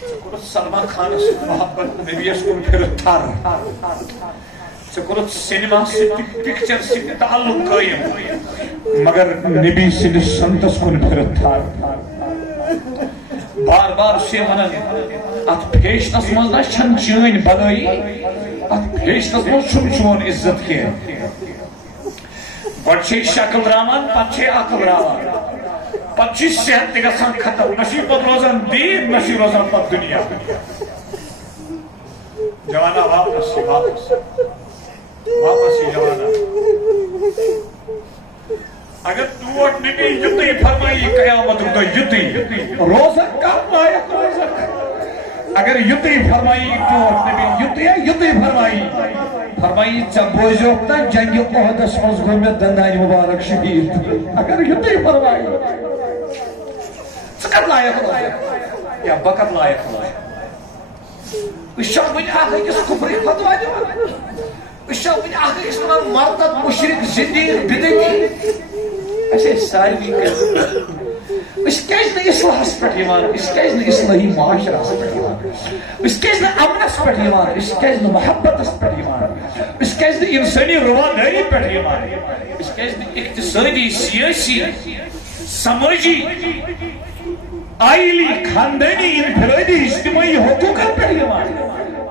سلمان خان سے محبت نبی اس کو پھر تھر سکرت سینما سے پکچر سے تعلق قائم مگر نبی سے سنتس کو پھر تھر بار بار سے منن ات پیشنس مز نہ چھن چین بنائی ات پیشنس مز چھن چون عزت کی گۄڈٕ شکل رامان پتہٕ عقل رامان پتہٕ صحت تہِ گژھان ختم نہ چھُ پتہٕ روزان دیٖن نہ چھُ روزان پتہٕ دنیا جوانا واپس یہ جوانا اگر توٹ نبی یُتُے فرمائی قیامت دۄہ یُتُے روزن کم لایق روزن اگر یُتُے فرمائی توٹ نبی یُتُے فرمائی ژےٚ بوزیوکھ نا جنگہِ اُحدس منٛز گوٚو مےٚ دندانہِ مُبارک شہیٖد اگر یُتُے فرمائی ژٕ کتھ لایق روزن یا بہٕ کتھ لایق روزن أسۍ چھا وُنہِ اکھ أکِس کُفرٕکۍ فتوا دِوان أسۍ چھا وُنہِ اکھ أکِس وَنان مرتد مُشرِک زِندیٖق بِدعتی أسۍ ٲسۍ سارِوٕے أسۍ کیٛازِ نہٕ اِصلاحس پٮ۪ٹھ یِوان أسۍ کیٛازِ نہٕ اِصلٲحی معاشرس پٮ۪ٹھ یِوان أسۍ کیٛازِ نہٕ امنس پٮ۪ٹھ یِوان أسۍ کیٛازِ نہٕ محبتس پٮ۪ٹھ یِوان أسۍ کیٛازِ نہٕ اِنسٲنی روادٲری پٮ۪ٹھ یِوان أسۍ کیٛازِ نہٕ اقتصٲدی سیٲسی سمٲجی آئلی خاندانی انفرادی اجتماعی حقوقن پٮ۪ٹھ یِوان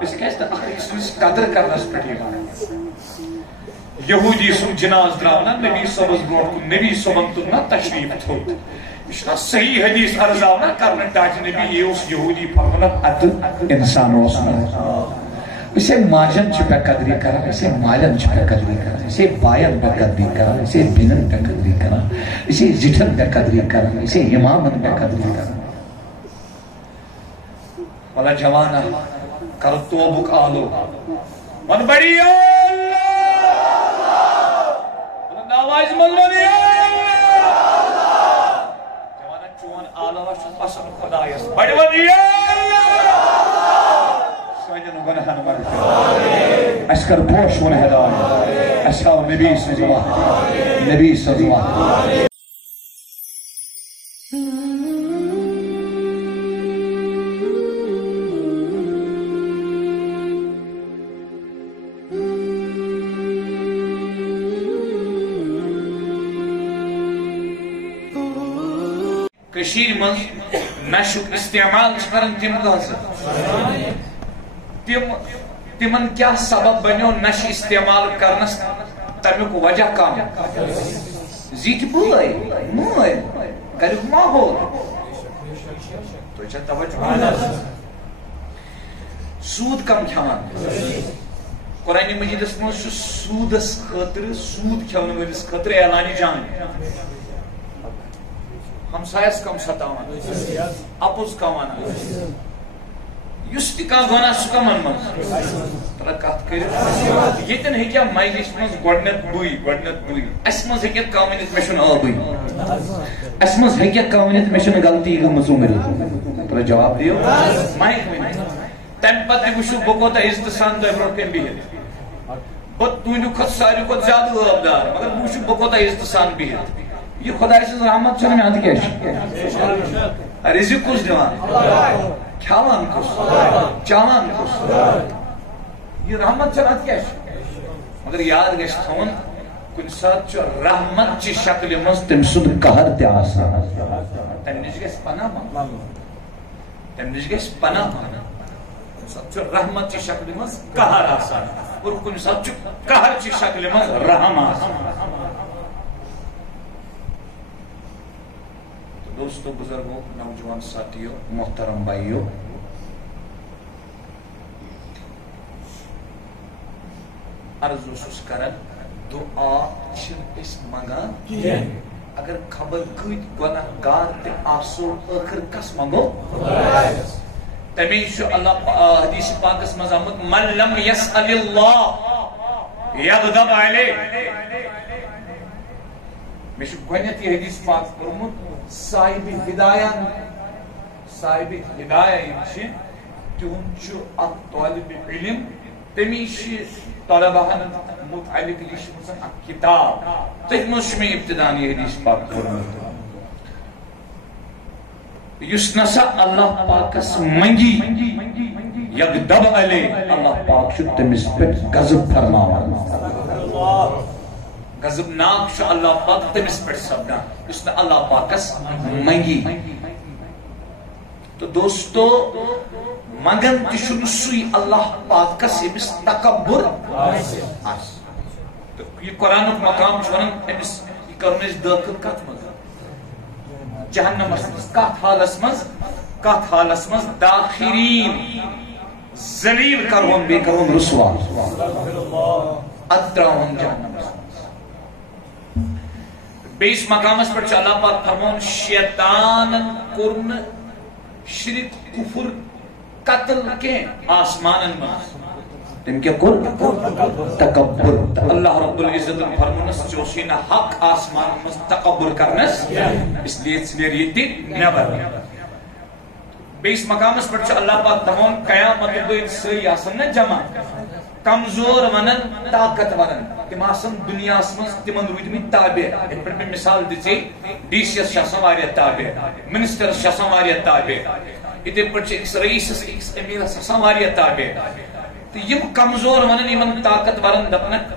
أسۍ کیٛازِ نہٕ اکھ أکۍ سٕنٛز قدر کرنس پٮ۪ٹھ یِوان یہودی سُنٛد جناز درٛاو نا نبی صٲبس برونٛٹھ کُن نبی صٲبن تُل نا تشریف تھوٚد یہ چھُنا صحیح حدیث عرض آو نا کرنہٕ ٹاج نبی یہ اوس یہودی فرمانن اتہٕ انسان اوس نہٕ أسے ماجن چھِ بے قدری کران أسے مالٮ۪ن چھِ بے قدری کران أسے باین بے قدری کران أسے بیٚنٮ۪ن بے قدری کران أسے زِٹھٮ۪ن بے قدری کران أسے اِمامن بے قدری کران ولا جوانا کر توبُک آلو ون بڑی آواز منٛز جوانا چون آلو چھُ پسند خدایس بڑِ ون سانٮ۪ن گۄناہن مغفرت اَسہِ کر پوش ون ہدایت اَسہِ ہاو نبی سٕنٛز وَتھ نبی سٕنٛز وَتھ کشیر منٛز نشُک استعمال چھِ کران تِم کٲنٛسہِ تِمن کیٛاہ سبب بنیو نشہٕ استعمال کرنس تمیُک وجہ کم زِٹھۍ بٲے مٲلۍ گریُک ماحول تُہۍ چھا توجہ سوٗد کم کھٮ۪وان قرآنِ مجیدس منٛز چھُ سوٗدس خٲطرٕ سوٗد کھٮ۪ون وٲلِس خٲطرٕ اعلانِ جنگ ہمسایس کم ستاوان اپُز کم ونان یُس تہِ کانٛہہ گۄناہ سُہ کمن منٛز کتھ کٔرِتھ ییٚتٮ۪ن ہیٚکیا مجلس منٛز گۄڈٕنیتھ بٕے اسہِ منٛز ہیٚکیا کانٛہہ ؤنِتھ مےٚ چھُنہٕ آبٕے اسہِ منٛز ہیٚکیا کانٛہہ ؤنِتھ مےٚ چھنہٕ غلطی گٔمٕژ عُمرِ جواب دِیِو مایک ؤنِو تمہِ پتہٕ تہِ وٕچھِو بہٕ کوٗتاہ عزتہٕ سان تۄہہِ برونٛٹھ کَنہِ بِہِتھ بہٕ تُہنٛدِ کھۄتہٕ ساروی کھۄتہٕ زیادٕ ٲبدار مگر بہٕ وٕچھِو بہٕ کوٗتاہ عزتہٕ سان بِہِتھ یہ خدای سٕنٛز رحمت چھنہٕ مےٚ اَدٕ کیٛاہ چھِ رِزق کُس دِوان کھٮ۪وان کُس چاوان کُس یہ رحمت چھنہٕ اَدٕ کیٛاہ چھِ مگر یاد گژھِ تھاوُن کُنہِ ساتہٕ چھُ رحمت چہِ شکلہِ منٛز تٔمۍ سُنٛد قہر تہِ آسان تمہِ نِش گژھِ پناہ منٛگُن تمہِ نِش گژھِ پناہ منٛگُن کُنہِ ساتہٕ چھُ رحمت چہِ شکلہِ منٛز قہر آسان اور کُنہِ ساتہٕ چھُ قہر چہِ شکلہِ منٛز رحم آسان دوستو بزرگوں نوجوان ساتھیوں محترم بھائیوں عرض اوسُس کران دعا چھِنہٕ أسۍ منگان اگر خبر کۭتۍ گۄناہ گار تہِ آسو ٲخر کس منگو تمی چھُ اللہ حدیث پاکس منٛز آمُت من لم یسأل اللہ یغضب علیہ مےٚ چھُ گۄڈنیتھ یہِ حدیث پاک پوٚرمُت صاحب ہدایہ یِم چھِ تِہُنٛد چھُ اکھ طالب علم تٔمی چھِ طلباہن متعلق لیچھمٕژ اکھ کتاب تٔتھۍ منٛز چھُ مےٚ ابتدان یہِ حدیث پاک پوٚرمُت یس نسا اللہ پاکس منگی یغضب علی اللہ پاک چھُ تٔمِس پٮ۪ٹھ غضب فرماوان غضب ناک چھُ اللہ پاک تٔمِس پٮ۪ٹھ سپدان یُس نہٕ اللہ پاکس منگی تو دوستو منگن تہِ چھُنہٕ سُے اللہ پاکس ییٚمِس تکبر آسہِ تہٕ یہِ قرآنُک مقام چھُ ونان أمِس یہِ کرُن أسۍ دٲخل کتھ منٛز جہنمس منٛز کتھ حالس منٛز داخرین ذلیل کرون بیٚیہِ کرون رسوا ادٕ تراوون جہنمس منٛز بیٚیِس مقامس پٮ۪ٹھ چھُ اللہ پاک فرماوان شیطانن کوٚر نہٕ شرک کفر قتل کینٛہہ آسمانن منٛز تٔمۍ کیٛاہ کوٚر تکبر تہٕ اللہ رب العزتن فرمونس ژےٚ اوسُے نہٕ حق آسمانن منٛز تکبر کرنس اس لیے ژٕ نیر ییٚتہِ نٮ۪بر بیٚیِس مقامس پٮ۪ٹھ چھُ اللہ پاک فرماوان قیامتُک دۄہ ییٚلہِ سٲری آسن نا جمع کمزور ونن طاقت ورن تم آسن دنیاہس منٛز تمن روٗدمٕتۍ تابع یتھ پٲٹھۍ مےٚ مثال دِژے ڈی سی یس چھِ آسان واریاہ تابع منسٹرس چھِ آسان واریاہ تابع یِتھے پٲٹھۍ چھِ أکِس رئیسس أکِس امیرس آسان واریاہ تابع تہٕ یِم کمزور ونن یِمن طاقت ورن دپنکھ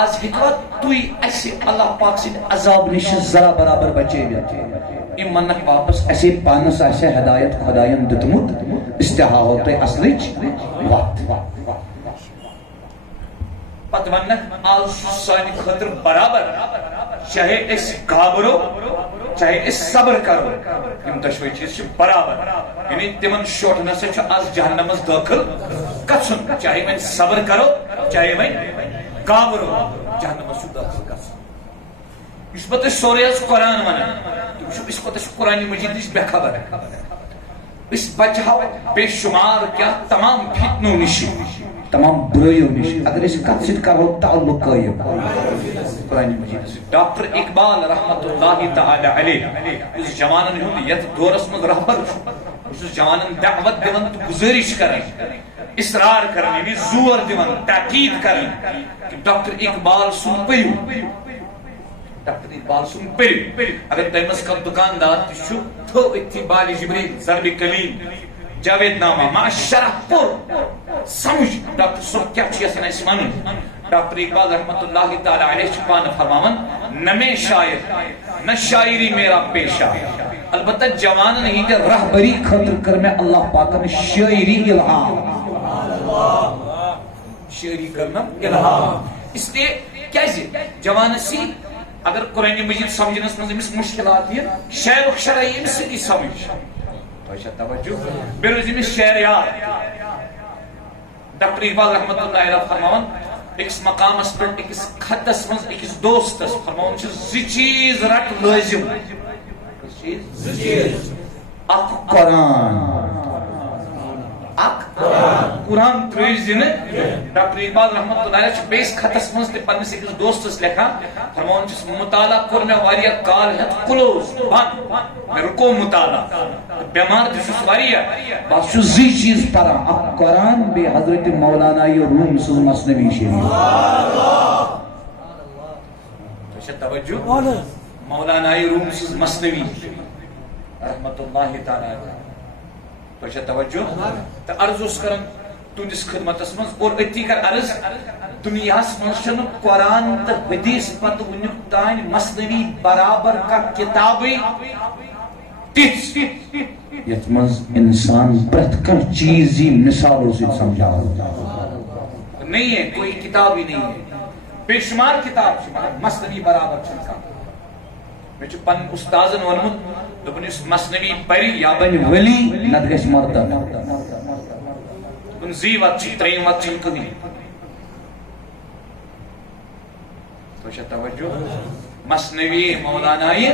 آز ہیٚکوا تُہۍ اسہِ اللہ پاک سٕنٛدِ عذاب نِش ذرا برابر بچٲوِتھ یِم وننکھ واپس اسے پانس آسہِ ہدایت خۄداین دیُتمُت استحاہو تۄہہِ اصلٕچ وتھ پتہٕ وننکھ آز چھُ سانہِ خٲطرٕ برابر چاہے أسۍ گابرو چاہے أسۍ صبر کرو یِم دۄشوے چیٖز چھِ برابر یعنی تِمن شوٹھن ہسا چھُ آز جہنمس دٲخل گژھُن چاہے وۄنۍ صبر کرو چاہے وۄنۍ گابرو جہنمس چھُ دٲخل گژھُن یُس پتہٕ أسۍ سورُے حظ قرآن ونان تُہۍ وٕچھِو أسۍ کوتاہ چھِ قرآنِ مجیٖد نِش بے خبر أسۍ بچہو بے شمار کیٛاہ تمام فتنو نِش تمام برٲیو نِش اگر أسۍ کتھ سۭتۍ کرو تعلق قٲیِم قرآنِ مجیٖد سۭتۍ ڈاکٹر اقبال رحمتہ اللہ تعالی علیہ یُس جوانن ہُنٛد یتھ دورس منٛز رہبر چھُ بہٕ چھُس جوانن دعوت دِوان تہٕ گُزٲرِش کران اصرار کران یعنی زور دِوان تاکید کران کہ ڈاکٹر اقبال سُنٛد پٔرِو ڈاکٹر اقبال سُنٛد پٔرِو اگر تۄہہِ منٛز کانٛہہ دُکاندار تہِ چھُ تھٲو أتھی بالِ جبریل ضربِ کلیٖم جاوید نامہ معاشرہ پوٚر سمجھ ڈاکٹر صٲب کیٛاہ چھُ یژھان اَسہِ ونُن ڈاکٹر اقبال رحمتہ اللہ تعالی علیہ چھُ پانہٕ فرماوان نہ میں شاعر نہ شاعری میرا پیشہ البتہ جوانن ہٕنٛدِ رہبری خٲطرٕ کٔر مےٚ اللہ پاکن شٲعری الہام شٲعری کٔرنم الہام اس لیے کیٛازِ جوانس یی اگر قرآنِ مجیٖد سمجھنس منٛز أمِس مُشکلات یِن شعرُک شرح یی أمِس سۭتی سمجھ تۄہہِ چھا توجہ بیٚیہِ روزِ أمِس شعر یاد ڈاکٹر اقبال رحمتہ اللہ علیہ فرماوان أکِس مقامس پٮ۪ٹھ أکِس خطس منٛز أکِس دوستس فرماوان چھِ زٕ چیٖز رٹ لٲزم اکھ قرآن قرآن ترٛٲوزِ نہٕ ڈاکٹر اقبال رحمتہ اللہ علیہ چھُ بیٚیِس خطس منٛز تہِ پننِس أکِس دوستس لیکھان فرماوان چھُس مطالعہ کوٚر مےٚ واریاہ کال ہیٚتھ کلوز بنٛد مےٚ رُکو مطالعہ بٮ۪مار تہِ چھُس واریاہ بہٕ چھُس زٕے چیٖز پران اکھ قرآن بیٚیہِ حضرت مولانا روم سٕنٛز مثنوی شریٖف تۄہہِ چھا توجہ مولانا روم سٕنٛز مثنوی رحمتہ اللہ تعالیٰ تۄہہِ چھا توجہ تہٕ عرض اوس کران تُہنٛدِس خدمتس منٛز اور أتی کر عرض دُنیاہس منٛز چھنہٕ قرآن تہٕ حدیث پتہٕ وُنیُک تانۍ مثنوی برابر کانٛہہ کِتابٕے تِژھ یتھ منٛز انسان پرٛٮ۪تھ کانٛہہ چیٖز یی مثالو سۭتۍ سمجھاونہٕ نہیں ہے کوئی کتاب ہی نہیں ہے بے شمار کتاب چھِ مگر مثنوی برابر چھنہٕ کانٛہہ مےٚ چھُ پنٕنۍ اُستازن ووٚنمُت دوٚپُن یُس مثنوی پرِ یا بنہِ ؤلی نتہٕ گژھِ مردد دوٚپُن زٕے وتھ چھِ ترٛیٚیِم وتھ چھنہٕ کٕہٕنۍ تۄہہِ چھا توجہ مثنوی مولانایہِ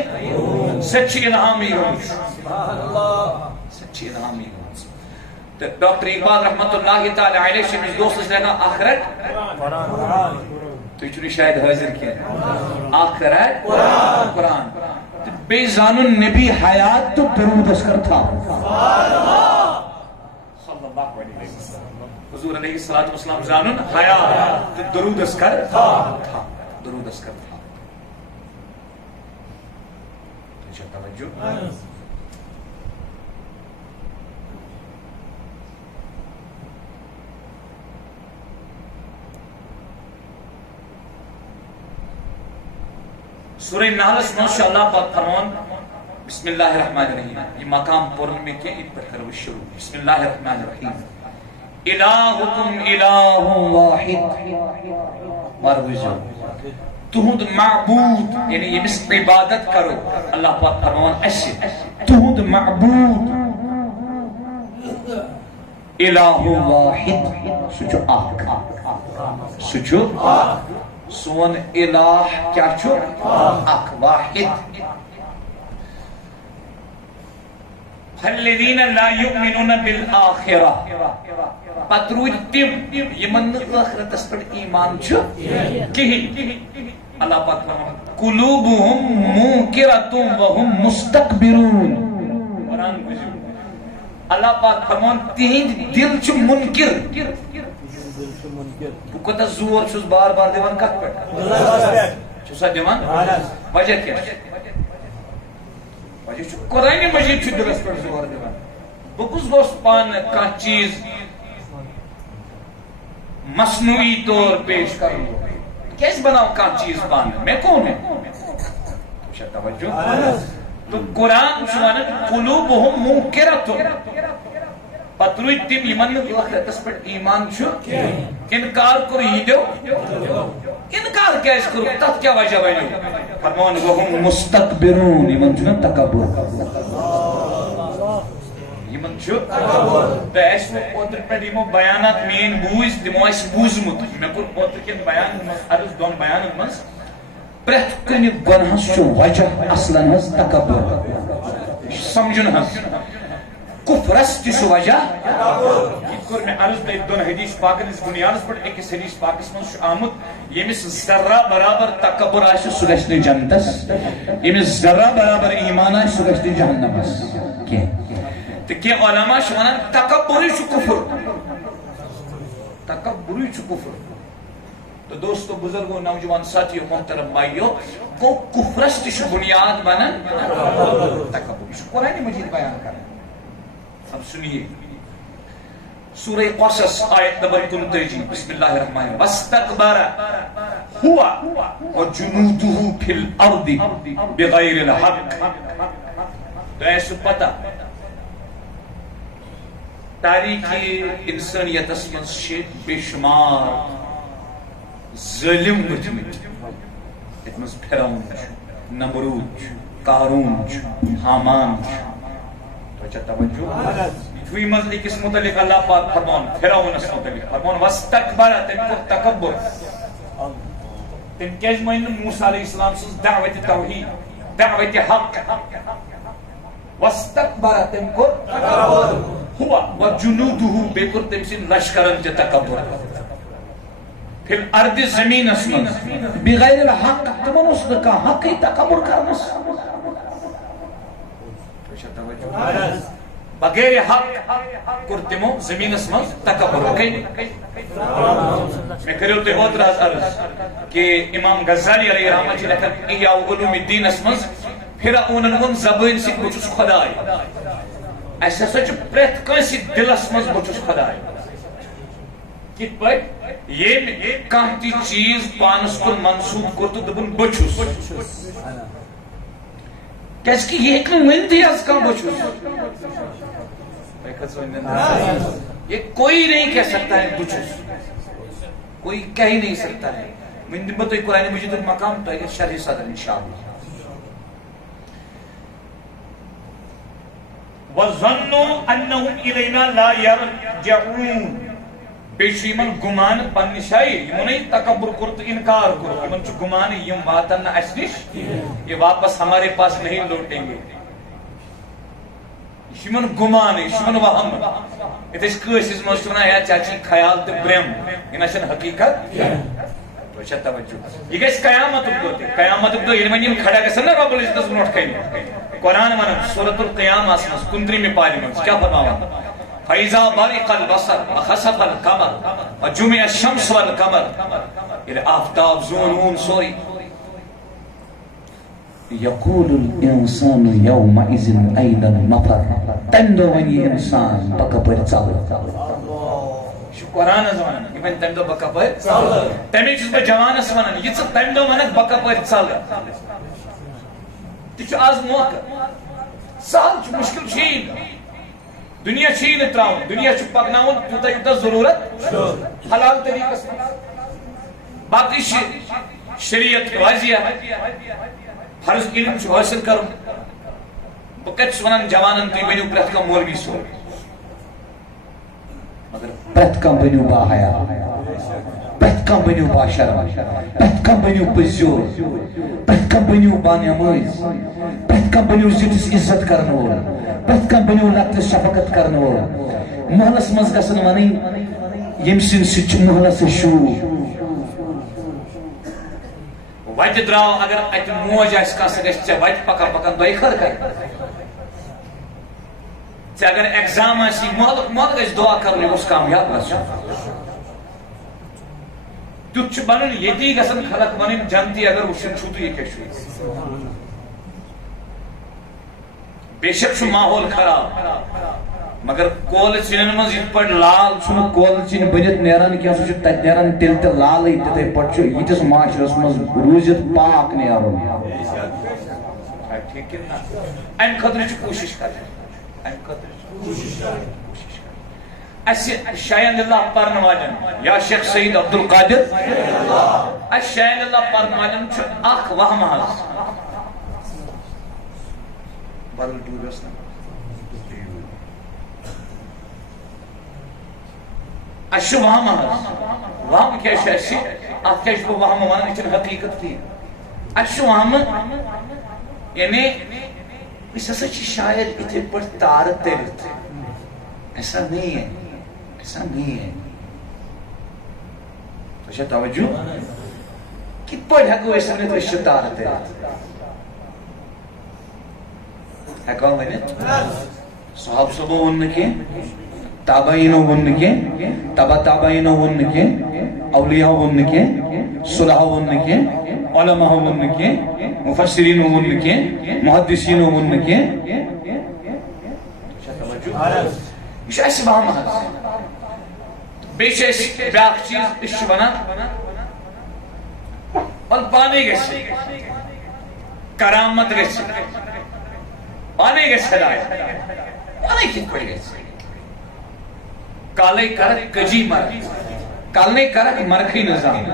سۄ تہِ چھِ الہامی گٔمٕژ سۄ تہِ چھِ الہامی گٔمٕژ تہٕ ڈاکٹر اقبال رحمتہ اللہ تعالیٰ علیہ چھِ أمِس دوستس لیکھان اکھ رٹ تُہۍ چھِو نہٕ شاید حٲضِر کینٛہہ اکھ رٹ قرآن تہٕ بیٚیہِ زانُن نبی حیات تہٕ درودس کر تھاو صلی اللہ علیہ وسلم حضور علیہ الصلوۃ والسلام زانُن حیات تہٕ درودس کر تھاو درودس کر تھاو توجہ سورہ نحل میں اللہ پاک فرمان بسم اللہ الرحمن الرحیم. یہ مقام پڑھنے میں کیا ایک پر کرو شروع. بسم اللہ الرحمن الرحیم. الہکم الہ واحد مروزو تہند معبود یعنی یمس عبادت کرو. اللہ پاک فرمان اسے تہند معبود الہ واحد سچو آکھ سچو سون الہ کیا چھو آکھ واحد. فالذین لا یؤمنون بالآخرہ پتروج تم یمن آخرتس پر ایمان چھو کہیں. اللہ پاک فرمان قلوبہم منکرۃ وہم مستکبرون. قرآن بجو اللہ پاک فرمان تہند دل چھو منکر. بہ کوتاہ زور چھس بار بار دیوان کتھ پہ چھسا دیوان وجہ کیا وجہ چھو قرآن مجید چھو دلس پر زور دیوان. بہ کس گوس پان کانٛہہ چیز مصنوعی طور پیش کروں کیس بناؤ کانٛہہ چیز پان میں کون ہوں توجہ. تو قرآن چھو ونان قلوبہم منکرۃ پتہ روٗدۍ تِم یمن نہٕ ٲخرتس پٮ۪ٹھ ایمان چھُ انکار کوٚر یِہنٛدیو انکار کیازِ کوٚرُکھ تتھ کیٛاہ وجہ ونیو فرمان وہم مستکبرون یمن چھُنہ تکبر یمن چھُ تہٕ اسہِ ووٚن اوترٕ پٮ۪ٹھ یِمو بیانات میٲنۍ بوٗزۍ تِمو آسہِ بوٗزمُت. مےٚ کوٚر اوترٕ کٮ۪ن بیانن منٛز عرض دۄن بیانن منٛز پرٛٮ۪تھ کُنہِ گۄنہس چھُ وجہ اصلن حظ تکبر سمجھُن حظ. کفرس تہ چھ وجہ یہ کور میں عرض تہ دون حدیث پاکن اس بنیادس پر ایکس حدیث پاکس من آمت یمس ذرہ برابر تکبر آسہ سہ گژھِ جنتس یمس ذرہ برابر ایمان آسہ سہ گژھِ جہنمس. تو کینٛہہ علماء چھ ونان تکبرے چھ کفر تکبرے چھ کفر. تو دوستو بزرگو نوجوان ساتھیو محترم بھائیو کو کفرس تہ چھ بنیاد بنان تکبر. یہ قرآن مجید بیان کران. اب سنیے سورہ قصص آیت نمبر 29 بسم اللہ الرحمن الرحیم. واستکبر هو وجنوده فی الارض بغیر الحق. تو ایسا پتہ تاریخی انسانیت اسمنز شد بے شمار ظلم وجمت اتمنز پھرون نمرود قارون حامان اچھا توجہ فی مزلی کس متعلق اللہ پاک فرمان فرعون اس متعلق فرمان واستکبر تم کو تکبر تم کیج مین موسیٰ علیہ السلام سز دعوت توحید دعوت حق واستکبر تم کو تکبر ہوا وجنودہ بے کر تم سن لشکرن تے تکبر فی الارض زمین اسمن بغیر الحق تمن اس کا حقی تکبر کرنس بغیر حق کرتمو زمین اسمن تکبر میں کریو تے اوتر عرض کہ امام غزالی علیہ رحمۃ اللہ لکھن احیاء علوم الدین اسمن فرعون ون زبان سی بچس خدائے ایسا سچ پریت کنسی دلس مز بچس خدائے کت پہ یہ کانتی چیز پانس کن منصوب کرتو دبن بچس کیسے کہ یہ ایک ونتی از کا بچس یہ کوئی نہیں کہہ سکتا ہے بچس کوئی کہہ ہی نہیں سکتا ہے. من دن بتوئی قرآن مجید المقام تو شرح صدر انشاءاللہ. وَظَنُّوا أَنَّهُمْ إِلَيْنَا لَا يَرْجَعُونَ بیشی من گمان پن شائی یمن تکبر کرت انکار کرت یمن چھ گمان یم واتن اسنش یہ واپس ہمارے پاس نہیں لوٹیں گے. یمن گمان یمن وہم اتس کٲشِرِس منٛز چھِ ونان یا چاچی خیال تہٕ برٛم یہِ نہ چھنہٕ حقیقت تو چھا توجہ یہ گژھِ قیامتُک دۄہ تہِ قیامتُک دۄہ ییٚلہِ وۄنۍ یِم کھڑا گژھن نا رۄب العزتس برونٛٹھ کنہِ قرآن ونان سورۃ القیامہس منٛز 29 پارِ منٛز کیٛاہ فرماوان فَإِذَا بَرِقَ الْبَصَرُ وَخَسَفَ الْقَمَرُ وَجُمِعَ الشَّمْسُ وَالْقَمَرُ ییٚلہِ آفتاب زوٗن ووٗن سورُے يَقُولُ الْإِنسَانُ يَوْمَئِذٍ أَيْنَ الْمَفَرُ تَمہِ دۄہ وَنہِ یہِ اِنسان بہٕ کَپٲرۍ ژَلہٕ. یہِ چھُ قرآن حظ وَنان یہِ وَنہِ تَمہِ دۄہ بہٕ کَپٲرۍ ژَلہٕ. تَمے چھُس بہٕ جوانَس وَنان یہِ ژٕ تَمہِ دۄہ وَنکھ بہٕ کَپٲرۍ ژَلہٕ. تیچ آز موقع سال چھ مشکل چھی دنیا چھی نہ تراؤن دنیا چھ پکناون تیوتا یوتا ضرورت حلال طریقہ باقی شریعت واضح فرض علم چھ حاصل کرن بکت ونان جوانن تھی بنیو پرت کا مولوی سو مگر پرت کا بنیو با حیا پرت کا بنیو با شرم پرت کا بنیو پزیور پرت کا بنیو با نماز پرت کا بنیو زیتس عزت کرن وول پرت کا بنیو لکتس شفقت کرن وول محلس مز گژھن ونن یم سن سچ محلس شو وتہ درٛاو اگر اتہ موج آسہِ کانٛہہ سۄ گژھِ ژےٚ وتہِ پکان پکان دۄیہِ خٲر کرِ ژےٚ اگر ایگزام آسی محلُک گژھِ دعا کرُن یہِ گوٚژھ کامیاب گژھُن تیُتھ چھُ بنُن ییٚتی گژھن خلق ونٕنۍ جنتی اگر وٕچھُن چھُو تہٕ یہِ کیٛاہ چھُ بے شک چھُ ماحول خراب مگر کولہٕ ژِنٮ۪ن منٛز یِتھ پٲٹھۍ لال چھُنہٕ کولہٕ ژِنہِ بٔنِتھ نیران کینٛہہ سُہ چھُ تتہِ نیران تیٚلہِ تہِ لالٕے تِتھٕے پٲٹھۍ چھُ ییٖتِس معاشرس منٛز روٗزِتھ پاک نیرُن امہِ خٲطرٕ چھِ کوٗشِش کرٕنۍ امہِ خٲطرٕ چھِ کوٗشِش کرٕنۍ اسہِ شاین اللہ پرن والٮ۪ن یا شیخ سعید عبدالقادر اسہِ شاین اللہ پرن والٮ۪ن چھُ اکھ وہمہٕ حظ بدل ٹوٗرِس نہ اسہِ چھُ وہمہٕ حظ وہمہٕ کیٛاہ چھُ اسہِ اتھ کیٛاہ چھُس بہٕ وہمہٕ ونان یہِ چھُنہٕ حقیٖقت کینٛہہ اسہِ چھُ وہمہٕ یعنی أسۍ ہسا چھِ شاید یِتھے پٲٹھۍ تارٕ تٔرِتھ ایسا نہیں ہے ایسا نہیں ہے تۄہہِ چھا توجہ کِتھ پٲٹھۍ ہٮ۪کو أسۍ ؤنِتھ أسۍ چھِ تارٕ تٔرِتھ ہٮ۪کوا ؤنِتھ صحابہ صٲبو ووٚن نہٕ کینٛہہ تابعیٖنو ووٚن نہٕ کینٛہہ تبا تابعیٖنو ووٚن نہٕ کینٛہہ اولیاہو ووٚن نہٕ کینٛہہ صلحو ووٚن نہٕ کینٛہہ علماہو ووٚن نہٕ کینٛہہ مفسریٖنو ووٚن نہٕ کینٛہہ محدثیٖنو ووٚن نہٕ کینٛہہ یہ چھُ اسہِ وہمہٕ حظ بیٚیہِ چھِ أسۍ بیٛاکھ چیٖز أسۍ چھِ ونان وَل پانے گژھِ کرامت گژھِ پانے گژھِ ہدایت پانے کِتھ پٲٹھۍ گژھِ کالے کرکھ کجی مرک کالنے کرکھ مرکھٕے نظام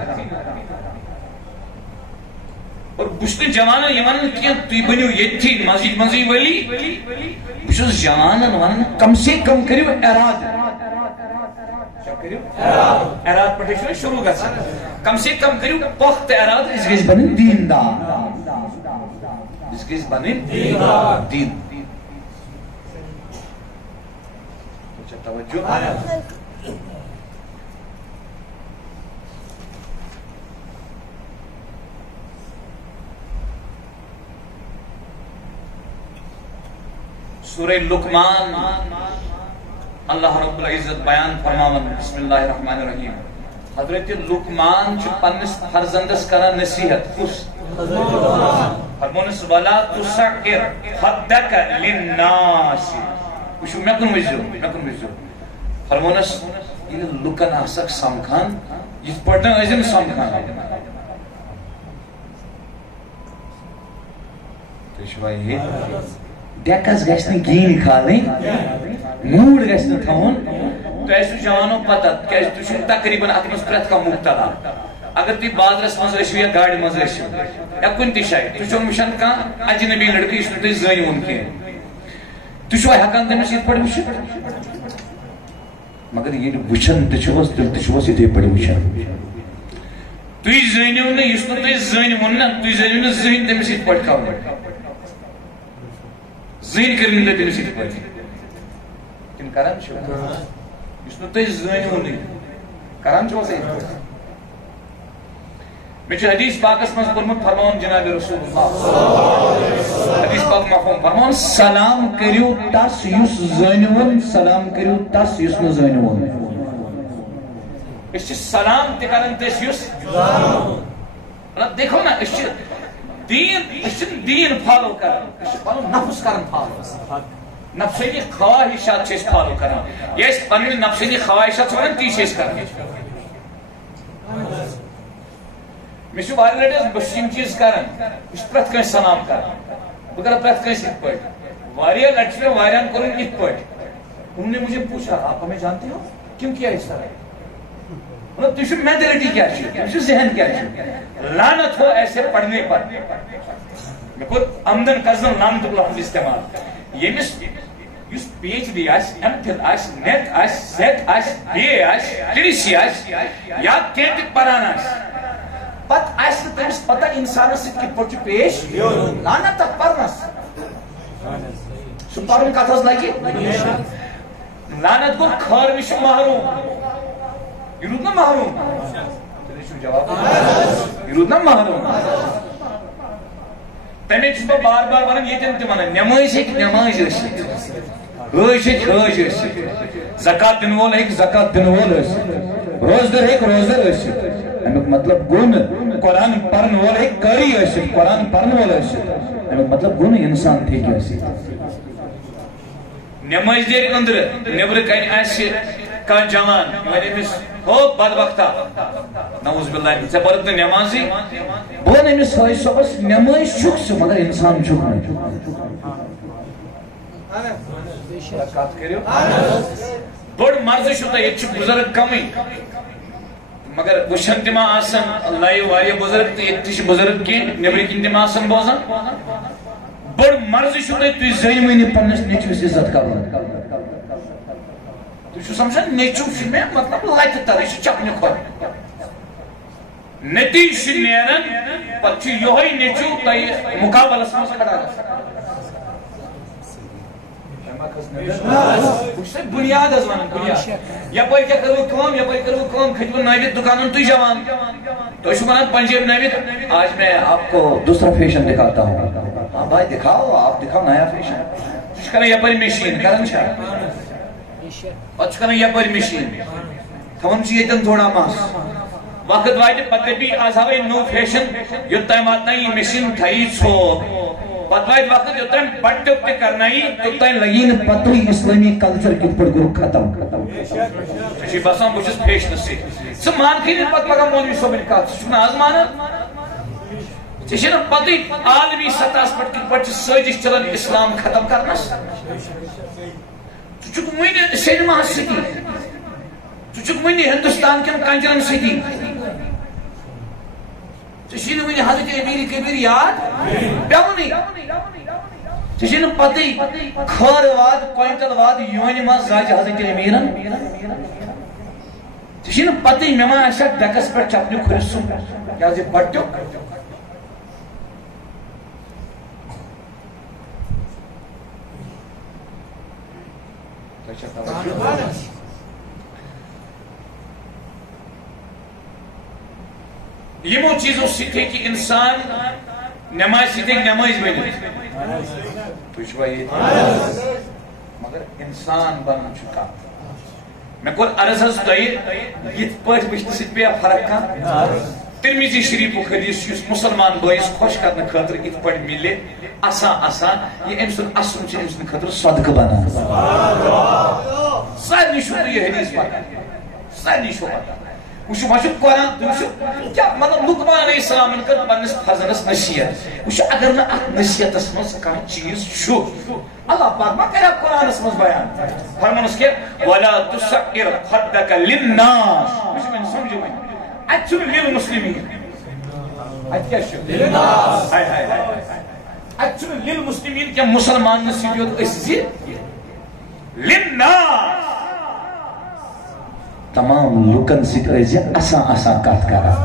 اور بہٕ چھُس نہٕ جوانن یہِ ونان کینٛہہ تُہۍ بٔنِو ییٚتھی مسجد منٛزٕے ؤلی بہٕ چھُس جوانن ونان کم سے کم کٔرِو ارادٕ ارادٕ پٮ۪ٹھٕے چھُ شروع گژھان کم سے کم کٔرِو پۄختہٕ ارادٕ أسۍ گٔژھۍ بنٕنۍ دیندار أسۍ گٔژھۍ بنٕنۍ دیندار توجہ سورہ لقمان اللہ رب العزت بیان فرماون بسم اللہ الرحمن الرحیم حضرت لقمان چھُ پننس فرزندس کران نصیحت کُس فرمونس ولا تسعر خدک للناس وچھو مےٚ کُن وٕچھزیو فرمونس ییٚلہِ لُکن آسکھ سمکھان یِتھ پٲٹھۍ نہٕ ٲسۍ نہٕ سمکھان تُہۍ چھِوا یہِ ڈیکس گژھِ نہٕ گیٖنۍ کھالٕنۍ موٗڈ گژھِ نہٕ تھاوُن تۄہہِ آسِوٕ جوانو پتہ کیٛازِ تُہۍ چھِو تقریٖباً اتھ منٛز پرٛٮ۪تھ کانٛہہ مُبتلا اگر تُہۍ بازرس منٛز ٲسِو یا گاڑِ منٛز ٲسِو یا کُنہِ تہِ جایہِ تُہۍ چھِو وٕچھان کانٛہہ اجنبی لڑکہٕ یُس نہٕ تُہۍ زٲنۍہوٗن کینٛہہ تُہۍ چھِوا ہٮ۪کان تٔمِس یِتھ پٲٹھۍ وٕچھِتھ مگر ییٚلہِ وٕچھان تہِ چھِوس تیٚلہِ تہِ چھِوس یِتھے پٲٹھۍ وٕچھان تُہۍ زٲنِو نہٕ یُس نہٕ تُہۍ زٲنۍہوٗن نہ تُہۍ زٲنِو نہٕ زٕہٕنۍ تٔمِس یِتھ پٲٹھۍ کرُن زٕہٕنۍ کٔرِو نہٕ تٔمِس یِتھ پٲٹھۍ کِنہٕ کران چھِو یُس نہٕ تُہۍ زٲنۍہوٗنٕے کران چھِوا یِتھ پٲٹھۍ میں چھُ حدیث پاکس منٛز پوٚرمُت فرماوُن جناب رسول اللہ حدیث پاک مفہوم فرماوُن سلام کٔرِو تس یُس زٲنۍوُن سلام کٔرِو تس یُس نہٕ زٲنۍوُن أسۍ چھِ سلام تہِ کران تٔمِس یُس مطلب دیکھو نا أسۍ چھِنہٕ دیٖن فالو کران أسۍ چھِ پنُن نفس کران فالو نفسٲنی خواہشات چھِ أسۍ فالو کران یہِ أسۍ پنٕنۍ نفسٲنی خواہشات چھِ ونان تی چھِ أسۍ کران مےٚ چھُ واریاہ لٹہِ بہٕ چھُس یِم چیٖز کران بہٕ چھُس پرٛٮ۪تھ کٲنٛسہِ سلام کران بکر پریت کیسے پڑھ واریا لٹس میں واریان کروں ات پڑھ. انہوں نے مجھے پوچھا آپ ہمیں جانتے ہو کیوں کیا اس طرح؟ مطلب تجھے مینٹلٹی کیا ہے، تجھے ذہن کیا ہے؟ لعنت ہو ایسے پڑھنے پر. میں کو آمدن کزن لعنت لفظ استعمال یمس یس پی ایچ ڈی آس ایم فل آس نیٹ آس سیٹ آس بی اے آس ٹی سی آس یا کینٹ پران آس پت آس تمس پتہ انسانس سۭتۍ کِتھ پٲٹھۍ چھُ پیش لعنت تتھ پرنس سُہ پرُن کتھ حظ لگہِ لعنت گو خٲر نِش محروم یہ روٗد نا محروم جواب یہ روٗد نا محروم تمے چھُس بہٕ بار بار ونان ییٚتٮ۪ن تہِ ونان نٮ۪مٲزۍ ہیٚکہِ نٮ۪مٲزۍ ٲسِتھ حٲج ہیٚکہِ حٲج ٲسِتھ زکات دِنہٕ وول ہیٚکہِ زکات دِنہٕ وول ٲسِتھ روزدر ہیٚکہِ روزدر ٲسِتھ امیُک مطلب گوٚو نہٕ قرآن پرن وول ہیٚکہِ قٲری ٲسِتھ قرآن پرن وول ٲسِتھ امیُک مطلب گوٚو نہٕ انسان تہِ ہیٚکہِ ٲسِتھ نٮ۪مٲزۍ دٲرۍ أنٛدرٕ نٮ۪برٕ کنہِ آسہِ کانٛہہ جوان وَنہِ أمِس ہو بدبختا نعوذ باللہ ژےٚ پٔرٕتھ نہٕ نٮ۪مازٕے بہٕ وَنہٕ أمِس حٲج صٲبس نٮ۪مٲزۍ چھُکھ ژٕ مگر انسان چھُکھ نہٕ کتھ کٔرِو بٔڑ مرضی چھُو تۄہہِ ییٚتہِ چھِ بُزرگ کمٕے مگر وٕچھان تہِ ما آسان لایِو واریاہ بُزرگ تہٕ ییٚتہِ تہِ چھِ بُزرگ کینٛہہ نیٚبرٕ کِنۍ تہِ ما آسان بوزان بٔڑ مرضی چھُو تۄہہِ تُہۍ زٔنۍ پننِس نیٚچوِس عزت کرُن تُہۍ چھُو سمجھان نیٚچوٗ چھُ مےٚ مطلب لتہِ تل یہِ چھُ چپنہِ کھۄر نتیجہِ چھُ نیران پتہٕ چھُ یِہوے نیٚچوٗ تۄہہِ مُقابلس منٛز کھڑا گژھان بنیاد حظ ونان بنیاد یپٲرۍ کیٛاہ کٔروٕ کٲم یپٲرۍ کٔروٕ کٲم کھٔتوٕ نٲوِتھ دُکانن تُہۍ جوان تُہۍ چھُو ونان پنجٲبۍ نٲوِتھ آج میں آپ کو دوسرا فیشن دکھاتا ہوں ہاں بھائی دکھاؤ آپ دکھاؤ نیا فیشن سُہ چھُ کران یپٲرۍ مشیٖن کران چھا پتہٕ چھُ کران یپٲرۍ مشیٖن تھاوان چھُ ییٚتٮ۪ن تھوڑا مس وقت واتہِ پتہٕ دپی آز ہاوے نوٚو فیشن یوٚتام واتنایہِ یہِ مشیٖن تھایی ژھوٚپ پتہٕ واتہِ وقت یوٚتام بٹہٕ تہِ کرنایہِ توٚتام لگی نہٕ پتہٕ اسلٲمی کلچر کِتھ پٲٹھۍ گوٚو ختم ژےٚ چھُے باسان بہٕ چھُس فیشنس سۭتۍ ژٕ مانکھٕے نہٕ پتہٕ پگاہ مولوی صٲبٕنۍ کتھ ژٕ چھُکھ نہٕ آز مانان ژےٚ چھے نہٕ پتہٕے عالمی سطحس پٮ۪ٹھ کِتھ پٲٹھۍ چھِ سٲزِش چلان اسلام ختم کرنس ژٕ چھُکھ وُنہِ سینماہس سۭتی ژٕ چھُکھ وُنہِ ہندوستان کٮ۪ن کنجرن سۭتی ژےٚ چھُے نہٕ وُنہِ حضرت امیر کبیر یاد پیوٚنُے ژےٚ چھے نہٕ پتہٕے خٲر واد کوینٹل واد یونہِ منٛز زاجہِ حضرت امیرن ژےٚ چھے نہٕ پتہٕے مےٚ ما آسہِ ہا ڈیکس پٮ۪ٹھ چپنہِ کھُرِس سُہ کیٛازِ بٹیُک یمو چیزو سۭتۍ ہیٚکہِ انسان نٮ۪مازِ سۭتۍ ہیٚکہِ نٮ۪مٲزۍ بٔنِتھ تُہۍ چھُوا ییٚتہِ مگر انسان بنُن چھُ کتھ مےٚ کوٚر عرض حظ تۄہہِ یِتھ پٲٹھۍ وٕچھنہٕ سۭتۍ پیٚیا فرق کانٛہہ ترمذی شریٖفُک حدیث یُس مُسلمان بٲیِس خۄش کرنہٕ خٲطرٕ یِتھ پٲٹھۍ مِلہِ آسان یہِ أمۍ سُنٛد اَسُن چھُ أمۍ سٕنٛدِ خٲطرٕ صدقہٕ بنان سارنٕے چھُو تۄہہِ یہِ حدیث پتہ سارنٕے چھُو پتہ وٕچھِو وۄنۍ چھُ قرآن تُہۍ وٕچھِو کیٛاہ مطلب لُقمان علیہ السلامن کٔر پننِس فرزنس نصیحت وٕچھِو اگر نہٕ اتھ نصیحتس منٛز کانٛہہ چیٖز چھُ اللہ پاک ما کرِ قرآنس منٛز بیان فرمانس کیٛاہ ولا تُسعِر خدک للناس وٕچھِو وۄنۍ سمجھِو وۄنۍ اتہِ چھُنہٕ للمسلمیٖن اتہِ کیٛاہ چھُ ہاے ہاے ہاے اتہِ چھُنہٕ للمسلمیٖن کینٛہہ مُسلمانن سۭتۍ یوت أسۍ زِ للناس تمام لوکن سۭتۍ ٲسۍ آسان آسان کتھ کران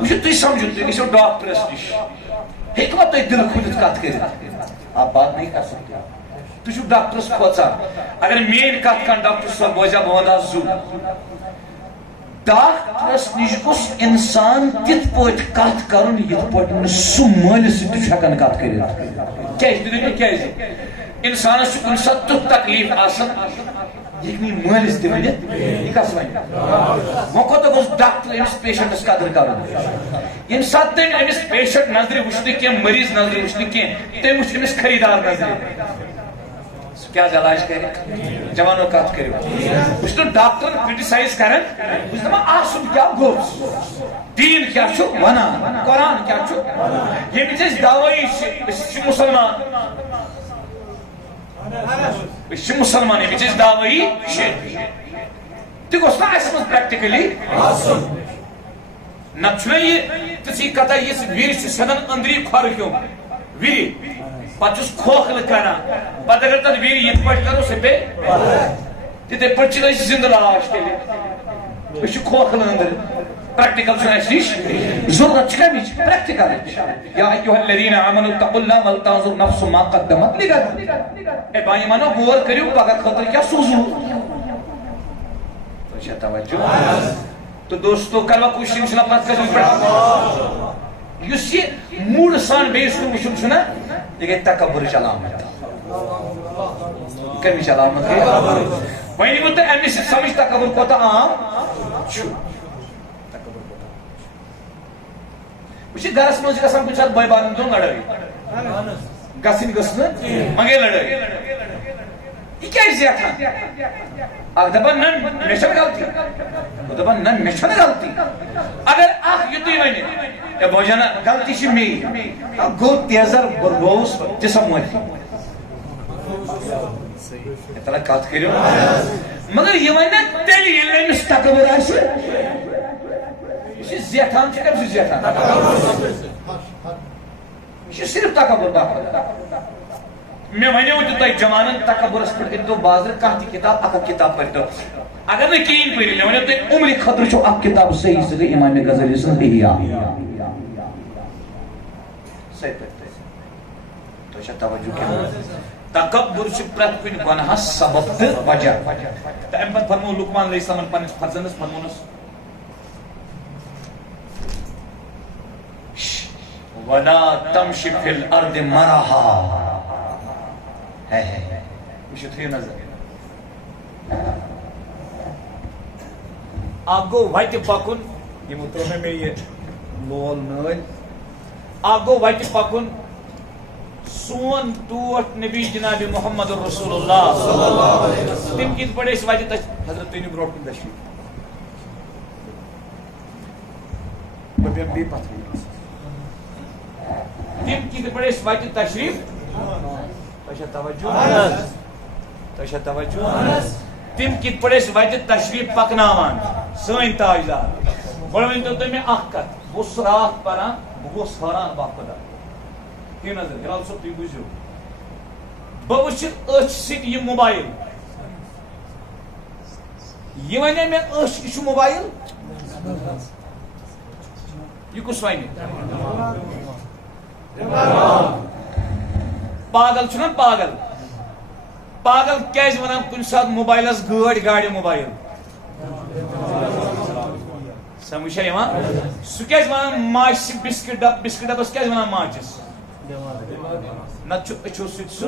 وٕچھِو تُہۍ سمجھِو تُہۍ گٔژھِو ڈاکٹرس نِش ہیٚکوا تُہۍ دِلہٕ کھوٗلِتھ کتھ کٔرِتھ آپ بات نہیں کر سکتے تُہۍ چھِو ڈاکٹرس کھوژان اگر میٲنۍ کتھ کانٛہہ ڈاکٹر صٲب بوزِ ہا بہٕ ونہٕ ہا زُ ڈاکٹرس نِش گوٚژھ انسان تِتھ پٲٹھۍ کتھ کرُن یِتھ پٲٹھۍ نہٕ سُہ مٲلِس سۭتۍ تہِ چھُ ہٮ۪کان کتھ کٔرِتھ کیٛازِ تُہۍ دٔپِو کیٛازِ انسانس چھُ کُنہِ ساتہٕ تیُتھ تکلیٖف آسان یہِ ہیٚکہِ نہٕ مٲلِس تہِ ؤنِتھ یہِ کس وَنہِ وۄنۍ کوتاہ گوٚژھ ڈاکٹر أمِس پیشنٹس قدر کرُن ییٚمہِ ساتہٕ تٔمۍ أمِس پیشنٹ نظرِ وٕچھ نہٕ کینٛہہ مریض نظرِ وٕچھ نہٕ کینٛہہ تٔمۍ وٕچھ أمِس خریٖدار نظرِ کیا علاج کرے جوانوں کت کرو بس ڈاکٹر کرٹیسائز کران بس دپان آسن کیا گوس دین کیا چھو ونان قرآن کیا چھو یمچ دوائی مسلمان مسلمان یمچ دوائی تہ گوس نا اس من پریکٹیکلی نہ یہ تھی کتھ یہ ویر سدان اندری کھور کیوں وری پتہ کھوکھل کران پتہ اگر تک ویر یہ پہ کرو سہ پہ تتھے پہ زندہ لاش تیل کھوکھل اندر پریکٹیکل اس نش ضرورت کمچ پریکٹیکل یا ایھا الذین آمنوا اتقوا اللہ ولتنظر نفس ما قدمت لغد اے بھائی مانو غور کریو پگہ خاطر کیا سوزو تو توجہ تو دوستو کروا کوشش انشاءاللہ پتہ کر یہ موڈ سان بیس کو وچھن چھنا یہ گئی تکبر علامت کمچ علامت گئی وۄنۍ یِمو تۄہہِ اَمہِ سۭتۍ سمجھ تکبر کوتاہ عام چھُ وٕچھِو گرس منٛز چھِ گژھان کُنہِ ساتہٕ بٲے بارٕنۍ دۄن لڑٲے گژھٕنۍ گٔژھ نہٕ مگر لڑٲے یہ کیٛازِ زیٹھان اکھ دپان نہ مےٚ چھنہٕ غلطی بہٕ دپان نہ مےٚ چھنہٕ غلطی اگر اکھ یُتُے وَنہِ اے بوجانا غلطی چھِ میٛٲنۍ گوٚو تیزر بہٕ گوٚوُس دِ سا معٲفی تلا کتھ کٔرِو مگر یہ وَنہِ نہ تیٚلہِ ییٚلہِ أمِس تکبر آسہِ یہ زیٹھان چھِ کمہِ سۭتۍ زیٹھان یہ چھِ صرف تکبر باپتھ میں ونیو تو تۄہہِ جوانن تکبرس پٮ۪ٹھ أنۍتو بازرٕ کانٛہہ تہِ کِتاب اکھ کِتاب پٔرۍتو اگر نہٕ کِہیٖنۍ پٔرِو مےٚ ونیو تۄہہِ عمرِ خٲطرٕ چھُ اکھ کِتاب صحیح سُہ گٔے اِمامِ غزالی سٕنٛز احیا سۄ پٔرۍتو تۄہہِ چھا توجہ کینٛہہ تکبر چھُ پرٛٮ۪تھ کُنہِ گۄناہس سبب تہٕ وجہ تہٕ اَمہِ پتہٕ فرموو لقمان علیہ السلامن پننِس فرزندس فرمونس وَلَا تَمْشِ فِي الْأَرْضِ مَرَحًا وٕچھِو تھٲیِو نظر اکھ گوٚو وتہِ پکُن یِمو ترٛوو مےٚ یہِ لول نٲلۍ اکھ گوٚو وتہِ پکُن سون ٹوٹھ نبی جناب محمد رسول اللہ تِم کِتھ پٲٹھۍ ٲسۍ وتہِ حضرت تُہۍ نِو برونٛٹھ کُن تشریٖف بہٕ بیٚہمہٕ بیٚیہِ پتھرِ تِم کِتھ پٲٹھۍ ٲسۍ وتہِ تشریٖف تۄہہِ چھا توجہ تۄہہِ چھا توجہ تِم کِتھ پٲٹھۍ ٲسۍ وتہِ تشریٖف پکناوان سٲنۍ تاجدار گۄڈٕ ؤنۍتو تُہۍ مےٚ اکھ کتھ بہٕ اوسُس راتھ پران بہٕ گوس حٲران باخۄدا ٹھیٖک نظر ہلال صٲب تُہۍ بوٗزِو بہٕ وٕچھِ أچھ سۭتۍ یہِ موبایل یہِ ونے مےٚ أچھ یہِ چھُ موبایل یہِ کُس وَنہِ پاگل چھُنا پاگل پاگل کیازِ ونان کُنہِ ساتہٕ موبایلس گٲڑۍ گاڑِ موبایل سمجھ چھا یِوان سُہ کیازِ ونان ماچہِ بِسکِٹ ڈبس کیازِ ونان ماچِس نتہٕ چھُ أچھو سۭتۍ سُہ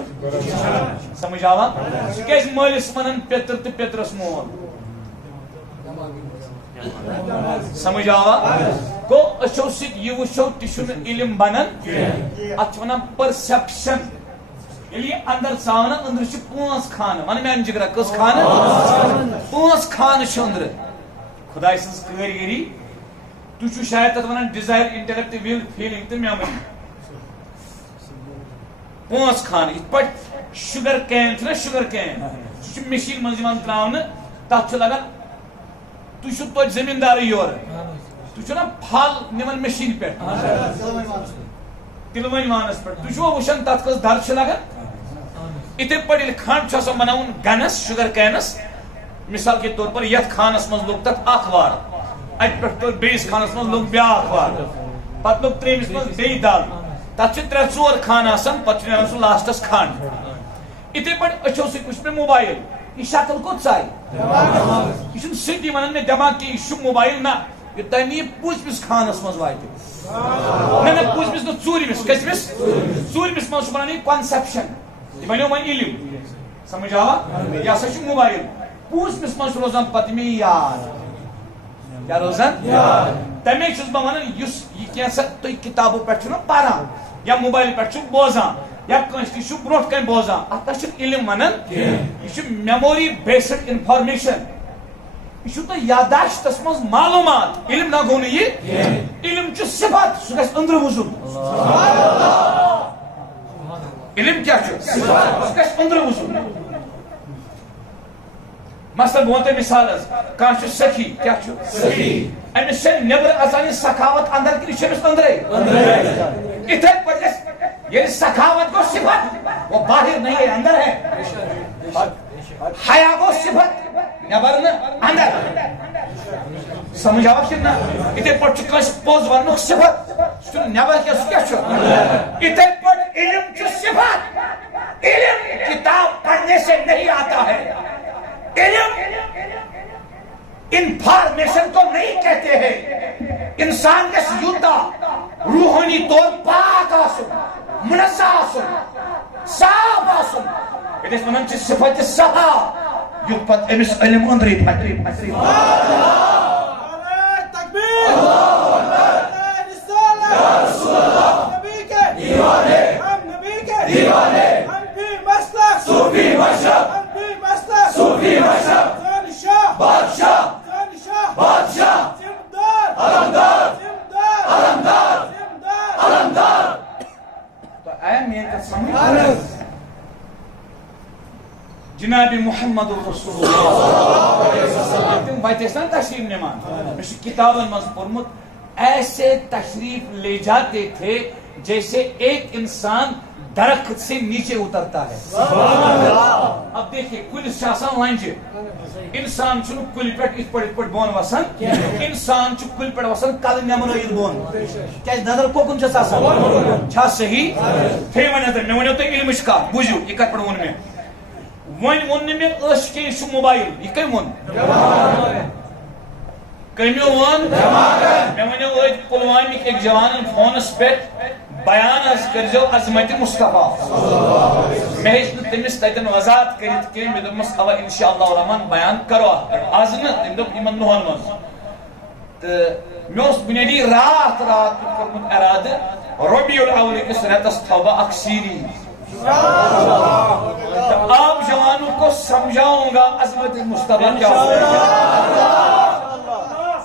سمجھ آوا سُہ کیازِ مٲلِس ونان پیتٕر تہٕ پیترس مول سمجھ آوا گوٚو أچھو سۭتۍ یہِ وٕچھو تہِ چھُنہٕ علم بنان اتھ چھِ ونان پٔرسیپشن ییٚلہِ یہِ اندر ژاو نا أنٛدرٕ چھِ 5 خانہٕ ون میانہِ جگرا کٔژ خانہٕ 5 خانہٕ چھِ أنٛدرٕ خۄداے سٕنٛز کٲرگٔری تُہۍ چھِو شاید تتھ ونان ڈِزایر انٹلیکٹ وِل فیٖلِنگ تہٕ میموری 5 خانہٕ یِتھ پٲٹھۍ شُگر کین چھُنا شُگر کین سُہ چھُ مِشیٖن منٛز یِوان تراونہٕ تتھ چھُ لگان تُہۍ چھِو توتہِ زٔمیٖندارٕے یورٕ تُہۍ چھِو نا پھل نِوان مِشیٖنہِ پٮ۪ٹھ تِلوٕنۍ وانس پٮ۪ٹھ تُہۍ چھُوا وٕچھان تتھ کٔژ درٕ چھِ لگان یِتھے پٲٹھۍ ییٚلہِ کھنڈ چھُ آسان بناوُن گنس شُگر کینس مثال کے طور پر یتھ خانس منٛز لوٚگ تتھ اکھ وار اتہِ پٮ۪ٹھ توٚر بیٚیِس خانس منٛز لوٚگ بیٛاکھ وار پتہٕ لوٚگ ترٛیٚیمِس منٛز بیٚیہِ دل تتھ چھِ 3-4 خانہٕ آسان پتہٕ چھُ نیران سُہ لاسٹس کھنڈ یِتھے پٲٹھۍ أچھو سۭتۍ وٕچھ مےٚ موبایل یہِ شکل کوٚت ژاے یہِ چھُنہٕ سۭتی ونان مےٚ دٮ۪ماغ کہِ یہِ چھُ موبایل نہ یہِ تۄہہِ نہٕ یہِ پوٗژمِس خانس منٛز واتہِ نہ پوٗژمِس نہٕ ژوٗرمِس کٔژمِس ژوٗرمِس منٛز چھُ ونان یہِ کنسپشن یہِ بنیو وۄنۍ علم سمجھ آوا یہِ ہسا چھُ موبایل پوٗژمِس منٛز چھُ روزان پتہٕ مےٚ یاد کیٛاہ روزان تمے چھُس بہٕ ونان یُس یہِ کینٛژھا تُہۍ کِتابو پٮ۪ٹھ چھُو نا پران یا موبایل پٮ۪ٹھ چھُو بوزان یا کنس برونٹ کن بوزان اتھ علم ونان یہ میموری بیسڈ انفارمیشن یہ تو یاداشتس مز معلومات علم نہ گو یہ علم صفت سہ گھس اندر وزن علم کیا سہ گھس اندر وزن مثلا بہ ون مثال کھانا سخی کیا امس نبر اچان سخاوت اندر کن امس اندرے اتھے پہ یہ سخاوت کو صفت وہ باہر نہیں ہے اندر ہے حیا کو صفت نبر اندر سمجھ آوا کن اتھے پہ کس پوز ون صفت نبر کیا اتھے پہ علم صفت علم کتاب پڑھنے سے نہیں آتا ہے علم انفارمیشن کو نہیں کہتے ہیں انسان کے یوتا روحانی طور پاک آسن منزہ آسن صاف آسن اتس ونان چھ صفت صفا یو پت امس علم اندری پھٹری تکبیر یا رسول اللہ نبی کے دیوانے ہم نبی کے دیوانے ہم بھی مسلک صوفی مشرق ہم بھی مسلک صوفی مشرق بادشاہ بادشاہ زمدار علمدار زمدار علمدار زمدار علمدار تو اے میں سمجھ جناب محمد رسول اللہ تم وجہ تشریف نمان میں کتابن مز پڑھمت ایسے تشریف لے جاتے تھے جیسے ایک انسان درخت سے نیچے اترتا ہے اب دیکھیں کلس آسان لنجہ انسان کل پہ بون وسان انسان کل پہ وسان کل نمرائد بون کیا نظر کوکن چھا صحیح تھے ون مے ونو تھی علم کت بوزو یہ کت پہ وون مے ون وون مے عشق یہ موبائل یہ کم وون کمیو ون مے ونو پلوامک ایک جوان فونس پہ بیان کرزو عظمت مصطفیٰ میں تمس تتن وضاحت کرت کی میں دمس اوا انشاءاللہ الرحمن بیان کرو آز نا تم دپ یمن دہن مز تو مے بنیادی رات کورمت ارادہ ربیع الاول کس رتس تھوبہ اخ سیریز آپ جوانوں کو سمجھاؤں گا عظمت مصطفیٰ کیا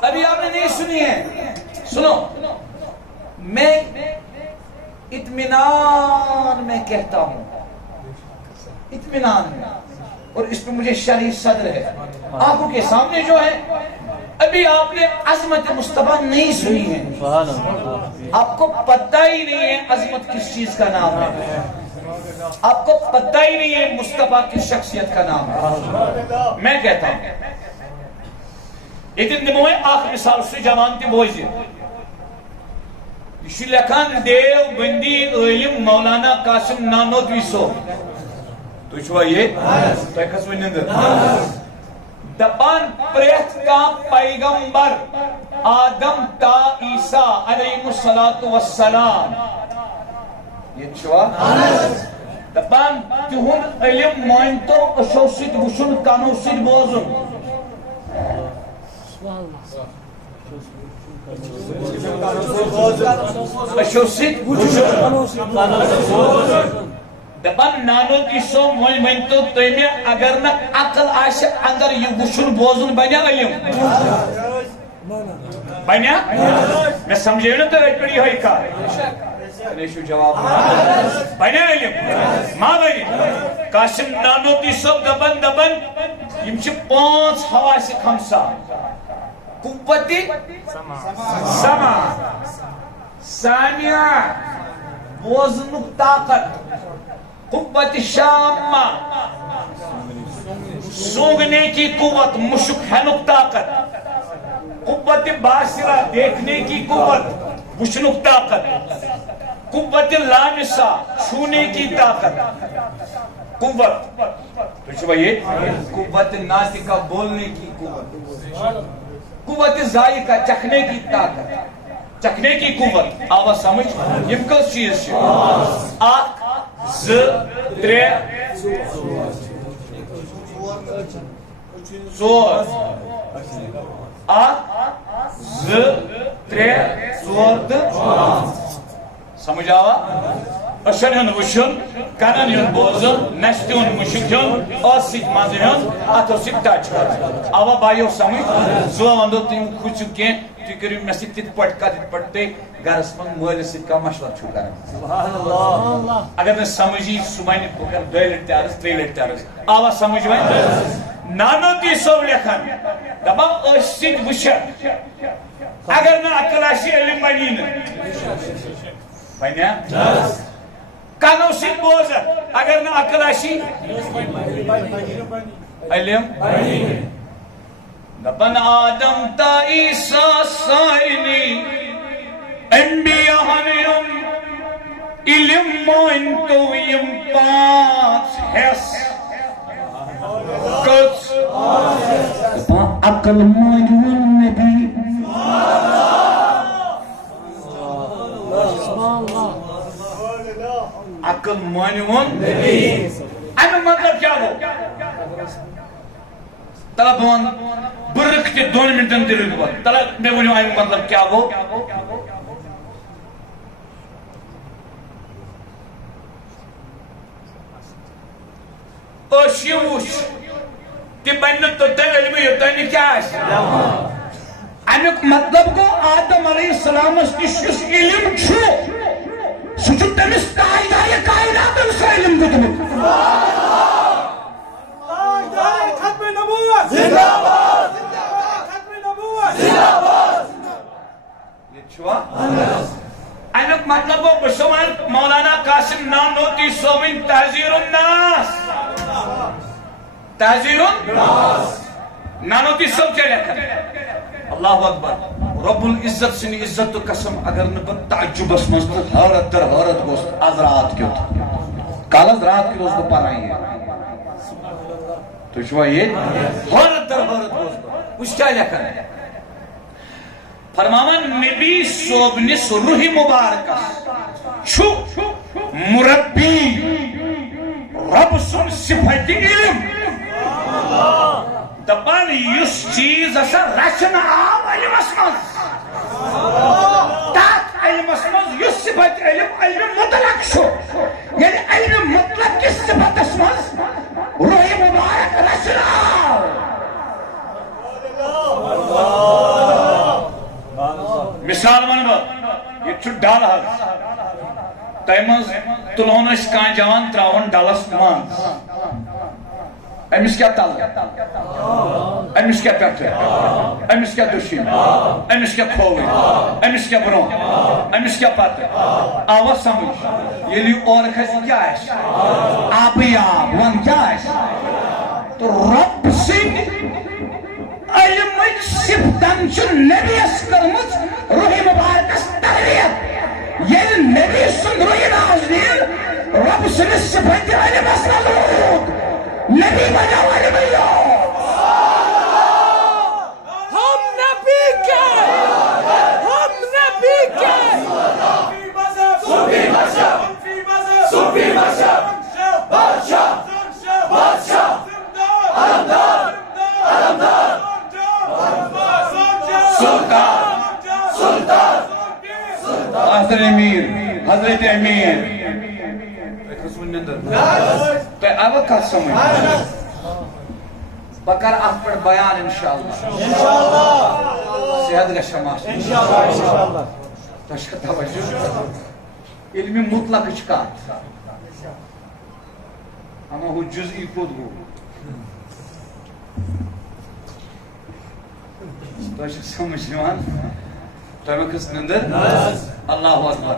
ابھی آپ نے نہیں سنی ہے سنو میں اطمینان میں کہتا ہوں اطمینان میں اور اس پہ مجھے شرعی صدر ہے آنکھوں کے سامنے جو ہے ابھی آپ نے عظمت مصطفیٰ نہیں سنی ہے آپ کو پتہ ہی نہیں ہے عظمت کس چیز کا نام ہے آپ کو پتہ ہی نہیں ہے مصطفیٰ کی شخصیت کا نام ہے میں کہتا ہوں ایک دن میں آخر مثال سے جوان تی بوزی یہ لکھان دیو بندی علم مولانا قاسم نانوتوی صاحب تو چھوا یہ تو ایک حسن نندر دپان پریت کا پیغمبر آدم تا عیسیٰ علیہ السلام یہ چھوا دپان تہن علم مانتو اشو سید وشن کانو سید بوزن اشو سید وشن دپان نانو کی سو مانتو تیمی اگر نا عقل آشے اندر یہ وشن بوزن بنیا علم بنیا میں سمجھے نا تو ایک پڑی ہوئی کار نیشو جواب بنیا علم ما بنی قاسم نانوتی صاحب دبن یم چھ 5 حواس خمسہ قوتی سما سامعہ بوزنک طاقت قوت شامہ سونگنے کی قوت مشک ہنک طاقت قوت باصرہ دیکھنے کی قوت وشنک طاقت قوت لامسہ چھونے کی طاقت قوت تو چھو یہ قوت ناطقہ بولنے کی قوت قوت ذائقہ چکھنے کی طاقت چکھنے کی قوت آواز سمجھ یہ کس چیز ہے آکھ ز ترے ژور آکھ ز ترے ژور تہٕ سمجھ آوا أشر هن وشون كانن هن بوزن نشتي هن مشكون أسيت مازن هن أتوسيت تاج أوا بايو سامي زوا وندو تيم كوچكين تكريم مسجد پڑھتے گھرس من مالس سۭتۍ کا مشورٕ چھُ کران سبحان اللہ اگر نہٕ سمجھی سُہ وَنہِ بہٕ کرٕ 2 لٹہِ تہِ عرض 3 لٹہِ تہِ عرض آوا سمجھ وۄنۍ نانوتی صٲب لیکھان دپان أسۍ سۭتۍ وٕچھان اگر نہٕ عقل آسہِ علم بنی نہٕ بنیا کانو سۭتۍ بوزان اگر نہٕ عقل آسہِ علم بنی دپن آدم تا عیسیٰ سارنی انبیاء ہنیم علم مانتو یم 5 حص کچھ دپن عقل مانیون نبی عقل مانیون نبی امی مطلب کیا ہو طلب ون برکت 2 منٹن دل طلب میں ونیو آئی مطلب کیا گو اشیوش تی بنت تو تے علمی یتانی کیا ہے امیک مطلب کو آدم علیہ السلام اس کشکس علم چھو سچو تمس تاجدار کائنات اس علم کو تمک زندہ باد ختم نبوت زندہ باد یہ چھوا اینک مطلب وہ بسمان مولانا قاسم نانوتی صوبین تحذیر الناس نانوتی صوب چلے کر اللہ اکبر رب العزت سنی عزت و قسم اگر نبت تعجب اس مزد حارت در حارت گوست از رات کیوں تھا کال از رات کی روز کو پا رہی ہے تو چھوا یہ حارت در حارت گوست اس کیا لکھا ہے فرمامان نبی صوبنس روح مبارکہ چھو مربی رب سن صفت علم دبان یس چیز اسا رچنا آو علم اسمز تات علم اسمز یس صفت علم مطلق شو یعنی علم مطلق کس صفت اسمز روح مبارک رچنا مثال منو یہ چھو ڈال حض تیمز تلون اس کان جوان تراؤن ڈالس مانز امس کیا تل امس کیا پیٹر امس کیا دشین امس کیا کھووی امس کیا برون امس کیا پاتر آواز سمجھ یہ لیو اور کھسی کیا ہے آبی آب وان کیا ہے تو رب سنگ علم صفتن چو نبی اسکرمت روح مبارکس تغلیت یہ نبی سن روح نازلین رب سن صفت علم اسکرمت نبی بنا علم اللہ ہم نبی کے صوفی مذہب صوفی مذہب بادشاہ علمدار سلطان حضرت امیر تو اب کت سمجھ بکر ات پر بیان انشاءاللہ صحت گشا ماس انشاءاللہ توجہ علم مطلق کت اما ہو جزئی خود ہو تو سمجھ لیوان تو ہمیں کس نندر اللہ اکبر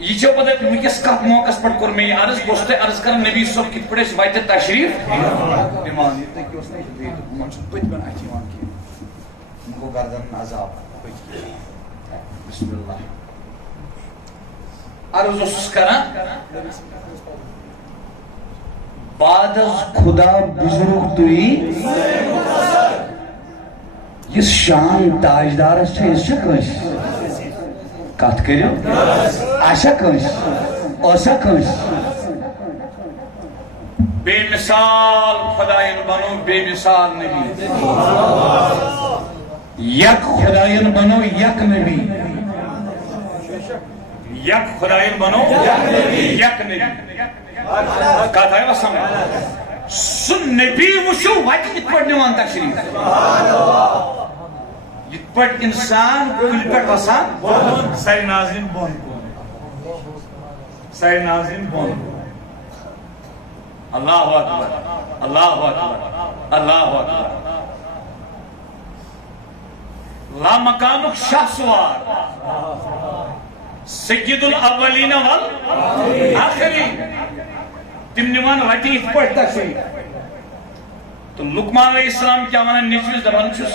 یہ جو پتہ وکس کت موقع پر کور میں عرض گوشتے عرض کر نبی صاحب کت پڑے وائتے تشریف ایمان یہ تک اس نے بیت من پت بن اچ ایمان کی ان کو گردن عذاب بسم اللہ عرض اس کرا بعد از خدا بزرگ توئی اس شان تاجدار اس کنس کت کرو آشا کنس اوسا کنس بے مثال خداین بنو بے مثال نبی یک خداین بنو یک نبی یک خدایل بنو یک نبی کہا تھا ہے سمجھ سن نبی وشو وقت ات پڑھ نوان تشریف ات پڑھ انسان کل پڑھ وسان ساری ناظرین بون ساری ناظرین بون اللہ اکبر اللہ اکبر اللہ اکبر لا مقامک شاہ سوار سید الاولین والآخرین تم نوان وٹی ات پڑھ تشریف تو لقمان علیہ السلام کیا مانا نیچوز دبان چس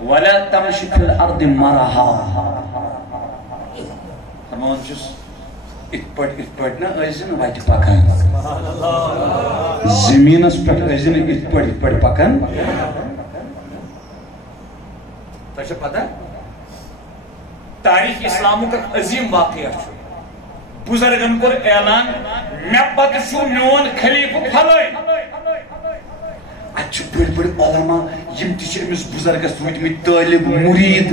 وَلَا تَمْشِ فِي الْأَرْضِ مَرَحَا فرمان چس ات پڑھ نا ایزن وائٹ پکان زمین اس پڑھ ایزن ات پڑھ پکان تو اچھا پتا تاریخ اسلاموں کا عظیم واقعہ چھو بزرگن پر اعلان میں پتہ چھو میون خلیفہ پھلائی اچھا بڑ علماء یم تیچ امس بزرگس روٗدمٕتۍ طالب مرید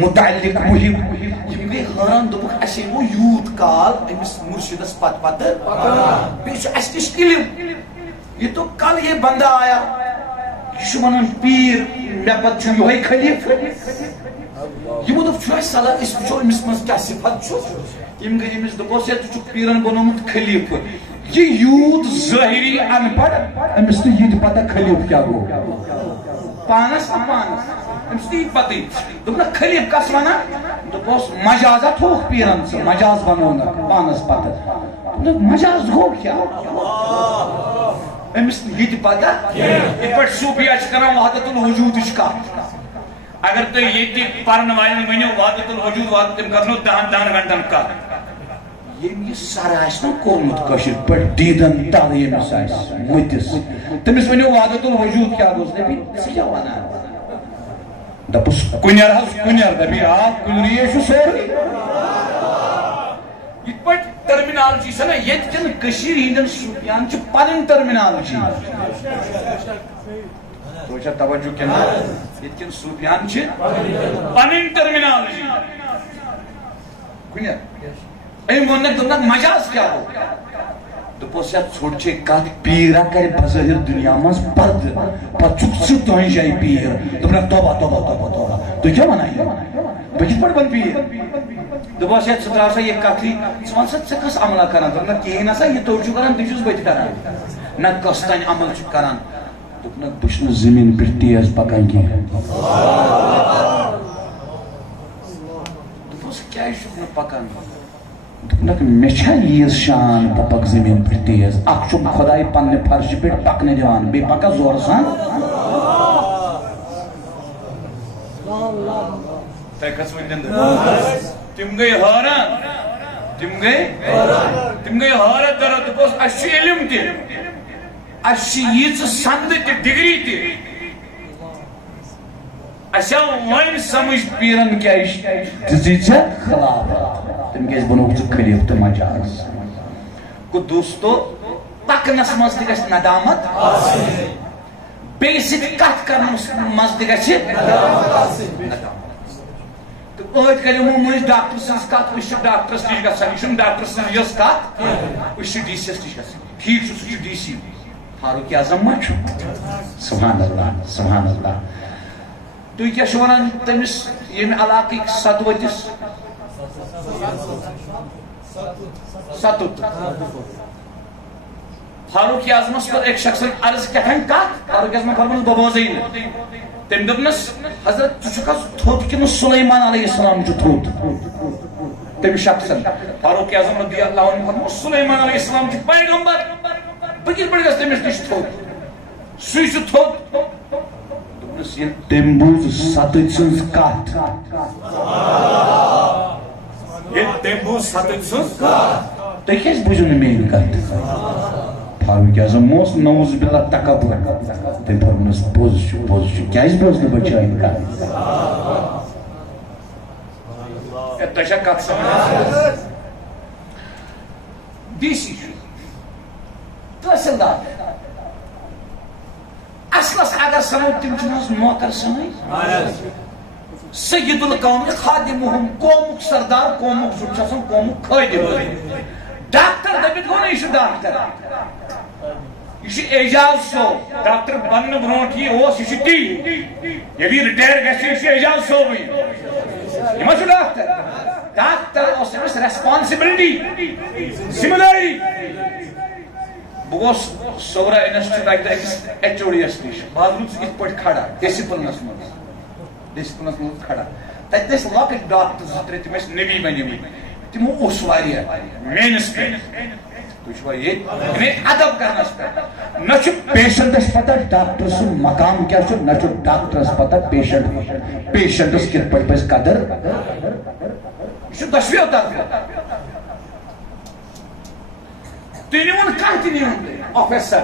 متعلق محب یم گئی حیران دوٚپُکھ اَسے گوٚو یوٗت کال امس مرشدس پتہ بیٚیہِ چھُ اَسہِ نِش علم یہ تو کل یہ بندہ آیا یہ چھُ ونان پیٖر مےٚ پتہٕ چھُ یِہوٚے خلیفہ یمو دوٚپ چھُ اَسہِ صلاح أسۍ وٕچھو أمِس منٛز کیٛاہ صفت چھُ یم گئی أمِس دوٚپہوس ہے ژٕ چھُکھ پیٖرن بنومُت خلیفہ یہ یوٗت ظٲہری ان پڑھ أمِس نہٕ یہِ تہِ پتہ خلیفہ کیٛاہ گوٚو پانس أمِس نہٕ یہِ پتہٕ دوٚپ نہ خلیفہ کس ونان دوٚپہوس مجازا تھوٚوُکھ پیٖرن ژٕ مجاز بنوونکھ پانس پتہٕ دوٚپ مجاز گوٚو کیٛاہ أمِس نہٕ یہِ تہِ پتہ یِتھ پٲٹھۍ صوٗفیا چھِ کران وحدت الوجوٗدٕچ کتھ اگر تُہۍ ییٚتہِ پرن والٮ۪ن ؤنِو وحدت الوجوٗد وحدت تِم کرنو 10 گھنٹن کتھ یم یہ سر آس نا کورمت کشر پہ دیدن تل یمس آس متس تمس ونو وحدت الوجود کیا گوس دپی ژٕ کیٛاہ ونان دپس کُنیر حظ کُنیر دپی آ کُنریے چھُ سورُے یِتھ پٲٹھۍ ٹرمینالجی چھےٚ نا ییٚتہِ کٮ۪ن کٔشیٖرِ ہٕنٛدٮ۪ن صوٗفیان چھِ پنٕنۍ ٹرمینالجی توے چھا توجہ کِنہٕ ییٚتہِ کٮ۪ن صوٗفیان چھِ پنٕنۍ ٹرمینالجی کُنیر أمۍ ووٚننکھ دوٚپنکھ مجاز کیٛاہ گوٚو دوٚپُس یا ژھوٚٹ چھے کتھ پیٖرا کرِ بظٲہِر دُنیا منٛز پردٕ پتہٕ چھُکھ ژٕ تُہنٛزِ جایہِ پیٖر دوٚپنکھ توبہ توبہ توبہ توبہ تُہۍ کیٛاہ ونان یہِ بہٕ کِتھ پٲٹھۍ بنہٕ پیٖر دوٚپہوس ہے ژٕ ترٛاو سا یہِ کتھٕے ژٕ ون سا ژٕ کۄس عملا کران دوٚپنکھ کِہیٖنۍ نسا یہِ تُہۍ چھُو کران تہِ چھُس بہٕ تہِ کران نہ کۄس تانۍ عمل چھُکھ کران دوٚپنکھ بہٕ چھُس نہٕ زٔمیٖن پٮ۪ٹھ تیز پکان کینٛہہ دوٚپُس کیٛازِ چھُکھ نہٕ پکان دوٚپنکھ مےٚ چھا ییٖژ شان بہٕ پکہٕ زٔمیٖن پٮ۪ٹھ تیز اکھ چھُم خۄداے پننہِ فرشہِ پٮ۪ٹھ پکنہٕ دِوان بیٚیہِ پکا زورٕ سان تۄہہِ کھٔژ وۄنۍ نِندٕر تِم گٔے حٲران تِم گٔے حٲرت درد دوٚپُس اَسہِ چھُ علم تہِ اَسہِ چھِ ییٖژٕ سندٕ تہِ ڈگری تہِ اَسہِ آو وۄنۍ سمجھ پیٖرن کیٛازِ دِژٕے ژےٚ خلافت تم کیٛازِ بنووُکھ ژٕ خلیفہ تہٕ مجاز گوٚو دوستو پکنس منٛز تہِ گژھِ ندامت بیٚیہِ سۭتۍ کتھ کرنس منٛز تہِ گژھِ ندامت تہٕ ٲدۍ کٔرِو مٔنٛزۍ ڈاکٹر سٕنٛز کتھ أسۍ چھِ ڈاکٹرس نِش گژھان یہِ چھُنہٕ ڈاکٹر سٕنٛز یۄس کتھ أسۍ چھِ ڈی سی یس نِش گژھان ٹھیٖک چھُ سُہ چھُ ڈی سی فاروق اعظم ما چھُ سبحان اللہ سبحان اللہ تُہۍ کیٛاہ چھِو ونان تٔمِس ییٚمہِ علاقٕکۍ ستوتِس ستُت فاروق اعظمس پر ایک شخص عرض کیٛاہ کتھ فاروق اعظمن فرمووُس بہٕ بوزے نہٕ تٔمۍ دوٚپنس حضرت ژٕ چھُکھ حظ تھوٚد کِنہٕ سُلیمان علیہ السلام چھُ تھوٚد تٔمۍ شخصن فاروق اعظم رضی اللہ عنہ فرمووُس سُلیمان علیہ السلام چھُ پیغمبر بہٕ کِتھ پٲٹھۍ گژھٕ تٔمِس نِش تھوٚد سُے چھُ تھوٚد دوٚپنس ییٚلہِ تٔمۍ بوٗز ستٕتۍ سٕنٛز کتھ ییٚلہِ تٔمۍ بوٗز ستٕتۍ سٕنٛز کتھ تُہۍ کیٛازِ بوٗزِو نہٕ میٛٲنۍ کتھ فاروق اعظم اوس نعوذ باللہ تکبر تٔمۍ فرمونس پوٚز چھُ کیٛازِ بوز نہٕ بہٕ چٲنۍ کتھ تۄہہِ چھا کتھ سمجھ ڈی سی چھُ تحصیلدار اصلس اگر سنو تِم چھِ نہٕ حظ نوکر سٲنۍ سید القوم خادمہم قومک سردار قومک زُٹ چھسن قومک خادم ڈاکٹر دبت گو نا یہ ڈاکٹر یہ اعجاز صوب ڈاکٹر بننے برونٹ یہ تی یلی ریٹائر گژھِ یہ اعجاز صوب یہ ما ڈاکٹر ڈاکٹر اس ریسپانسبلٹی ذمہ داری بہت صورہ انسٹیٹیوٹ اکس ایچ او ڈی ایس نش بہت روز ات پہ کھڑا ڈسپلنس من کھڑا تتہ لکٹ ڈاکٹر زٕ ترٛےٚ تِم ٲسۍ نبی بنیمٕتۍ تِمو اوس واریاہ میٲنِس پٮ۪ٹھ تُہۍ چھُوا ییٚتہِ یعنی ادب کرنس پٮ۪ٹھ نہ چھُ پیشنٹس پتہ ڈاکٹر سُنٛد مقام کیٛاہ چھُ نہ چھُ ڈاکٹرس پتہ پیشنٹس کِتھ پٲٹھۍ پزِ قدر یہ چھُ دۄشوٕیو طرفہٕ تُہۍ نِوُن کانٛہہ تہِ نِوُن آفیسر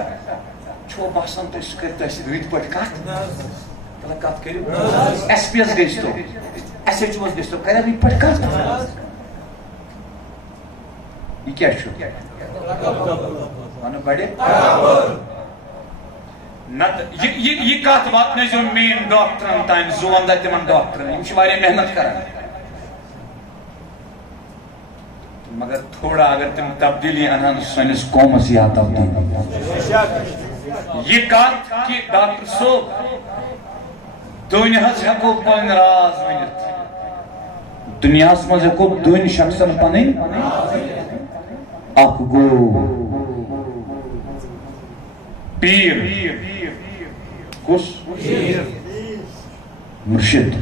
چھُوا باسان تُہۍ سُہ کرِ تۄہہِ سۭتۍ رٕتۍ پٲٹھۍ کتھ کتھ کٔرِو ایس پی یس گٔژھتو ایس ایچ اوس گٔژھتو کرِ رٕتۍ پٲٹھۍ کتھ یہ کیا چھُ ونہٕ بڑِ نتہٕ یہ کتھ واتنٲیزیو مین ڈاکٹرن تام زون دہ تمن ڈاکٹرن یم چھِ واریاہ محنت کران مگر تھوڑا اگر تم تبدیلی انہن سنس قومس یا تبدیلی یہ کت کہ ڈاکٹر صوب دون حض ہیکو پن راز ونت دنیا مز ہیکو دون شخصن پن اخ گو پیر کس مرشد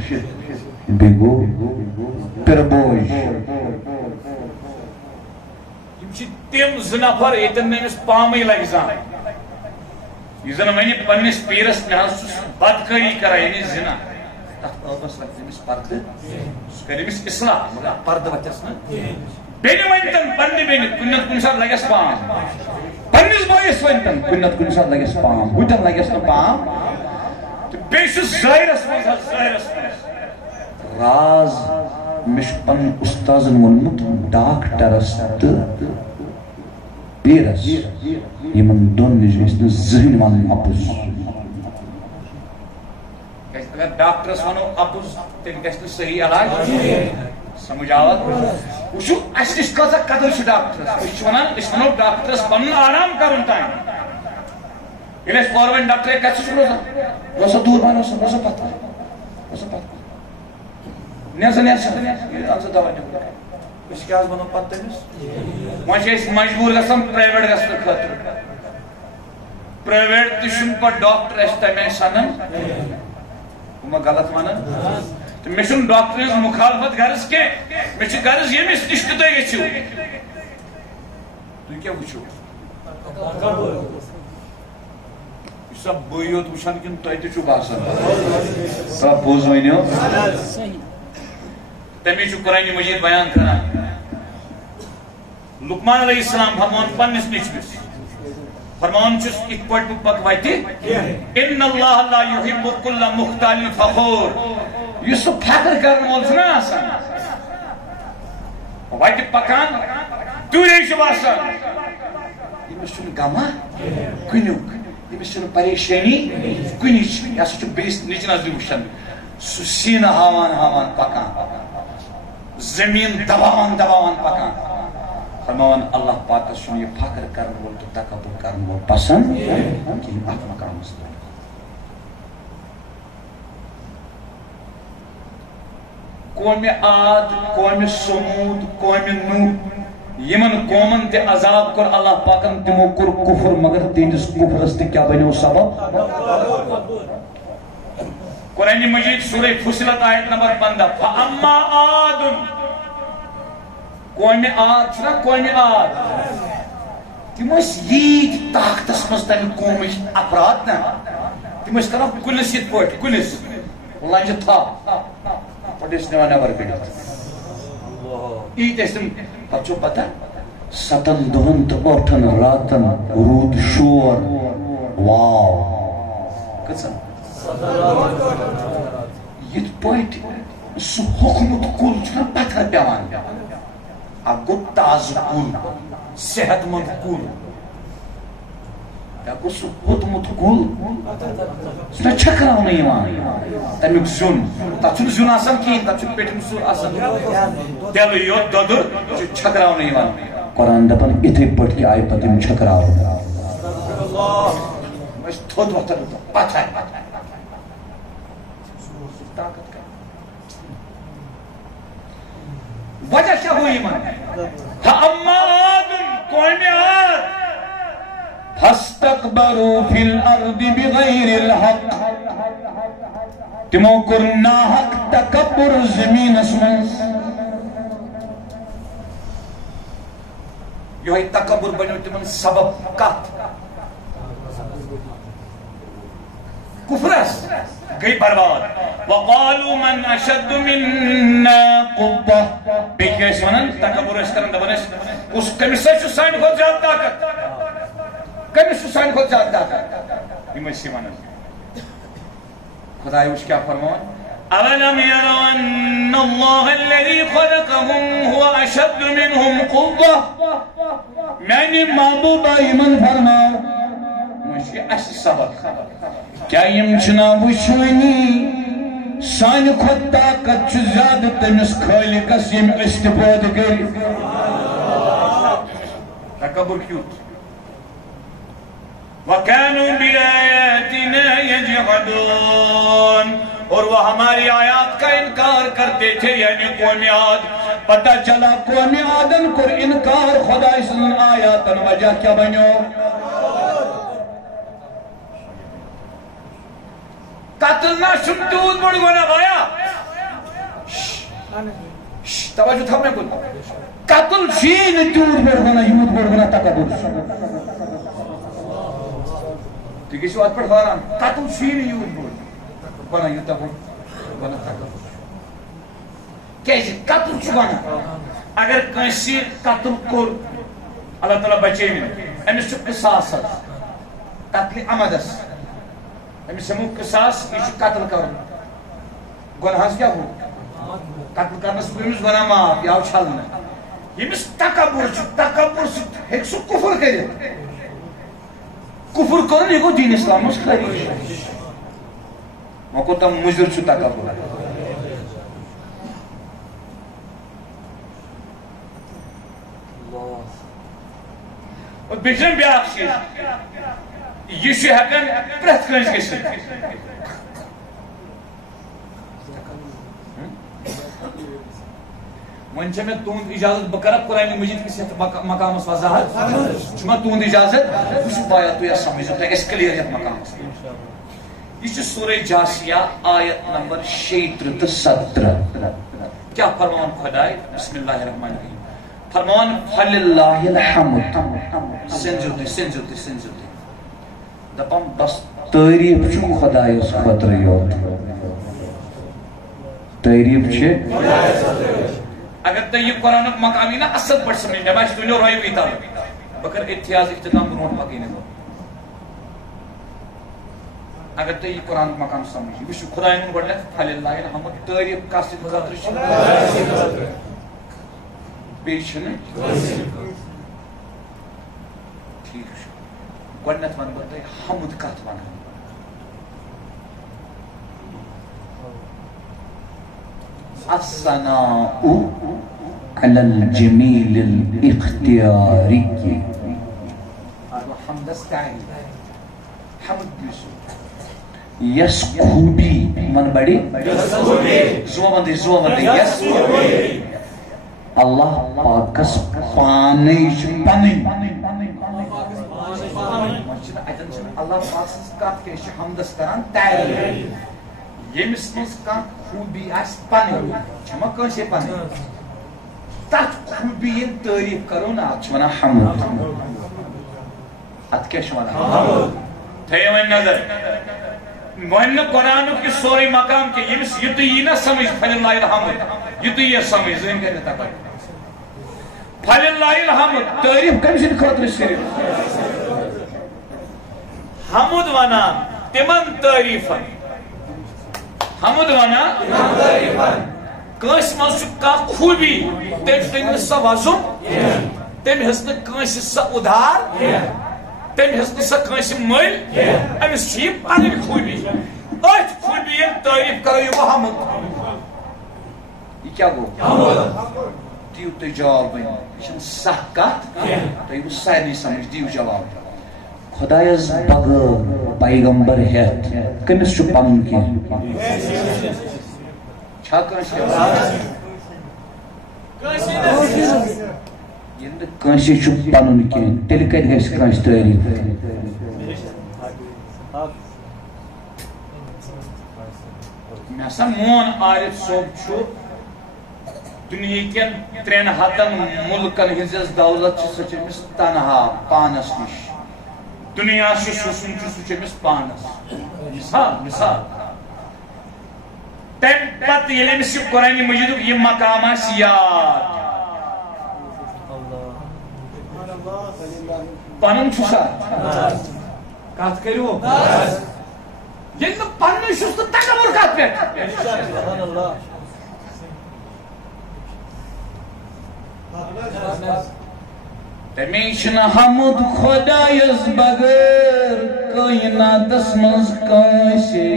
بیٚیہِ گوٚو پِربوج یم چھِ تِم زٕ نفر ییٚتٮ۪ن نہٕ أمِس پامٕے لگہِ زانٛہہ یُس زن وۄنۍ پننِس پیرس مےٚ حظ چھُس بدکٲری کران یعنی زنا تتھ ٲبس لگہِ أمِس پردٕ سُہ کرِ أمِس اصلاح مگر پردٕ وتھٮ۪س نہٕ بیٚنہِ ؤنۍتن پننہِ بیٚنہِ کُنہِ نتہٕ کُنہِ ساتہٕ لگٮ۪س پام پننِس بٲیِس ؤنۍتن کُنہِ نتہٕ کُنہِ ساتہٕ لگٮ۪س پام ہُتٮ۪ن لگٮ۪س نہٕ پام تہٕ بیٚیہِ چھُ ظٲہرس منٛز حظ ظٲہرس منٛز راز مےٚ چھُ پنُن اُستازن ووٚنمُت ڈاکٹرس تہٕ پیرس یمن دۄن نِش گژھِ نہٕ زٕہٕنۍ ونُن اپُز اگر ڈاکٹرس ونو اپُز تیٚلہِ گژھِ نہٕ صحیح علاج سمجھ آوت وٕچھو اسہِ نِش کۭژاہ قدر چھِ ڈاکٹرس أسۍ چھِ ونان أسۍ ونو ڈاکٹرس پنُن آرام کرُن تام ییٚلہِ أسۍ اورٕ وۄنۍ ڈاکٹر کتہِ چھُ روزان روزا دوٗر وۄنۍ روزا پتہٕ نیسا انسا دوا أسۍ کیٛاہ حظ ونو پتہٕ تٔمِس وۄنۍ چھِ أسۍ مجبوٗر گژھان پرٛایویٹ گژھنہٕ خٲطرٕ پرٛایویٹ تہِ چھُنہٕ پتہٕ ڈاکٹر اَسہِ تمہِ آیہِ سنان بہٕ ما غلط ونان تہٕ مےٚ چھُنہٕ ڈاکٹر ہٕنٛز مُخالفت غرض کینٛہہ مےٚ چھُ غرض ییٚمِس نِش تہِ تُہۍ گٔژھِو تُہۍ کیٛاہ وٕچھِو یہِ چھا بٕے یوت وٕچھان کِنہٕ تۄہہِ تہِ چھُو باسان پوٚز ؤنِو تمی چھُ قرآنِ مجیٖد بیان کران لقمان علیہ السلام فرمان پننِس نیٚچوِس فرمان چھُس یِتھ پٲٹھۍ بہٕ پکہٕ وتہِ اِنَّ اللّٰهَ لَا يُحِبُّ كُلَّ مُخْتَالٍ فَخُورٍ یُس سُہ فخر کرن وول چھُنہ آسان وتہِ پکان دوٗرے چھُ باسان ییٚمِس چھُنہٕ غمہ کُنیُک ییٚمِس چھُنہٕ پریشٲنی کُنِچ یہِ ہسا چھُ بیٚیِس نِچ نظرِ وٕچھان سُہ سیٖنہٕ ہاوان پکان زمین دباوان پکان فرماوان اللہ پاکس چھُنہٕ یہِ فخر کرن وول تہٕ تکبر کرن وول پسند کِہیٖنۍ اتھ مقامس پٮ۪ٹھ قومِ عاد قومِ سموٗد قومِ نوح یمن قومن تہِ عذاب کوٚر اللہ پاکن تِمو کوٚر کُفر مگر تِہنٛدِس کُفرس تہِ کیٛاہ بنیو سبب قرآن مجید سورہ فصلت آیت نمبر 15 فَأَمَّا عَادٌ قومِ عاد چھُنا قومِ عاد تِم ٲسۍ ییٖتۍ طاقتس منٛز تمہِ قومٕکۍ افراد نا تِم ٲسۍ کران کُلِس یِتھ پٲٹھۍ کُلِس لنجہِ تھپھ پتہٕ ٲسۍ نِوان نٮ۪بر کٔڑِتھ ییٖتۍ ٲسۍ تِم پتہٕ چھو پتہ 7 دۄہن تہٕ 8 راتن روٗد شور واو کۭژاہ یِتھ پٲٹھۍ سُہ ہوٚکھمُت کُل چھُنہ پتھر پیوان اکھ گوٚو تازٕ کُل صحت مند کُل یا گو سہ ہوتمت کل سہ چھکراونہٕ یِوان تمیُک زیُن تتھ چھُنہٕ زیُن آسان کِہیٖنۍ تتھ چھُ پیٹھِم سُر آسان تیلہٕ یوت دۄدُر چھُ چھکراونہٕ یِوان قرآن دپان یِتھٕے پٲٹھۍ کہِ آیہِ پتہٕ یِم چھکراونہٕ أسۍ تھوٚد وۄتھان پتھر طاقت کر وجہ کیا ہوئی یِمن فَأَمَّا عَادٌ قومِ عاد فَاسْتَكْبَرُوا فِي الْأَرْضِ بِغَيْرِ الْحَقِّ تِمو کوٚر ناحق تکبر زمینس منٛز یہوے تکبر بنیو تمن سبب کتھ کفرس گئی برباد وقالوا من اشد منا قوة بیٚیہِ ٲسۍ ونان تکبر ٲسۍ کران دپان ٲسۍ کُس کٔمِس چھُ سانہِ کھۄتہٕ زیادٕ طاقت کٔمِس چھُ سانہِ کھۄتہٕ زیادٕ طاقت یِم ٲسۍ ونان خداے وٕچھ کیٛاہ فرماوان أَوَلَمْ يَرَوْا أَنَّ اللَّهَ الَّذِي خَلَقَهُمْ هُوَ أَشَدُّ مِنْهُمْ قُوَّةً میٛانہِ محبوٗبا یِمن فرماو وۄنۍ چھِ اَسہِ سبق کیٛاہ یِم چھِنا وٕچھٲنی سانہِ کھۄتہٕ طاقت چھُ زیادٕ تٔمِس خٲلِقس ییٚمۍ أسۍ تہِ پٲدٕ کٔرۍ تکبر کیُتھ وَكَانُوا بِآيَاتِنَا يَجْحَدُونَ اور وہ ہماری آیات کا انکار کرتے تھے یعنی قوم عاد پتہ چلا قوم عادن کو انکار خدا سن آیاتن وجہ کیا بنیو قتل نہ شمتود بڑھ گونا بایا توجہ تھا میں کل قتل شین تود بڑھ گونا یود بڑھ گونا تکبر تو کسی وقت پر خاران قتل شین یود بڑھ بنا یوتا بنا تکبر کیسے قتل چھو بنا اگر کنسی قتل کور اللہ تعالیٰ بچے میں امیس چھو قصاص قتل عمدس امیس ہمو قصاص یہ چھو قتل کرن گناہس کیا ہو قتل کرنا سپریمس گناہ معاف یا چھلنا یمیس تکبر چھو تکبر سے ایک سو کفر کرے کفر کرن یہ کو دین اسلام اس خریش وہ کو تم مجر چھو تکبر اور بیشن بیاق چیز یہ چھو ہکن پرہت کنش کے سن ونچہ میں توند اجازت بکرب قرآن مجید کسی مقام اس وضاحت چھو میں توند اجازت کچھ بایا تو یا سمجھو تو اس کلیریت مقام اس یہ سورہ جاسیہ آیت نمبر 17 کیا فرمان خدای بسم اللہ الرحمن الرحیم فرمان فللہ الحمد سنجوتی دپام بس تعریف چھو خدای اس خطر یوت تعریف چھے اگر تو یہ قرآن مقامی نا اصل پڑھ سمجھ میں باش دنیا روئی بیتا بکر اتحاز اختتام برمون مقینے کو اگر تو یہ قرآن مقام سمجھ یہ خدا انہوں بڑھنے فللہ الحمد تعریف قاسد خطر چھو بیشنے ٹھیک چھو گوڑنت من بڑھتے حمد کات من الثناء على الجميل الاختياري حمد استعين حمد بيسو يسكوبي من بڑی زوامندی يسكوبي اللہ پاکس پانیش پنن اللہ پاکس کات کے حمدس کران تعریف یمس مس کان خوبی اس پنن چھما کانسے پنن تات خوبی تعریف کرو نا چھنا حمد ات کیا چھنا حمد تھے ون نظر مہن قرآن کی سورے مقام کے یمس یت یہ نہ سمجھ فللہ الحمد یت یہ سمجھ زین کرنے تک فللہ الحمد تعریف کم سے خاطر صرف حمد وانا تمن تعریفن حمد وانا کس مز کا خوبی تم سا وزم تم ہس کس سا ادھار تم ہز نسا کنس مل امس چھ پنن خوبی ات خوبی یل تعریف کرو یہ حمد یہ کیا گو دیو تھی جواب بن یہ سہ کت تھی سارے سمجھ دیو جواب خدایس بغیر پیغمبر ہیت کمس چھ پنن کی چھا کنس کنسی چھ پنن کی تیل کت گھس کنس تعریف مے سا مون عارف صوب چھ دنیا کن 3 ہتن ملکن ہز دولت سہ چمس تنہا پانس نش دنیا سہ چمس پانس مثال تم پتہ یل امس یہ قرآن مجید یہ مقام آس یاد پنن سا کت کرو یل پن تو تکبر کت پہ تمے چھن حمد خدایس بغیر کائناتس مز کانسی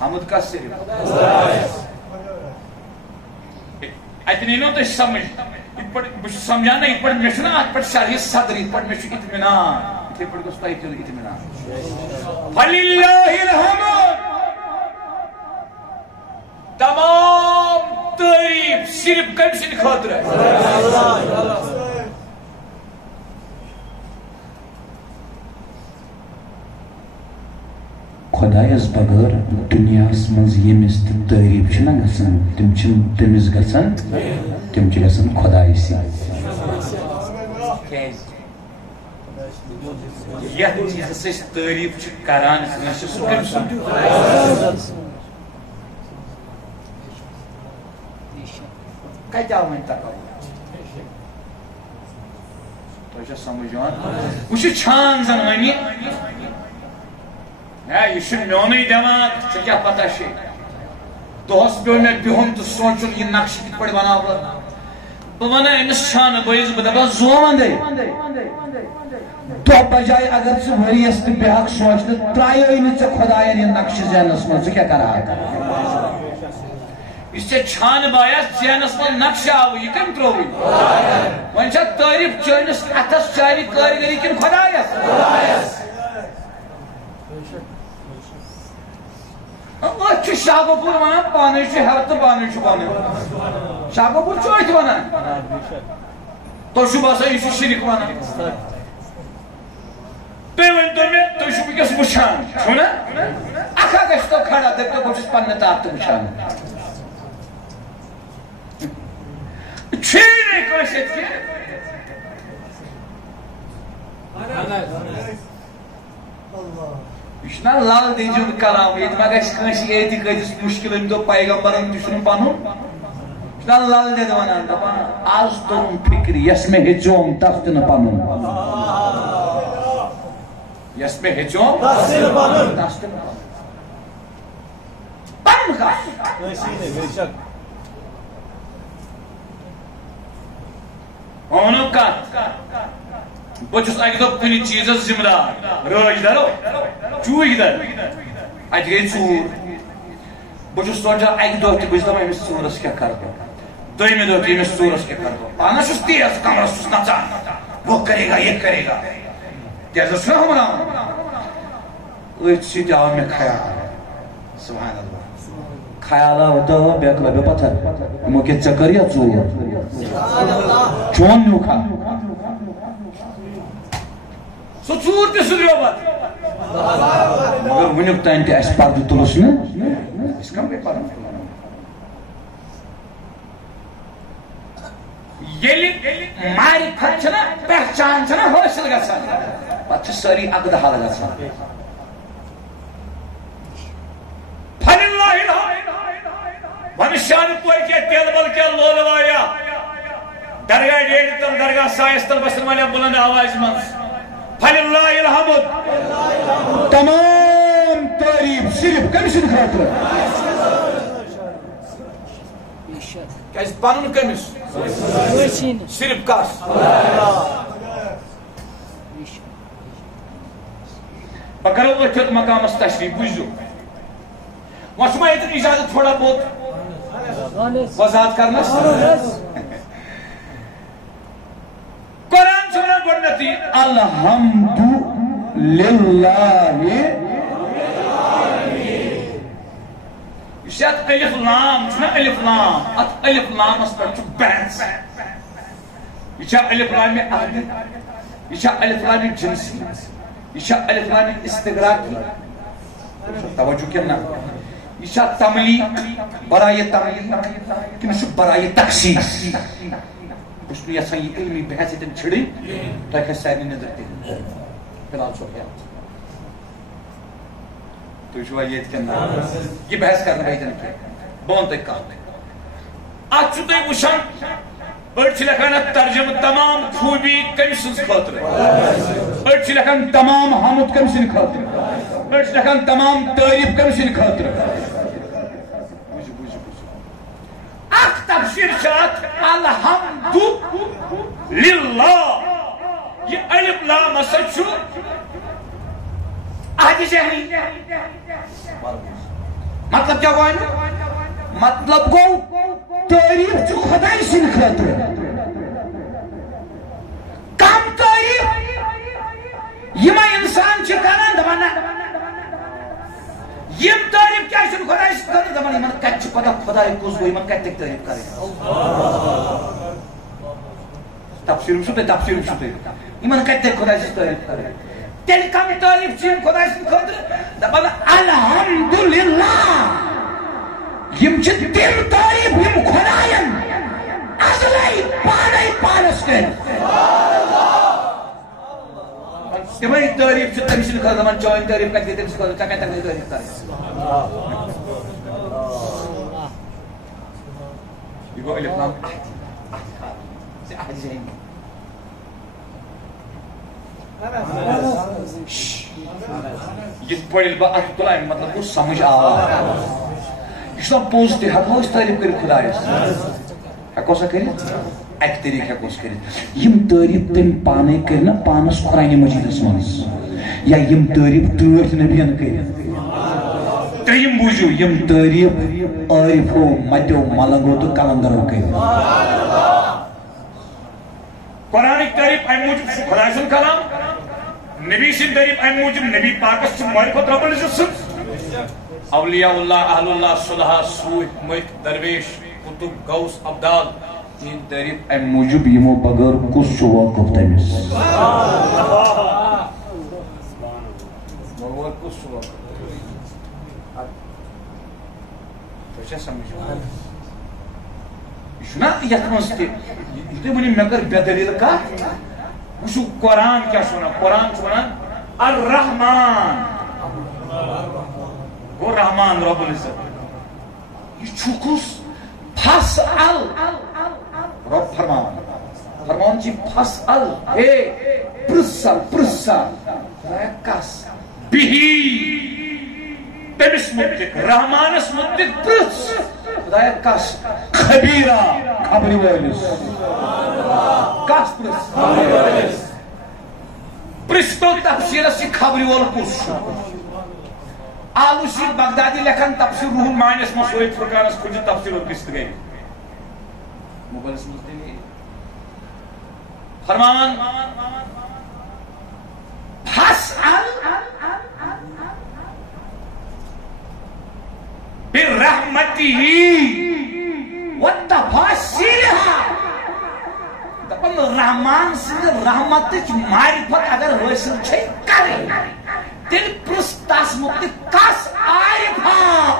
حمد کا صرف اتنی نو تو سمجھ بہت سمجھانا یہ پہ مے ات پہ شرح صدر یہ پہ مے اطمینان اتھے پہ گوس تہ اطمینان فللہ الحمد تمام تعریف صرف کم سند خاطر خدایس بغیر دنیا مز یمس تعریف چھنا گژھان تم تمس گژھان تم گژھان خدای سی یتھ چیزس أسۍ تعریف چھِ کران سہ کم سند کتہ آو وۄنۍ تکبر تۄہہِ چھا سمجھ یِوان وٕچھ چھان زن ونہِ یہ میون دماغ ژےٚ کیٛاہ پتہ چھے دۄہس پیو مےٚ بِہُن تہٕ سونٛچُن یہِ نقشہٕ کِتھ پٲٹھۍ بناو بہٕ وَنہٕ أمِس چھانہٕ بٲیِس بہٕ دپس زوندے دۄہ بجاے اگر ژٕ ؤرِیس تہِ بیٚہکھ سونٛچنہٕ ترٛایے نہٕ ژےٚ خۄداین یہِ نقشہٕ ذہنس منٛز ژٕ کیٛاہ کرہاکھ اس سے چھان بایا ذہنس من نقشہ آو یہ کم تروی ون چھا تعریف چٲنِس اتھس چانہِ کٲرگٔری کِنہٕ خۄدایس أتھ چھُ شاہ کپوٗر ونان پانے چھُ ہیٚور تہٕ پانے چھُ بۄنہٕ شاہ کپوٗر چھُ أتھۍ ونان تۄہہِ چھُو باسان یہِ چھُ شرک ونان تُہۍ ؤنۍتو مےٚ تُہۍ چھِو وٕنکیٚس وٕچھان چھُو نا اکھ اکھ گژھِ تو کھڑا دٔپتو بہٕ چھُس پننہِ طاقتہٕ وٕچھان چھُے نہٕ کٲنٛسہِ ییٚتہِ یہ لل دِنجُن کلام ییٚتہِ ما گژھِ کٲنٛسہِ اعتِقٲدِس مُشکِل أمۍ دوٚپ پیغمبرن تہِ چھُنہٕ پنُن یہ لل دٮ۪د ونان دپان آز توٚرُم فِکرِ یس مےٚ ہیٚژیوم تس تہِ نہٕ پنُن یس مےٚ ہیٚژیوم تس تہِ نہٕ پنُن کتھ وونُو کتھ بہٕ چھُس اکہِ دۄہ کُنہِ چیٖزس ذمہٕ دار رٲچھ درو چوٗکۍ در اتہِ گٔے ژوٗر بہٕ چھُس سونٛچان اکہِ دۄہ تہِ بہٕ چھُس دپان أمِس ژوٗرس کیٛاہ کرٕ بہٕ دوٚیمہِ دۄہ تہِ أمِس ژوٗرس کیٛاہ کرٕ بہٕ پانس چھُس تیز کمرس چھُس نژان وہ کرے گا یہ کرے گا تیزس چھُنا ہُمراوان أتھۍ سۭتۍ آو مےٚ خیال سبحان اللہ خیال آو تہٕ بیٚکہِ لبہِ پتھر یِمو کیٛاہ ژےٚ کٔر یا ژوٗر چون نیوٗکھا سُہ ژوٗر تہِ سُدریو پتہٕ مگر وُنیُک تام تہِ اَسہِ پردٕ تُلُس نہٕ أسۍ کم گٔے پردٕ تُلان ییٚلہِ معرفت چھَنا پہچان چھَنا حٲصِل گژھان پتہٕ چھِ سٲری عقدٕ حل گژھان فللہ الحمد ون شان پورِ کیٛاہ تیلہٕ بل کیٛاہ لولہٕ واریاہ درگاہ ڈیرِ تل درگاہ سایس تل بسن والیاہ بلند آوازِ منٛز فللہ الحمد تمام تعریف صرف کٔمۍ سٕنٛدِ خٲطرٕ کیازِ پنُن کٔمِس صرف کس بہٕ کرو ؤتھِتھ مقامس تشریف بوٗزِو وۄنۍ چھُ مےٚ ییٚتٮ۪ن اِجازت تھوڑا بہت وضاحت کرنس قرآن چھُ ونان گۄڈنیٚتھٕے الحمدُ للہ یُس یتھ الف لام چھُنہ الف لام اتھ الف لامس پٮ۪ٹھ چھُ بحث یہِ چھا الف لامِ عہدی یہِ چھا الف لامِ جنسی یہِ چھا الف لامِ استغراقی توجہ کِنہٕ نہ یہ چھا تملیق برائے تملیق کنہ چھُ برائے تخصیص بہٕ چھُس نہٕ یژھان یہ علمی بحث ییٚتٮ۪ن چھِڑٕنۍ تۄہہِ کھسہِ سارنٕے نظر تہِ فی الحال چھُ خیال تُہۍ چھُوا ییٚتہِ کِنہٕ نہ یہ بحث کرنہٕ بہٕ ییٚتٮ۪ن کینٛہہ بہٕ وَنہٕ تۄہہِ کتھ اتھ چھُو تُہۍ وٕچھان أڑۍ چھِ لیکھان اتھ ترجمہٕ تمام خوٗبی کٔمۍ سٕنٛز خٲطرٕ أڑۍ چھِ لیکھان تمام حمد کٔمۍ سٕنٛدِ خٲطرٕ أڑۍ چھِ لیکھان تمام تعریف کٔمۍ سٕنٛدِ خٲطرٕ اکھ تفسیر چھُ اتھ الحمدُ للہ یہ الف لام ہسا چھُ عہدِ ذہنی مطلب کیا گوٚو مطلب گوٚو تعریف چھُ خۄداے سٕنٛدِ خٲطرٕ کم تعریف یِمے انسان چھِ کران دپان یم تعریف کیا چھُنہٕ خۄداے سٕنٛدِ خٲطرٕ دپان یِمن کتہِ چھِ پتہ خۄداے کُس گوٚو یِمن کتہِ تگہِ تعریف کرٕنۍ تفسیٖر وٕچھِو تُہۍ تفسیٖر وٕچھِو تُہۍ یِمن کتہِ تگہِ خۄداے سٕنٛز تعریف کرٕنۍ تیٚلہِ کم تعریف چھِ یِم خۄداے سٕنٛدِ خٲطرٕ دپان الحمدُللہ یم چھِ تِم تعریف یم خۄداین ازلے پانے پانس کٔرۍ تمے تعریف چھِ تٔمۍ سٕنٛدِ خٲطرٕ دپان چٲنۍ تعریف کتہِ گٔے تٔمۍ سٕنٛدِ خٲطرٕ ژےٚ کتہِ تگہِ تعریف کرٕنۍ یہ گوٚو الف لام یِتھ پٲٹھۍ ییٚلہِ بہٕ اتھ تُلہٕ امیُک مطلب گوٚو سمجھ آو یہ چھُ پوٚز تہِ ہٮ۪کو أسۍ تعریف کٔرِتھ خۄدایس ہٮ۪کو سا کٔرِتھ اکہِ طریٖقہٕ ہٮ۪کو أسۍ کٔرِتھ یِم تعریف تٔمۍ پانے کٔرۍ نہ پانس قرآنِ مجیٖدس منٛز یا یِم تعریف ٹٲٹھۍ نبین کٔرِتھ ترٛیٚیِم بوٗزِو یِم تعریف عٲرفو متیو ملنگو تہٕ کلندرو کٔرِتھ قرآنٕکۍ تعریف امہِ موٗجوٗب چھُ خۄداے سُنٛد کلام نبی سٕنٛدۍ تعریف امہِ موٗجوٗب نبی پاکس چھُ معرفت رۄب العزت سٕنٛز اولیاء اللہ اہل اللہ صلحاء سوٗفۍ مٔتھۍ درویش قطب غوث ابدال تہنٛدۍ تعریف امہِ موٗجوٗب یِمو بغٲر کُس چھُ واقف تٔمِس کُس چھُ واقف تۄہہِ چھا سمجھ یہ چھُنہ یتھ منٛز تہِ تُہۍ ؤنِو مےٚ کٔر بے دٔلیٖل کتھ وٕچھِو قرآن کیٛاہ چھُ ونان قرآن چھُ ونان الرحمان گوٚو رحمان رۄب العزت یہ چھُ کُس فَسأل رۄب فرماوان چھِ فَسأل ہے پرٛژھ کس بِہی تٔمِس مُتعلق رحمانس مُتعلق پرٛژھ خۄدایا کس خبیرا خبرِ وٲلِس کس پرٛژھ پرٛژھ تو تفسیٖرس یہِ خبرِ وول کُس چھُ آلوسی بغدادی لیکھان تفسیر روح المعانیس منٛز سورُے فرقانس کھُلہِ تفسیر قسط گٔے موبایلس منٛز تہِ فرماوان برحمتہ وتفاصیلہا دپان رحمان سٕنٛدِ رحمتٕچ معرفت اگر حٲصِل چھے کرٕنۍ تیٚلہِ پرٛژھ تس مُتعلق کس عارفا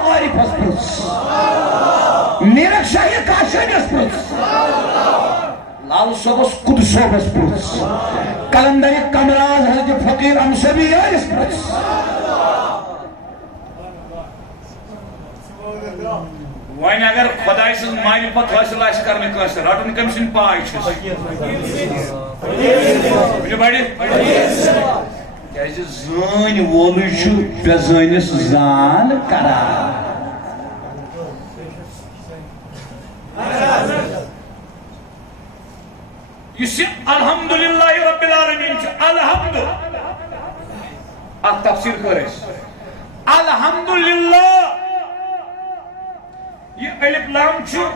عارفس پرٛژھ نیرک شاہی کاشانیس پرٛژھ لال صٲبس قدس صٲبس پرٛژھ کلندر کمراز حضرت فقیر امصبی یٲرِس پرٛژھ وۄنۍ اگر خۄداے سٕنٛز معرفت حٲصِل آسہِ کرنہِ کٲنٛسہِ رٹُن کٔمۍ سٕنٛدۍ پاے چھُس ؤنِو بڑِ کیازِ زٲنۍ وولٕے چھُ بے زٲنِس زان کران یہ الحمدللہ رب العالمین الحمد اخ تفسیر کرس الحمدللہ یہ الف لام چھو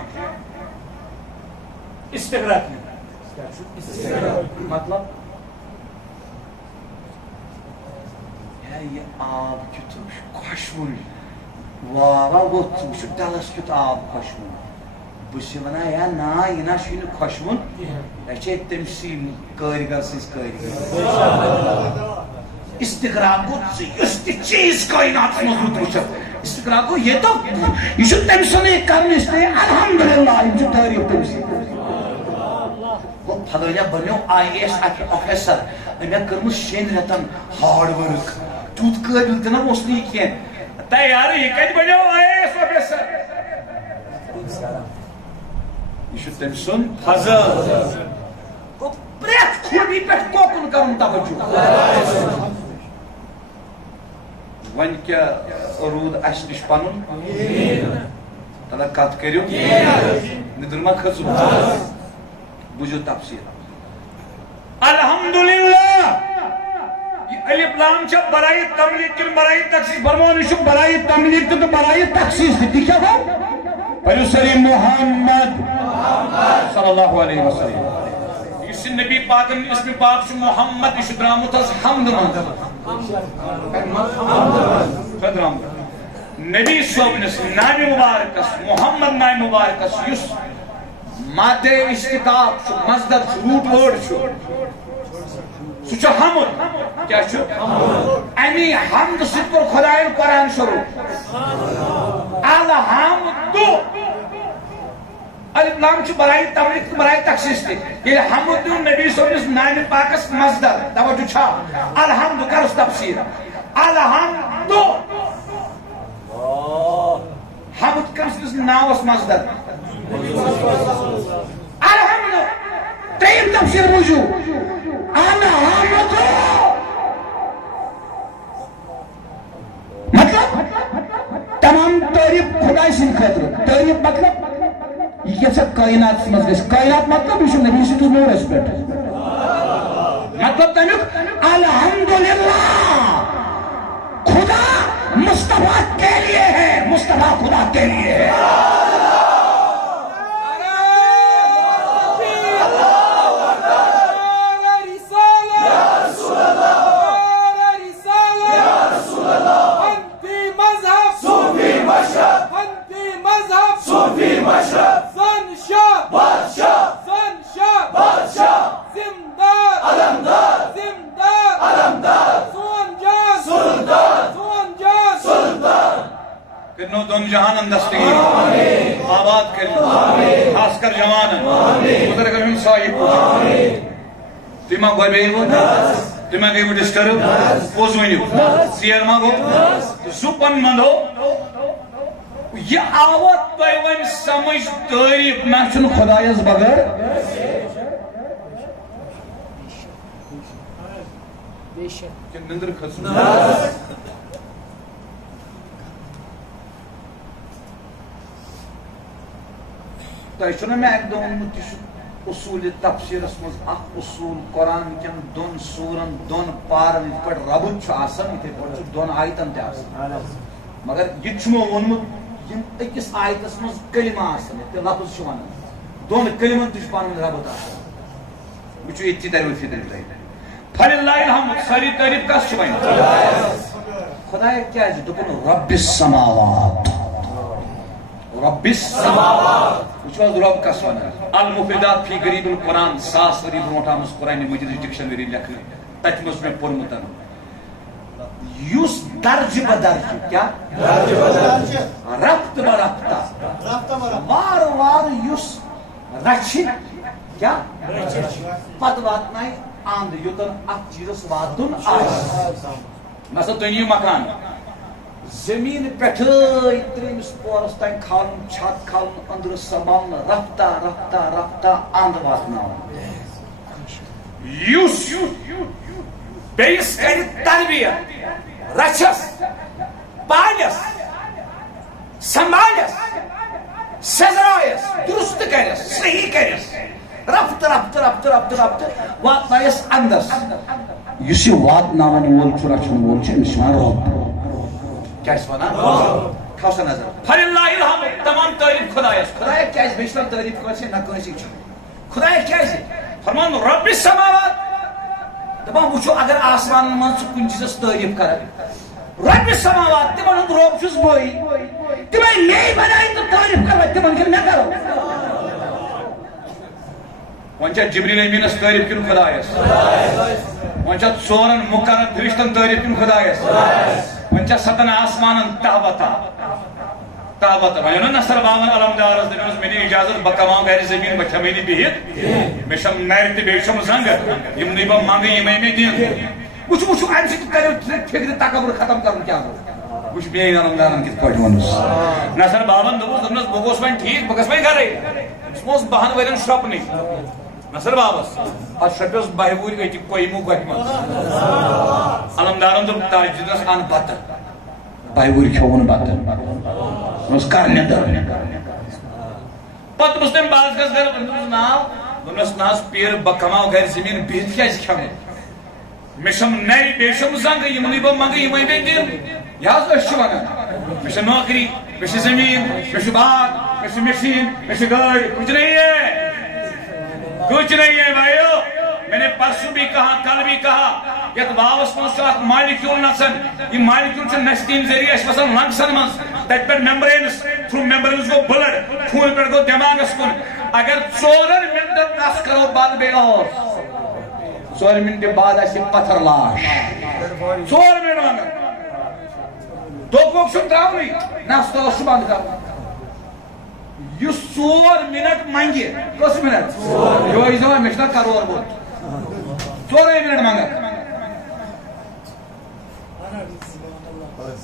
استغراق مطلب یہ آب کیت خوشبو واہ ووت ڈلس کیت آب خوشبو بس ونان یا نا یہ نا خوشبو یہ تمسی کارگر سز کارگر استغراق اس چیز کائنات مضبوط وچت استغراق یہ تو یہ تم سنے کرنے سے الحمدللہ یہ تعریف تمسی پھلانیا بنو IAS آفیسر امیا کرم 6 رتن ہارڈ ورک تیوت قابل تہ اس کی تیار یہ کت بنو IAS آفیسر یہ تم سن فضل پریت خوبی پہ کوکن کرن توجہ ون کیا رود اس نش پنن تلا کت کرو ندر ما کھسو بوجھو تفسیر الحمدللہ یہ الف لام چھ برائے تملیغ کن برائے تخصیص فرمان چھ برائے تملیغ تو برائے تخصیص تھی کیا ہو پیغمبر محمد صلی اللہ علیہ وسلم اس نبی پاک اسم پاک چھ محمد اس درامت از حمد نبی صوبنس نام مبارکس محمد نام مبارکس یس مادہ اشتقاق چھو مصدر چھو روٹ ورڈ چھو سو چھو حمد کیا چھو امی حمد ست پر خدایل قرآن شروع الحمد الف لام چھو برائے تملیغ برائے تخصیص تھی یہ حمد نبی صلی اللہ علیہ وسلم نام پاکس مصدر توجہ چھا الحمد کرس تفسیر الحمد حمد کرس ناوس مصدر الحمد تریم تفسیر موجو الحمد مطلب تمام تعریف خدا سن خاطر تعریف مطلب یہ کیا کائنات مزگس کائنات مطلب یہ نبی سے تو نور ریسپیکٹ مطلب تمیک الحمدللہ خدا مصطفیٰ کے لیے ہے مصطفیٰ خدا کے لیے ہے دون جہان اندستگی آباد کریں خاص کر جوان مگر اگر ہم صاحب تیمہ گوئی بے ہو تیمہ گئی وہ ڈسٹرب پوز ہوئی سیر ماں گو زپن مند ہو یہ آوات پیوان سمجھ تعریف محسن خدایز بغیر کہ نندر خسن تو یہ میں ایک دون اصول تفسیر اسمز اخ اصول قرآن کن دون سورن دون پارن پر ربط آسان یہ پر دون آیتن تے آسان مگر یہ چھمو ونمت یم اکس آیت اسمز کلمہ آسان تے لفظ چھوان دون کلمن تش پانن ربط آسان وچو اتتی در وفی در در فللہ الحمد ساری تعریف کس چھوائن خدا کیا ہے دکن رب السماوات رب السماوات وچ واز رب کا سونا المفردات فی غریب القرآن ساس غریب روٹامس قرآن مجید ڈکشنری لکھنے تجمس میں پرمتن یوس درج بدرج کیا درج بدرج رفت برفتا وار وار یوس رچ کیا پد واتنائی آند یوتن اک چیزس واتن آس مثلا تنی مکان زمین پٹھائی تریمس پورس تین کھالن چھت کھالن اندر سنبھالن رفتہ رفتہ رفتہ اند واتناون یوس بیس کر تربیت رچس پالس سنبھالس سزرائس درست کرس صحیح کرس رفت وات نایس اندر یس یہ وات ناون وول چھ رچھن وول چھ نشان رب کیا اس ونا کھوسا نظر فللہ الحمد تمام تعریف خدایس خدایا کیا اس بیشتر تعریف کرچ نہ کٲنٛسہِ چھ خدایا کیا اس فرمان رب السماوات دپان وچھو اگر آسمان من کُنہِ چیٖزس تعریف کران رب السماوات تمن ہُنٛد رب چھُس بٕے تمے مے بنائی تو تعریف کرو تمن کِنہٕ مےٚ کرو وۄنۍ چھا جبریل امینس تعریف کِنہٕ خدایس وۄنۍ چھا ژورن مقرر فرشتن تعریف کِنہٕ خدایس وۄنۍ چھا ستن آسمانن تابتا وۄنۍ اوٚن نصر بابن علمدارس دپیٚوس مےٚ دِ اجازت بہٕ کماو گرِ زمیٖن بہٕ کھٮ۪مے نہٕ بِہِتھ مےٚ چھم نرِ تہٕ بیٚیہِ چھم زنٛگہٕ یِمنٕے بہٕ منٛگہٕ یِمے مےٚ دِن وٕچھو امہِ سۭتۍ کریو فِکرِ تکبر ختم کرُن کیٛاہ گوٚو وٕچھ بیٚیہِ علمدارن کِتھ پٲٹھۍ ووٚنُس نصر بابن دوٚپُس بہٕ گوٚس وۄنۍ ٹھیٖک بہٕ گژھٕ وۄنۍ گرے أمِس اوس 12 ؤرین شرٛوپنٕے نصر بابس اتھ شرٛوپیس 12 وُہٕرۍ أتی پٔیمو گۄپھِ منٛز علمدارن دوٚپ تاجدیٖنس اَن بتہٕ 12 وُہٕرۍ کھیوٚوُن بتہٕ کر نیٚدٕر پتہٕ دوٚپُس تٔمۍ بہٕ حظ گژھٕ گرٕ دوٚپُس ناو دوٚپنس نہ حظ پیٖر بہٕ کماو گرِ زمیٖن بِہِتھ کیٛازِ کھٮ۪مہٕ مےٚ چھم نرِ بیٚیہِ چھم زنٛگہٕ یِمنٕے بہٕ منٛگہٕ یِمے مےٚ دِن یہِ حظ أسۍ چھِ ونان مےٚ چھِ نوکری مےٚ چھِ زمیٖن مےٚ چھُ باغ مےٚ چھِ مشیٖن مےٚ چھِ گٲڑۍ کچھ نہیں ہے بھائیو میں نے پرسوں بھی کہا کل بھی کہا یت واوس منٛز چھُ اکھ مالِکیوٗل نژان یہِ مالِکیوٗل چھُ نستیٖن ذٔریعہٕ اَسہِ وسان لنگسن منٛز تتہِ پٮ۪ٹھ میمبرینس تھروٗ میمبرینس گوٚو بٕلڈ خوٗن پٮ۪ٹھ گوٚو دٮ۪ماغس کُن اگر 4 منٹن کتھ کرو بل بیٚیہِ اوس 4 منٹہِ بعد آسہِ یہِ پتھر لاش 4 منٹ ونان دوٚپ ووٚک چھُنہٕ تراونٕے نستہٕ اوس چھُ بنٛد کرُن یُس 4 منٹ منگہِ کٔژ منٹ یہِ ٲسۍ دپان مےٚ چھُ نا کرور ووت 4 منٹ منگان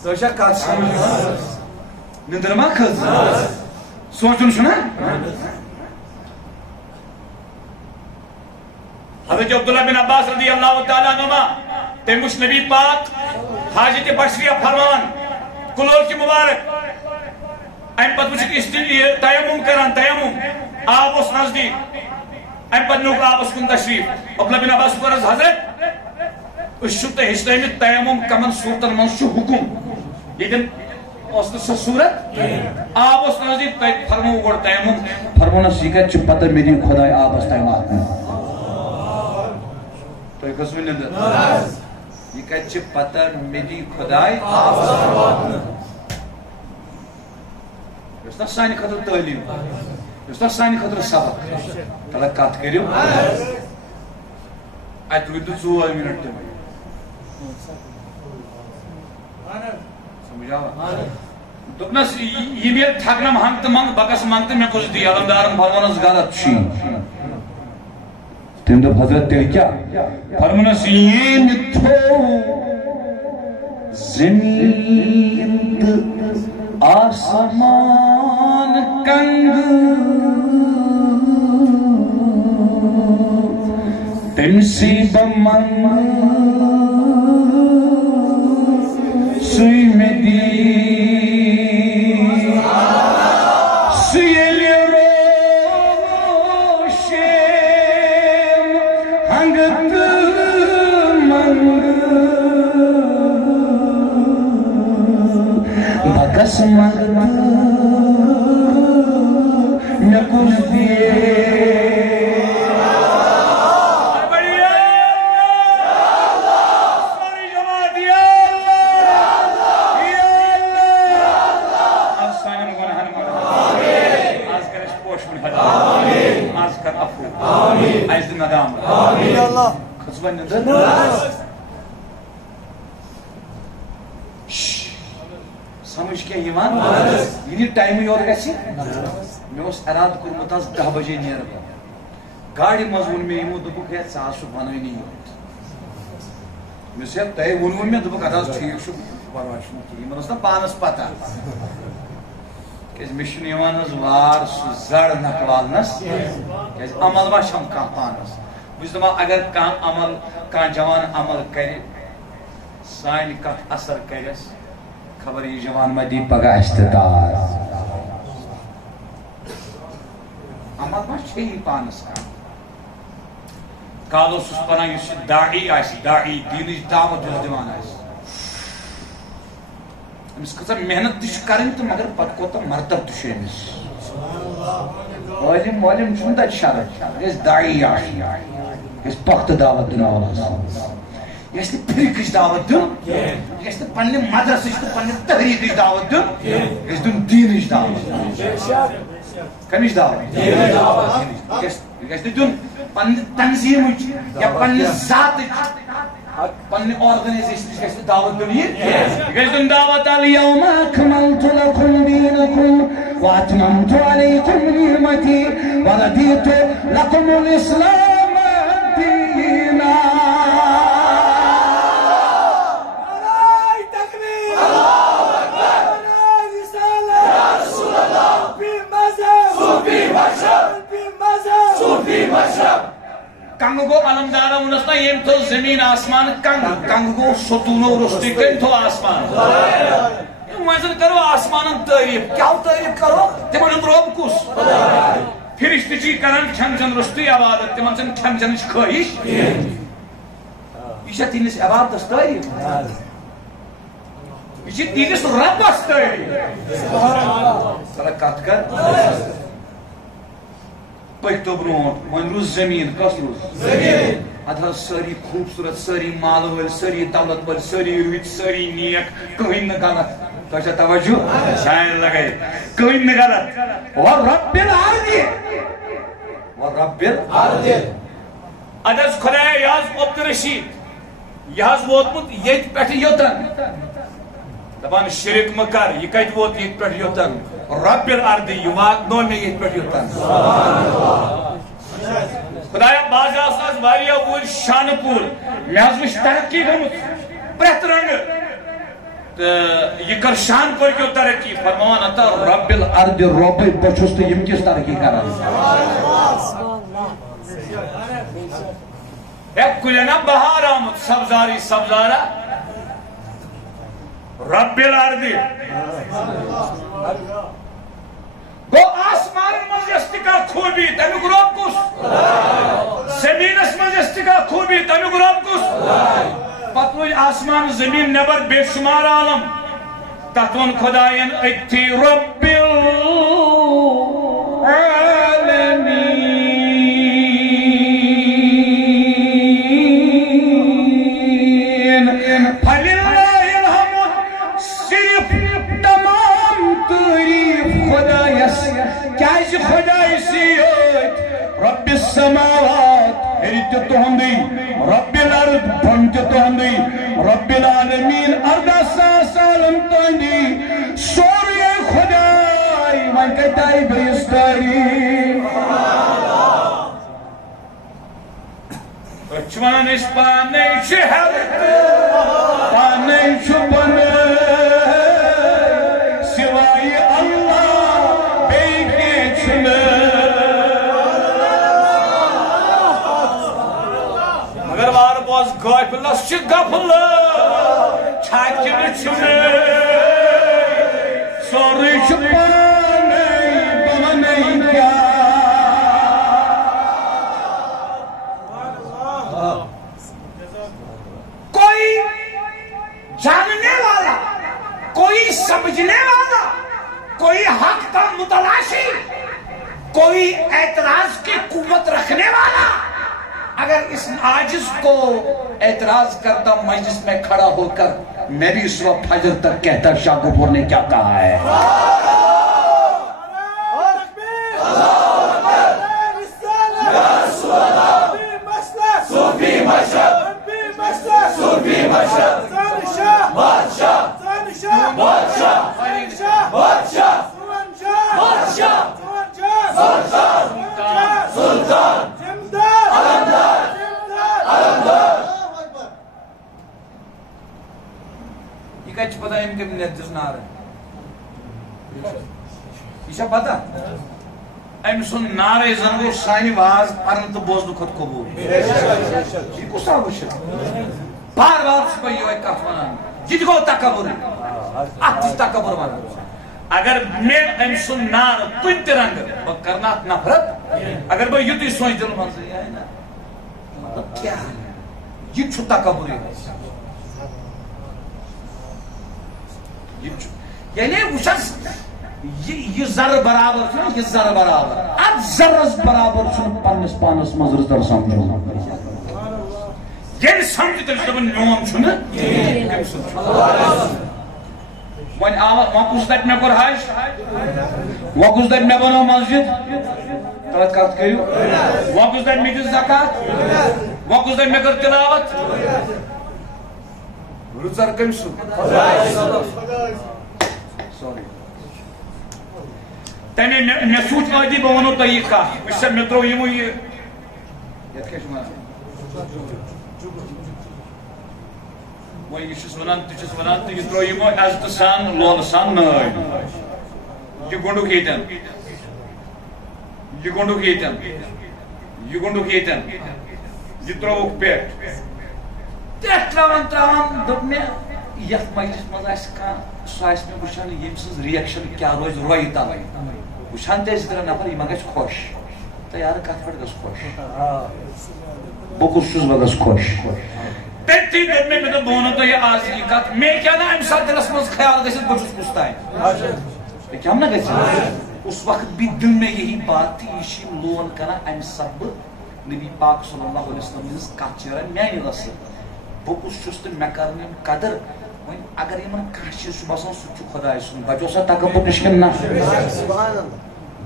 تۄہہِ چھا کتھ سمجھ یِوان نِندٕر ما کھٔژ سونٛچُن چھُنا حضرت عبداللہ بن عباس رضی اللہ تعالیٰ عنہما تٔمۍ وُچھ نبی پاک حاجت بشریہ فرمان کُلول کہِ مُبارک امہِ پتہٕ وُچھِکھ یہِ تیمُم کران تیمُم آب اوس نزدیٖک امہِ پتہٕ نیوٗکھ آبس کُن تشریٖف عبداللہ بن عباس کوٚر حظ حضرت أسۍ چھِو تۄہہِ ہیٚچھنٲومٕتۍ تیمُم کمن صوٗرتن منٛز چھُ حُکُم ییٚتٮ۪ن اوس نہٕ سۄ صوٗرت آب اوس نزدیٖک تۄہہِ فرمووُ گۄڈٕ تیمُم فرمونس یہِ کتہِ چھُ پتہ مےٚ دِیِو خۄداے آبس تام واتنہٕ تۄہہِ کھٔژوٕ نِندٕر یہِ کتہِ چھِ پتہ مےٚ دِیہِ خۄداے آبس تام واتنہٕ یۄس نا سانہِ خٲطرٕ تعلیٖم یۄس نا سانہِ خٲطرٕ سبق تھوڑا کتھ کٔرِو اتہِ روٗدۍ نہٕ 4 منٹ تہِ سمجھ آوا دوٚپنس یِم ییٚلہِ تھکنم ہنٛگ تہٕ منٛگ بہٕ گژھٕ منٛگ تہٕ مےٚ کُس دی علمدارن فرمونس غلط چھُ تٔمۍ دوٚپ حضرت تیٚلہِ کیٛاہ فرمونس ییٚمہِ تھوٚو زمیٖن تہٕ آسمان کنٛگہٕ تٔمسٕے بہٕ منٛگہٕ سُے مےٚ دی سُہ ییٚلہِ روشن ہنٛگہٕ تہٕ منٛگہٕ بہٕ گژھٕ منٛگہٕ مےٚ کُس دِیہِ سمجھ کیا یِوان ییٚلہِ ٹایمٕے یوت گژھِ مےٚ اوس ارادٕ کوٚرمُت آز 10 بجے نیرٕ بہٕ گاڑِ منٛز ووٚن مےٚ یِمو دوٚپُکھ ہے ژٕ آس سُہ بنٲنی یوت مےٚ دوٚپُس ہے تۄہہِ ووٚنوٕ مےٚ دوٚپُکھ اَدٕ حظ ٹھیٖک چھُ پرواے چھُنہٕ کِہیٖنۍ یِمن ٲس نا پانس پتہ کیٛازِ مےٚ چھُنہٕ یِوان حظ وار سُہ زر نکھ والنس کیٛازِ عمل ما چھم کانٛہہ پانس بہٕ چھُس دپان اگر کانٛہہ عمل کانٛہہ جوان عمل کرِ سانہِ کتھ اثر کرٮ۪س خبر یہِ جوان ما دی پگاہ اَسہِ تہِ داز عمل ما چھے یہِ پانس کانٛہہ کالوس پناہ اس داعی آسی داعی دینج دعوت دیوان آسی امس کھسا محنت تش کرن تو مگر پت کوتا مرتب تش امس عالم چھن تت شرط اس داعی آسی اس پخت دعوت دن والا یہ پھرکش دعوت دن یہ پنہ مدرسہ تو پنہ تحریک دعوت دن یہ دن دینج دعوت کمش دعوت یہ دن پنہ تنظیم یا پنہ ذات پنہ آرگنائزیشن دعوت دن یہ دن دعوت اليوم اکملت لکم دینکم واتممت علیکم نعمتی ورضیت لکم الاسلام دینا کنگ گو علمدارا ونسنا یم تو زمین آسمان کنگ گو ستونو رستی کن تو آسمان مزن کرو آسمان تعریف کیا تعریف کرو تمن روب کس فرشتہ چی کران کھن چن رستی عبادت تمن چن کھن چنچ خواہش یہ تینس عبادت تعریف یہ تینس ربس تعریف سلا کت کر پکتو برونٹ ون روز زمین کس روز زمین ادھا ساری خوبصورت ساری مال ول ساری دولت ول ساری رت ساری نیک کہیں نہ غلط تو توجہ شاید لگے کہیں نہ غلط ورب الارض ادھس خدا یاز عبد الرشید یاز ووتمت یت پٹھ یوتن دپان شرک مکر یہ کت ووت یت پٹھ یوتن رب الارض یہ وات نو میں یت پٹھ یوتن خدایا باز آساز واریا وول شان پور میں وچ ترقی گمت پرت رنگ یہ کر شان پور کیوں ترقی فرمان اتا رب الارض رب بچوس تو یم کس ترقی کران ایک کلینا بہار آمد سبزاری سبزارا رب الارض گو آسمان مجستکا خوبی تمیک رب کس زمین اس مجستکا خوبی تمیک رب کس پتوی آسمان زمین نبر بے شمار عالم تحتون خداین ایتی رب العالمین فللہ الحمد صرف تمام تعریف خدایس کیاز خدایسی رب السماوات ہرت تہندی رب الارض بنت تہندی رب العالمین اردہ سالم تہندی سوری خدای من کتائی بیستاری اچھوان اس پانے شہر پانے چھپنے سوائی اللہ بیٹے چھنے مگر وار باز گائفلس چھ گفل چھاچن چھنے سوری چھپانے بمنے کیا کوئی جاننے والا کوئی سمجھنے والا کوئی حق کا متلاشی کوئی اعتراض کی قوت رکھنے والا اگر اس عاجز کو اعتراض کرتا مجلس میں کھڑا ہو کر میں بھی اس وقت فجر تک کہتا شاہ گفور نے کیا کہا ہے یہ کچھ پتہ ہے ان کے ملت جسنار ہے یہ پتہ ام سن نعرے زنگو سانی واز پرن تو بوزنو خود قبول یہ کو صاحب ہے بار بار سپا یہ ایک کف منان جد کو تکبر ہے آتش تکبر منان اگر میں ام سن نار کنت رنگ وہ کرنا نفرت اگر وہ یتی سوچ دل من سے یہ ہے نا کیا یہ چھو تکبر یعنی وچھس یہ زر برابر چھو یہ زر برابر اب زرس برابر چھو پنس پانس مزرس در سمجھو یہ سمجھ تل دپن میون چھو نا وۄنۍ آو کُس دپہِ مےٚ کوٚر حج وۄنۍ کُس دپہِ مےٚ بنٲو مسجد تتھ کتھ کٔرِو وۄنۍ کُس دپہِ مےٚ دِ زکات وۄنۍ کُس دپہِ مےٚ کٔر تلاوت رٕژر کٔمۍ سُنٛد سوری تمے مےٚ سوٗنٛچ ٲدی بہٕ ونو تۄہہِ یہِ کتھ وٕچھ سا مےٚ ترٛوو یِمو یہِ یتھ کیٛاہ چھِ ونان وۄنۍ یہِ چھُس ونان تہِ چھُس ونان تہٕ یہِ ترٛوو یِمو عزتہٕ سان لولہٕ سان نٲے یہِ گوٚنڈُکھ ییٚتٮ۪ن یہِ گوٚنڈُکھ ییٚتٮ۪ن یہِ گوٚنڈُکھ ییٚتٮ۪ن یہِ ترٛووُکھ پٮ۪ٹھ پٮ۪ٹھ ترٛاوان ترٛاوان دوٚپ مےٚ یتھ مجلس منٛز آسہِ کانٛہہ سُہ آسہِ مےٚ وٕچھان ییٚمۍ سٕنٛز رِیکشن کیٛاہ روزِ رۄیہِ تلے وٕچھان تہِ ٲسۍ ترٛےٚ نفر یِمن گژھِ خۄش تہٕ یارٕ کتھ پٮ۪ٹھ گژھِ خۄش بہٕ کُس چھُس بہٕ گژھٕ خۄش تٔتی دوٚپ مےٚ مےٚ دوٚپ بہٕ ونو تۄہہِ آز یہِ کتھ مےٚ کیٛاہ نہٕ امہِ ساتہٕ دِلس منٛز خیال گٔژھِتھ بہٕ چھُس کُس تانۍ مےٚ کیٛاہ نہٕ گژھِ اس وقت بھی دل میں یہی بات تھی یہ چھ لول کران امہ سبب نبی پاک صلی اللہ علیہ وسلم ہنز کتھ چھ میانہ رس بہ کس چھس تو مے کرن قدر وۄنۍ اگر یمن کانٛہہ چیٖز چھُ باسان سُہ چھُ خۄداے سُنٛد بچو سا تکبر نش کِنہٕ نہ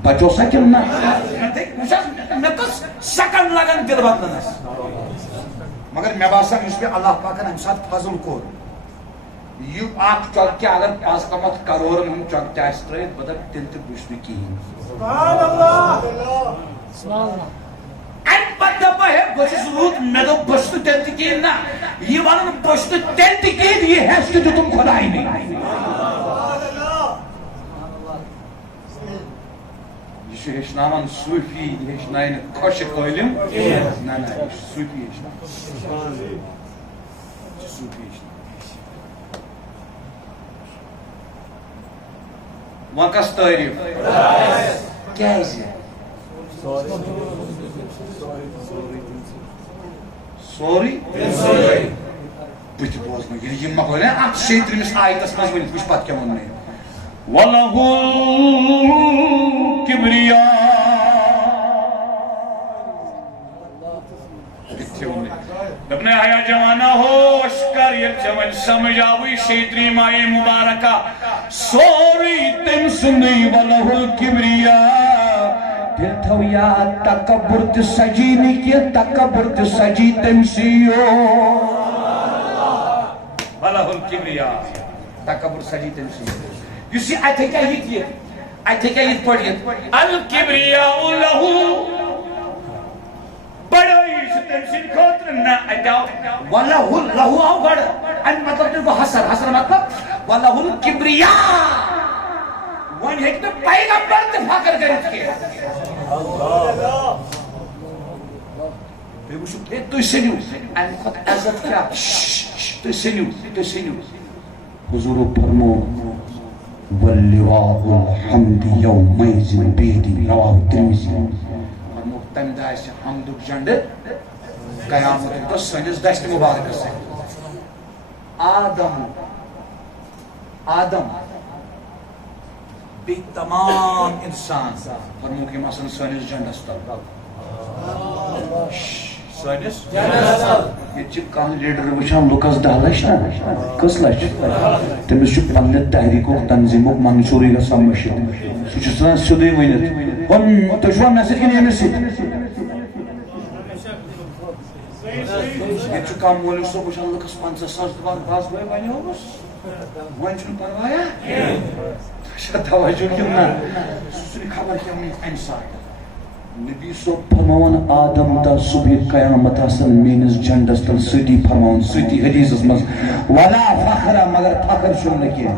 بچو سا کِنہٕ نہ مےٚ کٔژ سیکنڈ لگان دل بدلنس مگر مےٚ باسان یُس مےٚ اللہ پاکن امہِ ساتہٕ فضل کوٚر یہ اکھ چۄکہِ اگر 5 کروڑن ہُنٛد چۄکہٕ تہِ آسہِ ترٲیِتھ بہٕ دپہٕ تیٚلہِ تہِ بٕچھ نہٕ کِہیٖنۍ امہِ پتہٕ دپہٕ ہے بہٕ چھُس روٗد مےٚ دوٚپ بہٕ چھُس نہٕ تیٚلہِ تہِ کِہیٖنۍ نہ یہِ ونُن بہٕ چھُس نہٕ تیٚلہِ تہِ کِہیٖنۍ یہِ ہٮ۪س تہِ دیُتُم خۄداینٕے یہ چھُ ہیٚچھناوان صوٗفی یہِ ہیٚچھنایہِ نہٕ خۄشک عٲلِم نہ نہ یہِ چھُ صوٗفی ہیٚچھناوان صوٗفی ہیٚچھناوان وۄنۍ کس تعریٖف کیٛازِ سورُے بہٕ تہِ بوزنہٕ ییٚلہِ یِم مۄکلٲے نا اکھ 36 آیتس منٛز ؤنِتھ وٕچھ پتہٕ کیٛاہ ووٚن مےٚ وَلَهُ الْكِبْرِيَاءُ دپنے آیا جوانا ہوش کر یہ چمن سمجھ آوی 36 آیے مبارکہ سوری تم سنی وَلَهُ الْكِبْرِيَاءُ دل تھو یاد تکبر تہ سجی نہیں کیا تکبر تہ سجی تم سیو وَلَهُ الْكِبْرِيَاءُ تکبر سجی تم سیو یُس یہِ اتہِ ہیٚکہِ یِتھ یہِ اتہِ ہیٚکہِ یِتھ پٲٹھۍ یِتھ الکبریاء لہو بڑٲیی چھِ تٔمۍ سٕنٛدِ خٲطرٕ نہ اَتہِ آو وَلَہُ لہو آو گۄڈٕ اَمہِ مطلب تہِ گوٚو حسر حسر مطلب وَلَہُ الکبریاء وۄنۍ ہیٚکہِ نہٕ پیغمبر تہِ فخر کٔرِتھ کینٛہہ بیٚیہِ وٕچھِو تُہۍ سٔنِو اَمہِ کھۄتہٕ عزت کیٛاہ تُہۍ سٔنِو حضوٗرو فرموو وَاللِّوَاءُ الْحَمْدِ يَوْمَئِذٍ بِيَدِي رواه ترمذی فرموو تَمہِ دۄہ آسہِ حمدُک جنڈٕ قیامتُک دۄہ سٲنِس دشتہِ مُبارکس آدم بیٚیہِ تمام اِنسان فرمووُکھ یِم آسن سٲنِس جنڈس تل سٲنِس ییٚتہِ چھِ کانٛہہ لیٖڈر وٕچھان لُکس 10 لچھ نا کٔژ لچھ تٔمِس چھُ پننہِ تحریٖکُک تنظیٖمُک منصوٗرٕے گژھان مٔشِد سُہ چھُ ژھٕنان سیوٚدُے ؤنِتھ تُہۍ چھُوا مےٚ سۭتۍ کِنہٕ ییٚمِس سۭتۍ ییٚتہِ چھُ کانٛہہ مولوی صٲب وٕچھان لُکس 50,000 دپان بس بٲے بنیومُس وۄنۍ چھُنہٕ پروایا چھا توجہ کِنہٕ نہ سُہ چھُنہٕ خبر کیٛاہ ؤنِتھ امہِ ساتہٕ نبی صٲب فرماوان آدم دۄہ صبحِ قیامت آسن میٲنِس جنڈس تل سۭتی فرماوان سۭتی حدیثس منٛز ولا فخر مگر فخر چھُنہٕ نہٕ کینٛہہ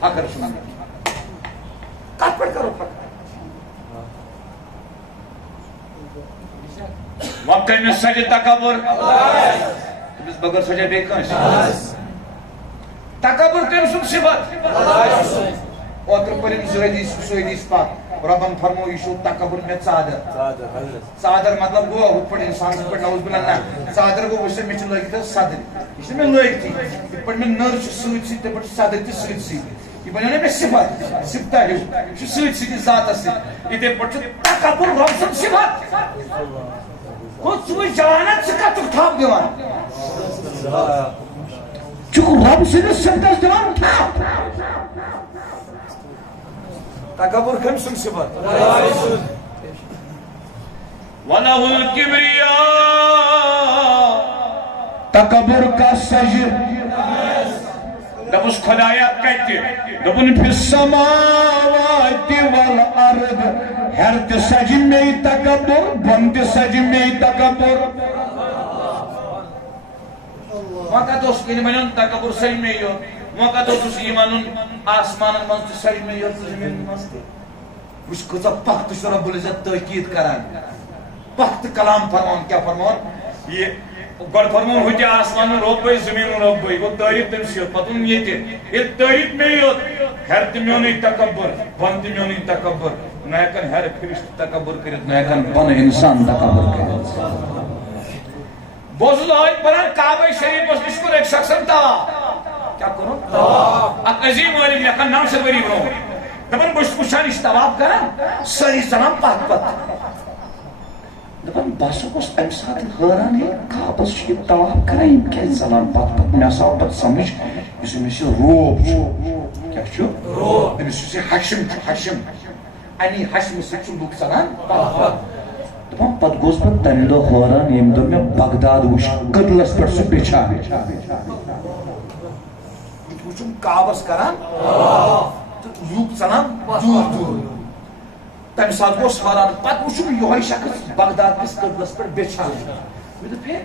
فخر چھُنہٕ نہٕ کتھ پٮ۪ٹھ کرو فخر وۄنۍ کٔمِس سجہِ تکبر تٔمِس بغٲر سجا بیٚیہِ کٲنٛسہِ تکبر کٔمۍ سُنٛد صفت اوترٕ پٔرِم زٕ حدیث پاک ربن فرمو یہ چھو تکبر میں ژادر مطلب گو ہُتھ پٲٹھۍ انسان پٲٹھۍ نعوذ باللہ نہ ژادر گو وٕچھ مےٚ چھِ لٲگِتھ صدر یہ چھِ مےٚ لٲگتھٕے یِتھ پٲٹھۍ مےٚ نٔر چھِ سۭتۍ سۭتۍ تِتھ پٲٹھۍ چھِ صدر تہِ سۭتۍ سۭتۍ یہ بنیو نا مےٚ صفت صفتا ہیوٗ یہِ چھُ سۭتۍ سۭتۍ ذاتس سۭتۍ یِتھے پٲٹھۍ چھُ تکبر رۄب سُنٛد صفت گوٚو ژٕ وٕچھ جوانا ژٕ کتُک تھپھ دِوان چون رب سٕنٛدِس صفتس دِوان تھپھ تکبر کٔمۍ سُنٛد صفت وَلَهُ الْكِبْرِيَاءُ تکبر کا سجِ دپُس خدایا کتہِ دوٚپُن فِی السَّمَاوَاتِ وَالْأَرْضِ ہیٚرِ تہِ سجہِ مےٚ تکبر بۄن تہِ سجہِ مےٚ تکبر وۄنۍ کتھ اوس ییٚلہِ وَنیٚن تکبر سجہِ مےٚ یوت وۄنۍ کتھ اوسُس یہِ وَنُن آسمانن منٛز تہِ سجہِ مےٚ یوت زٔمیٖنَس منٛز تہِ وٕچھ کۭژاہ پختہٕ چھُ رۄب العزت تٲکیٖد کران پختہٕ کلام فرماوان کیٛاہ فرماوان یہِ گۄڈٕ فرماوُن ہُتہِ آسمان رۄبٕے زٔمیٖن رۄبٕے گوٚو تعریٖف تٔمِس یوت پتہٕ ووٚن ییٚتہِ ییٚلہِ تعریٖف مےٚ یوت ہیٚرِ تہِ میونُے تکبر بۄن تہِ میونُے تکبر نہ ہٮ۪کن ہیٚرِ فرشتہٕ تکبر کٔرِتھ نہ ہٮ۪کن بۄنہٕ انسان تکبر کٔرِتھ بہٕ اوسُس آیت پران کعبہ شریٖفس نِش کوٚر أکۍ شخصن طواف کیٛاہ کوٚرُن اکھ عظیٖم عٲلِم لیکھان 900 ؤری برونٛہہ دپان بہٕ چھُس وٕچھان یہِ چھُ طواف کران سٲری ژلان پتھ پتھ دپان بہٕ ہسا گوٚس امہِ ساتہٕ حٲران ہے کعبس چھُ یہِ طواف کران یِم کیٛازِ ژلان پتھ پتھ مےٚ ہسا آو پتہٕ سمجھ یُس أمِس یہِ روب چھُ کیٛاہ چھُ أمِس یُس یہِ حشم چھُ حشم امی حشمہٕ سۭتۍ چھُ لُکھ ژلان پتھ پتھ دپان پتہٕ گوٚس بہٕ تمہِ دۄہ حٲران ییٚمہِ دۄہ مےٚ بغداد وٕچھ قٕدلس پٮ۪ٹھ سُہ بِچھان وٕچھُم کعبس کران تہٕ لُکھ ژلان دوٗر دوٗر تمہِ ساتہٕ گوٚس حٲران پتہٕ وٕچھُم یِہوے شخص بغداد کِس قٕدلس پٮ۪ٹھ بِچھان مےٚ دوٚپ ہے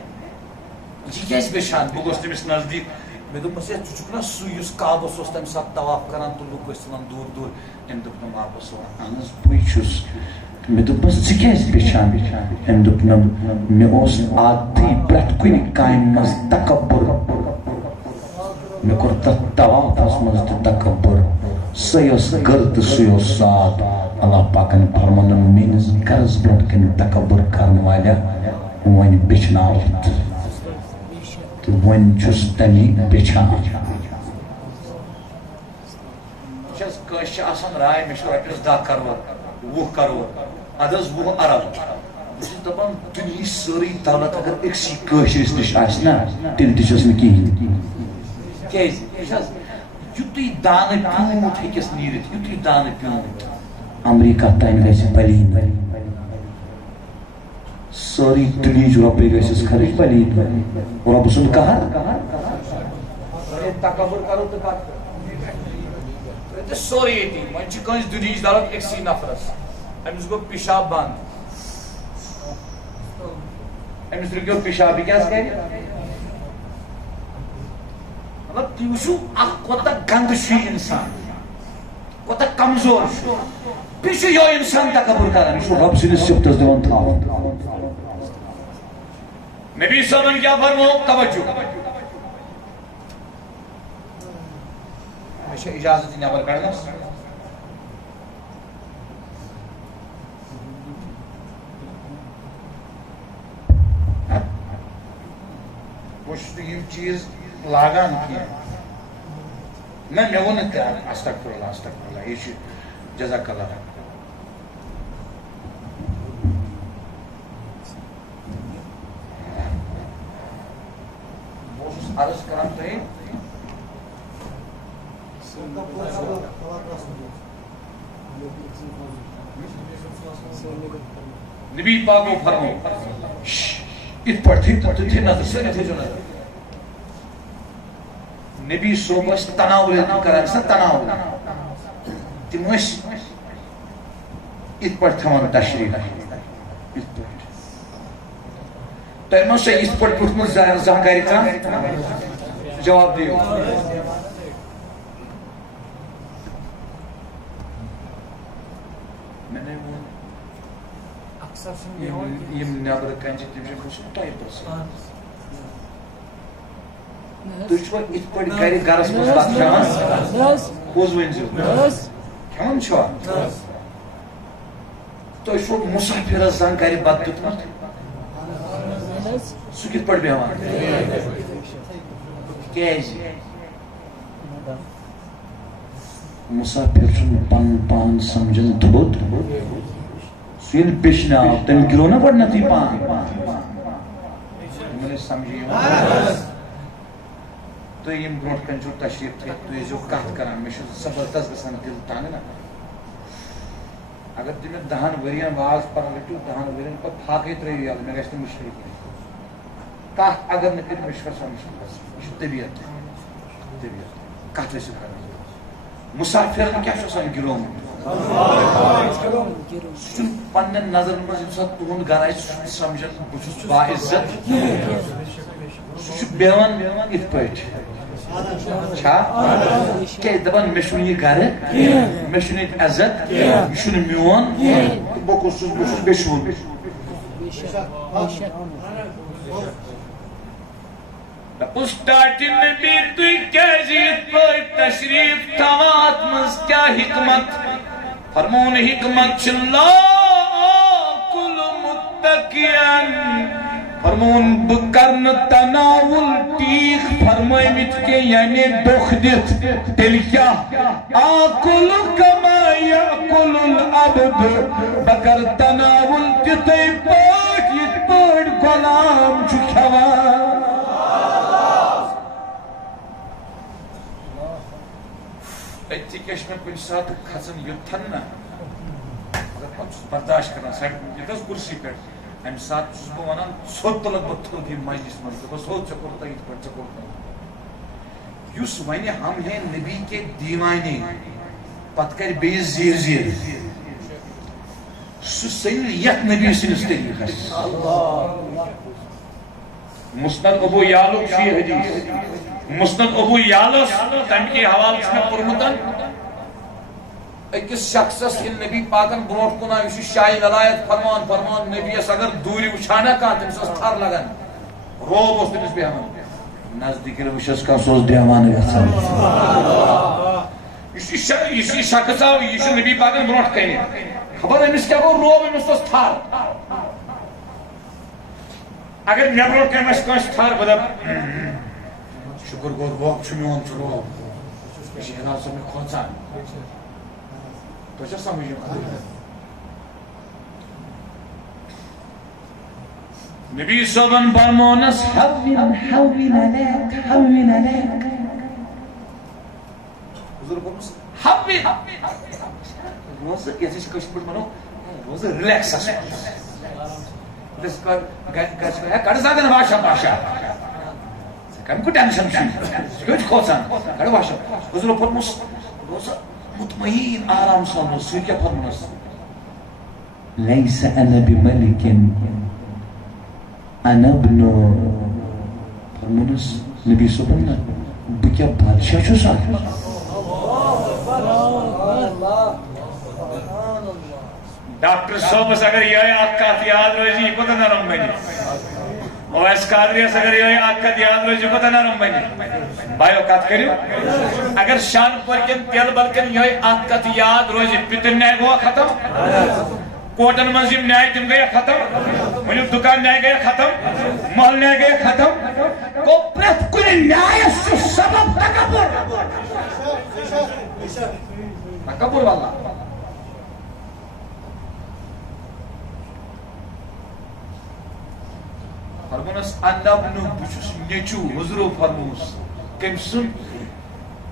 یہِ کیٛازِ بِچھان بہٕ گوٚس تٔمِس نزدیٖک مےٚ دوٚپمس ہے ژٕ چھُکھ نا سُے یُس کعبس اوس تمہِ ساتہٕ طواف کران تہٕ لُکھ ٲسۍ ژلان دوٗر دوٗر أمۍ دوٚپ مےٚ واپس اہن حظ بٕے چھُس مےٚ دوٚپمس ژٕ کیٛازِ بِچھان أمۍ دوٚپ مےٚ اوس عادتھٕے پرٛٮ۪تھ کُنہِ کامہِ منٛز تکبر مےٚ کوٚر تتھ طوافس منٛز تہِ تکبر سۄے ٲس گر تہٕ سُے اوس ساد اللہ پاکن فرمونن میٲنِس گرس برونٛٹھ کنہِ تکبر کرن والیٚا وۄنۍ بِچھناوتھ تہٕ وۄنۍ چھُس تمی بِچھان کٲنٛسہِ چھِ آسان راے مےٚ چھُ رۄپیس 10 کرور 20 کرور ادٕ حظ 20 ارب بہٕ چھُس دپان دُنہِچ سٲرٕے دولت اگر أکسٕے کٲشرِس نِش آسہِ نا تیٚلہِ تہِ چھُس نہٕ کِہیٖنۍ کیٛازِ وٕچھ حظ یُتُے دانہٕ پیوٗنٛت ہیٚکٮ۪س نیٖرِتھ یُتُے دانہٕ پیوٗنٛت امریکہ تانۍ گژھِ پلیٖن سٲرٕے دُنہِچ رۄپیہِ گژھٮ۪س خرٕچ پلیٖن رۄبہٕ سُنٛد قہر تکبر کرو تہٕ کتھ تہٕ سورُے ییٚتی وۄنۍ چھِ کٲنٛسہِ دُنہِچ دولت أکسٕے نفرس أمِس گوٚو پِشاب بنٛد أمِس رُکیو پِشاب یہِ کیٛاہ کرِ مطلب تُہۍ وٕچھِو اکھ کوتاہ گنٛدٕ چھُ یہِ انسان کوتاہ کمزور چھُ بیٚیہِ چھُ یِہوے انسان تکبر کران یہِ چھُ رۄب سٕنٛدِس صفتس دِوان تھپھ نبی صٲبن کیٛاہ فرمو توجہ مےٚ چھِ اجازت یہِ نٮ۪بر کڑنس بہٕ چھُس نہٕ یِم چیٖز لاگان کینٛہہ نہ مےٚ ووٚن نہٕ تہِ استغفر اللہ استغفر اللہ یہِ چھُ جزاک اللہ بہٕ اوسُس عرض کران تۄہہِ نبی پاکو فرمو یِتھ پٲٹھۍ تُہۍ تھٲیِو نظر سٲری تھٲیزیو نظر نبی صٲب ٲسۍ تناول کران ٲسۍ نا تناول تِم ٲسۍ یِتھ پٲٹھۍ تھاوان تشریٖف یِتھ پٲٹھۍ تۄہہِ ما چھا یِتھ پٲٹھۍ وٕچھمُت زانٛہہ گرِ کانٛہہ جواب دِیِو یِم نیبرٕ کنہِ چھِ تِم چھِ کھسُن تۄہہِ پرژھان تُہۍ چھُوا یِتھ پٲٹھۍ گرِ گرس منٛز بتہٕ کھٮ۪وان پوٚز ؤنۍزیو کھٮ۪وان چھُوا تو چھو مسافرس زن کر بد دیتمت سہ کت پٲٹھۍ بیٚہوان کیازِ مسافر چھُنہٕ پنُن پان سمجھان تھوٚد سُہ ییٚلہِ پیٚشنہِ آو تٔمۍ گِلو نا گۄڈنیٚتھٕے پان سمجھی تُہۍ ییٚمہِ برونٛٹھ کَنہِ چھُو تشریٖف تھٲیِتھ تُہۍ ٲسۍزیو کتھ کران مےٚ چھُ زبردست گژھان دِل تنٛگ نا اگر تُہۍ مےٚ 10 ؤرین واز پران رٔٹِو 10 ؤرین پتہٕ فاقے ترٛٲیِو یَلہٕ مےٚ گژھِ نہٕ مُشکل کینٛہہ کتھ اگر نہٕ کٔرِتھ مےٚ چھُ گژھان مُشکل گژھان یہِ چھُ طبیعت کتھ ٲسِو کران مسافرن کیٛاہ چھُ آسان گِلومُت سُہ چھُنہٕ پننٮ۪ن نظرن منٛز ییٚمہِ ساتہٕ تُہُنٛد گرٕ آسہِ سُہ چھُنہٕ سمجھان بہٕ چھُس باعزت سُہ چھُ بیٚہوان یِتھ پٲٹھۍ چھا کیٛازِ دپان مےٚ چھُنہٕ یہِ گرٕ مےٚ چھُنہٕ ییٚتہِ عزت یہِ چھُنہٕ میون بہٕ کُس چھُس بہٕ چھُس بیٚچھُن استاد نبی تُہۍ کیٛازِ یِتھ پٲٹھۍ تشریٖف تھاوان اتھ منٛز کیٛاہ حکمت فرمون حکمت چھِ لاکُل متقین فرمون بہٕ کرٕ نہٕ تناوُل ٹیٖک فرمٲومٕتۍ کینٛہہ یعنی دۄکھ دِتھ تیٚلہِ کیٛاہ آکُل کما یاکُل العبد بہٕ کرٕ تناوُل تِتھٕے پٲٹھۍ یِتھ پٲٹھۍ غلام چھُ کھٮ۪وان اتہِ کیٛاہ چھُ مےٚ کُنہِ ساتہٕ کھژان یوٚتھن نا مگر پتہٕ چھُس برداشت کران ییٚتہِ حظ کُرسی پٮ۪ٹھ امہِ ساتہٕ چھُس بہٕ ونان ژھوٚت تُلکھ بہٕ تھوٚد یہِ مجلس منٛز دپس ہو ژےٚ کوٚرُتھ یِتھ پٲٹھۍ ژےٚ کوٚرُتھ یُس وَنہِ ہم ہیں نبی کے دیوانے پتہٕ کرِ بیٚیِس زیٖر زیٖر سُہ سٔنہِ یتھ نبی سٕنٛدِس طریٖقس مسند ابو یعلُک چھُ یہِ حدیث مسند ابو یعلس تمہِ کے حوالہٕ چھُ مےٚ پوٚرمُت أکِس شخصس ییٚلہِ نبی پاکن برونٛٹھ کُن آو یہِ چھُ شاہِ ولایت فرمان نبیس اگر دوٗرِ وٕچھان نا کانٛہہ تٔمِس ٲس تھر لگان روب اوس تٔمِس بیٚہوان نزدیٖک ییٚلہِ وٕچھس کانٛہہ سُہ اوس دیوانہٕ گژھان یُس یہِ شخص آو یہِ چھُ نبی پاکن برونٛٹھ کنہِ خبر أمِس کیٛاہ گوٚو روب أمِس ٲس تھر اگر مےٚ برونٛٹھ کنہِ آسہِ کٲنٛسہِ تھر بہٕ دپہٕ شُکر گوٚو روب چھُ میون چھُ روب یہِ چھُ حِلال صٲب مےٚ کھوژان تۄہہِ چھا سمجھ یِوان نبی صٲبن فرمونس حوِّن علیک حوِّن علیک حضور فرموس حوِّن روزٕ یتھ أسۍ کٲشِرۍ پٲٹھۍ ونو روزٕ رِلیکسس منٛز کڑٕ زادن باشا باشا کم کو ٹینشن چھُ کھوژان کڑٕ باشا حضور فرموس روزٕ مطمئن آرام سان سُہ کیٛاہ فرمونس لیس انا بملک انا ابن فرمونس نبی صٲبن بہٕ کیٛاہ بادشاہ چھُس ڈاکٹر صٲبس اگر یِہے اکھ کتھ یاد روزِ یہِ کوٗتاہ نرم بنہِ اویس قادریس اگر یِہے اکھ کتھ یاد روزِ یہِ کوٗتاہ نرم بنہِ بایو کتھ کٔرِو اگر شان پور کٮ۪ن تیل بل کٮ۪ن یِہے اکھ کتھ یاد روزِ پِتٕر نیاے گوٚوا ختم کوٹن منٛز یِم نیاے تِم گٔیا ختم ؤنِو دُکان نیاے گٔیا ختم محل نیاے گٔیا ختم گوٚو پرٛٮ۪تھ کُنہِ نیایس چھُ سبب تکبر تکبر واللہ فرمونس انا ابن بہٕ چھُس نیٚچوٗ حضرو فرموس کٔمۍ سُنٛد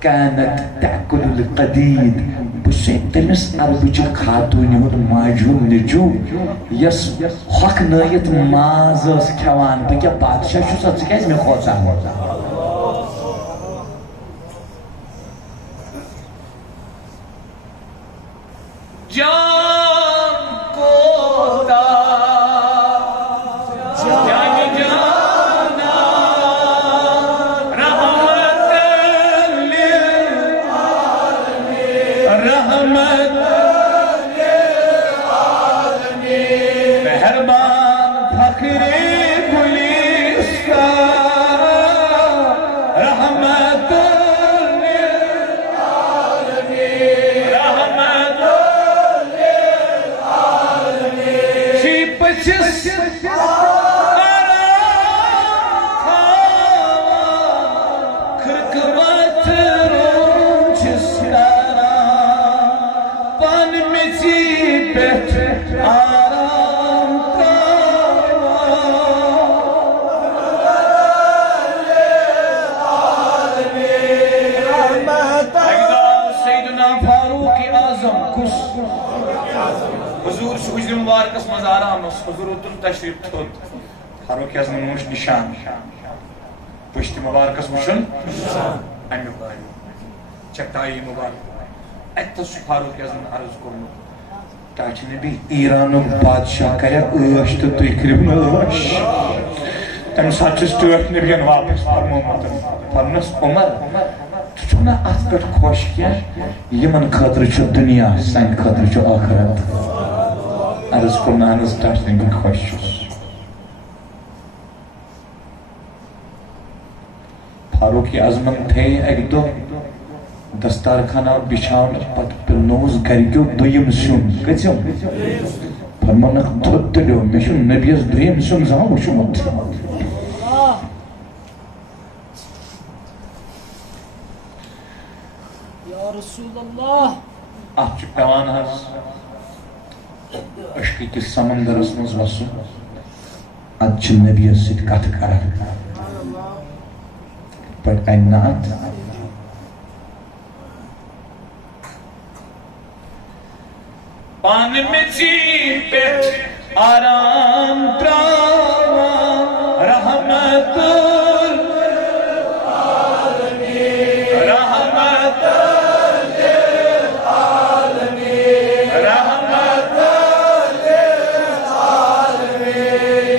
كانت تأكل القديد بسے تمس عربچ خاتون ہُنٛد ماجہِ ہُنٛد نیٚچوٗ یس ہۄکھنٲیِتھ ماز ٲس کھٮ۪وان بہٕ کیٛاہ بادشاہ چھُسا ژٕ کیٛازِ مےٚ کھوژان جان کوتاہ مجد مبارکس مز آرام حضور تل تشریف تھوت فاروق اعظم وچ نشان پشت مبارکس وچن امی باری چٹائی مبارک اتس فاروق اعظم عرض کرنو تاچ نبی ایران بادشاہ کرے عش تو تھی کرو عش تم سات ٹوٹ نبین واپس فرمومت فرمس عمر چھنا ات پہ خوش کیا یمن خاطر چھ دنیا سان خاطر چھ آخرت عرض کرنا ہنس تاچ نبی خوش چھس فاروق اعظمن تھے ایک دو دستار خانہ بچھاؤن پت پلنوز گھرکیو دویم سیون کچھم فرمانک تھوت تلیو میشن نبیس دویم سیون زہاں وشمت یا رسول اللہ آپ چھ پیوان حض عشقی کی سمندر اسمز وسو اچھ نبیس سید کت کرا پر اینات پان میں چین پیٹ آرام تراوا رحمت رحمت رحمت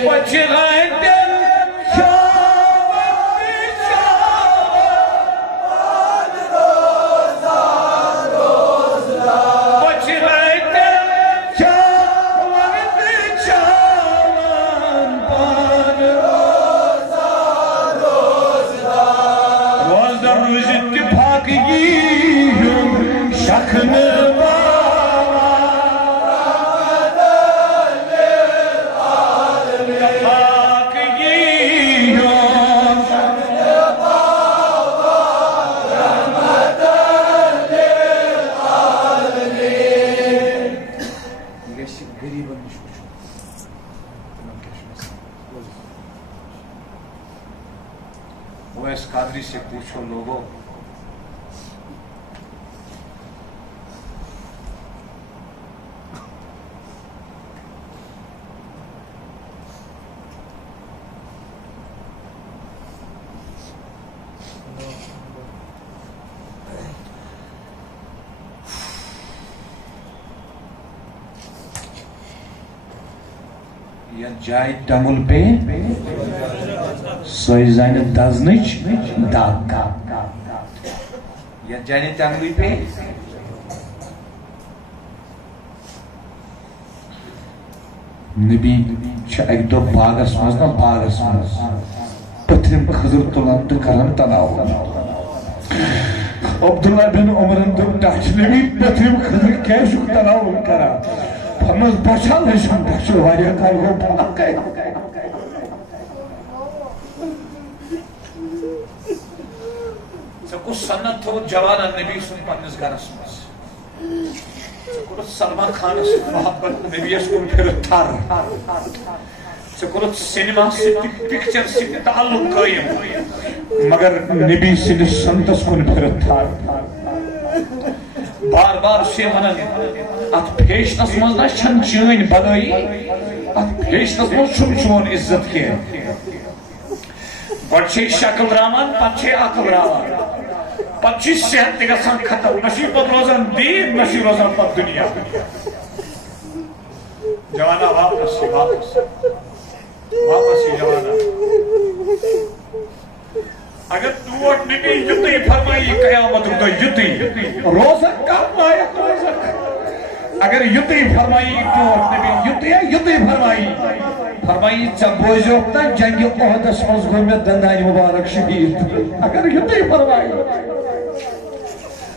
پچھ اویس قادری سے پوچھو لوگوں یا جائے دمل پہ سوئی زائن دزنچ داگ یا جائے دمل پہ نبی چھا ایک دو باغس مزنا باغس مز پترم خضر تلان تو کرن تناو عبداللہ بن عمرن تو ٹاچ نبی پترم خضر کیشو تناو کرا فرمز بچا لیشن بچا واریا کار ہو بھاگ گئے سکو سنت تھو جوانا نبی سن پانس گرس مز سکو سلمان خان سے محبت نبی سن پھر تھار سکو سینما سے پکچر سے تعلق قائم مگر نبی سن سنتس کن پھر تھار بار بار سے منن ات پیشنس مز نا چھن چین بنائی ات پیشنس مز چھن چون عزت کے گوڑ شکل رامان پچھے عقل رامان پچھے صحت گژھان ختم نشی پت روزان دین نشی روزان پت دنیا جوانا واپس ہی جوانا اگر توٹ نبی یتی فرمائی قیامت رو یتی روزن کم لائق روزن اگر یتی فرمائی توٹ نبی یتی فرمائی جب بوجھو اپنا جنگ احدس مز گومت دندائی مبارک شہید اگر یتی فرمائی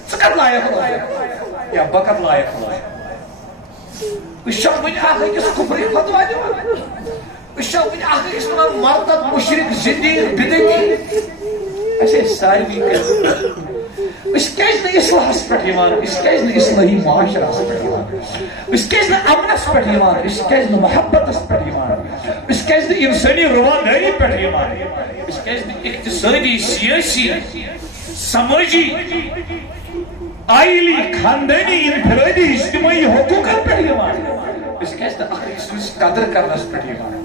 سکت لائق روزن یا بکت لائق روزن اس شخص بنی آخر کس کفری فتوہ دیوان اس شخص بنی آخر کس من مرتد مشرک زندیر بدنی ایسے ساری کرتے اس کیس نے اصلاح سپٹ ایمان اس کیس نے اصلاحی معاشرہ سپٹ ایمان اس کیس نے امن سپٹ ایمان اس کیس نے محبت سپٹ ایمان اس کیس نے انسانی رواداری پٹ ایمان اس کیس نے اقتصادی سیاسی سماجی آئلی خاندانی انفرادی اجتماعی حقوق پٹ ایمان اس کہتے ہیں اخری سنس قدر کرنس پٹی مانا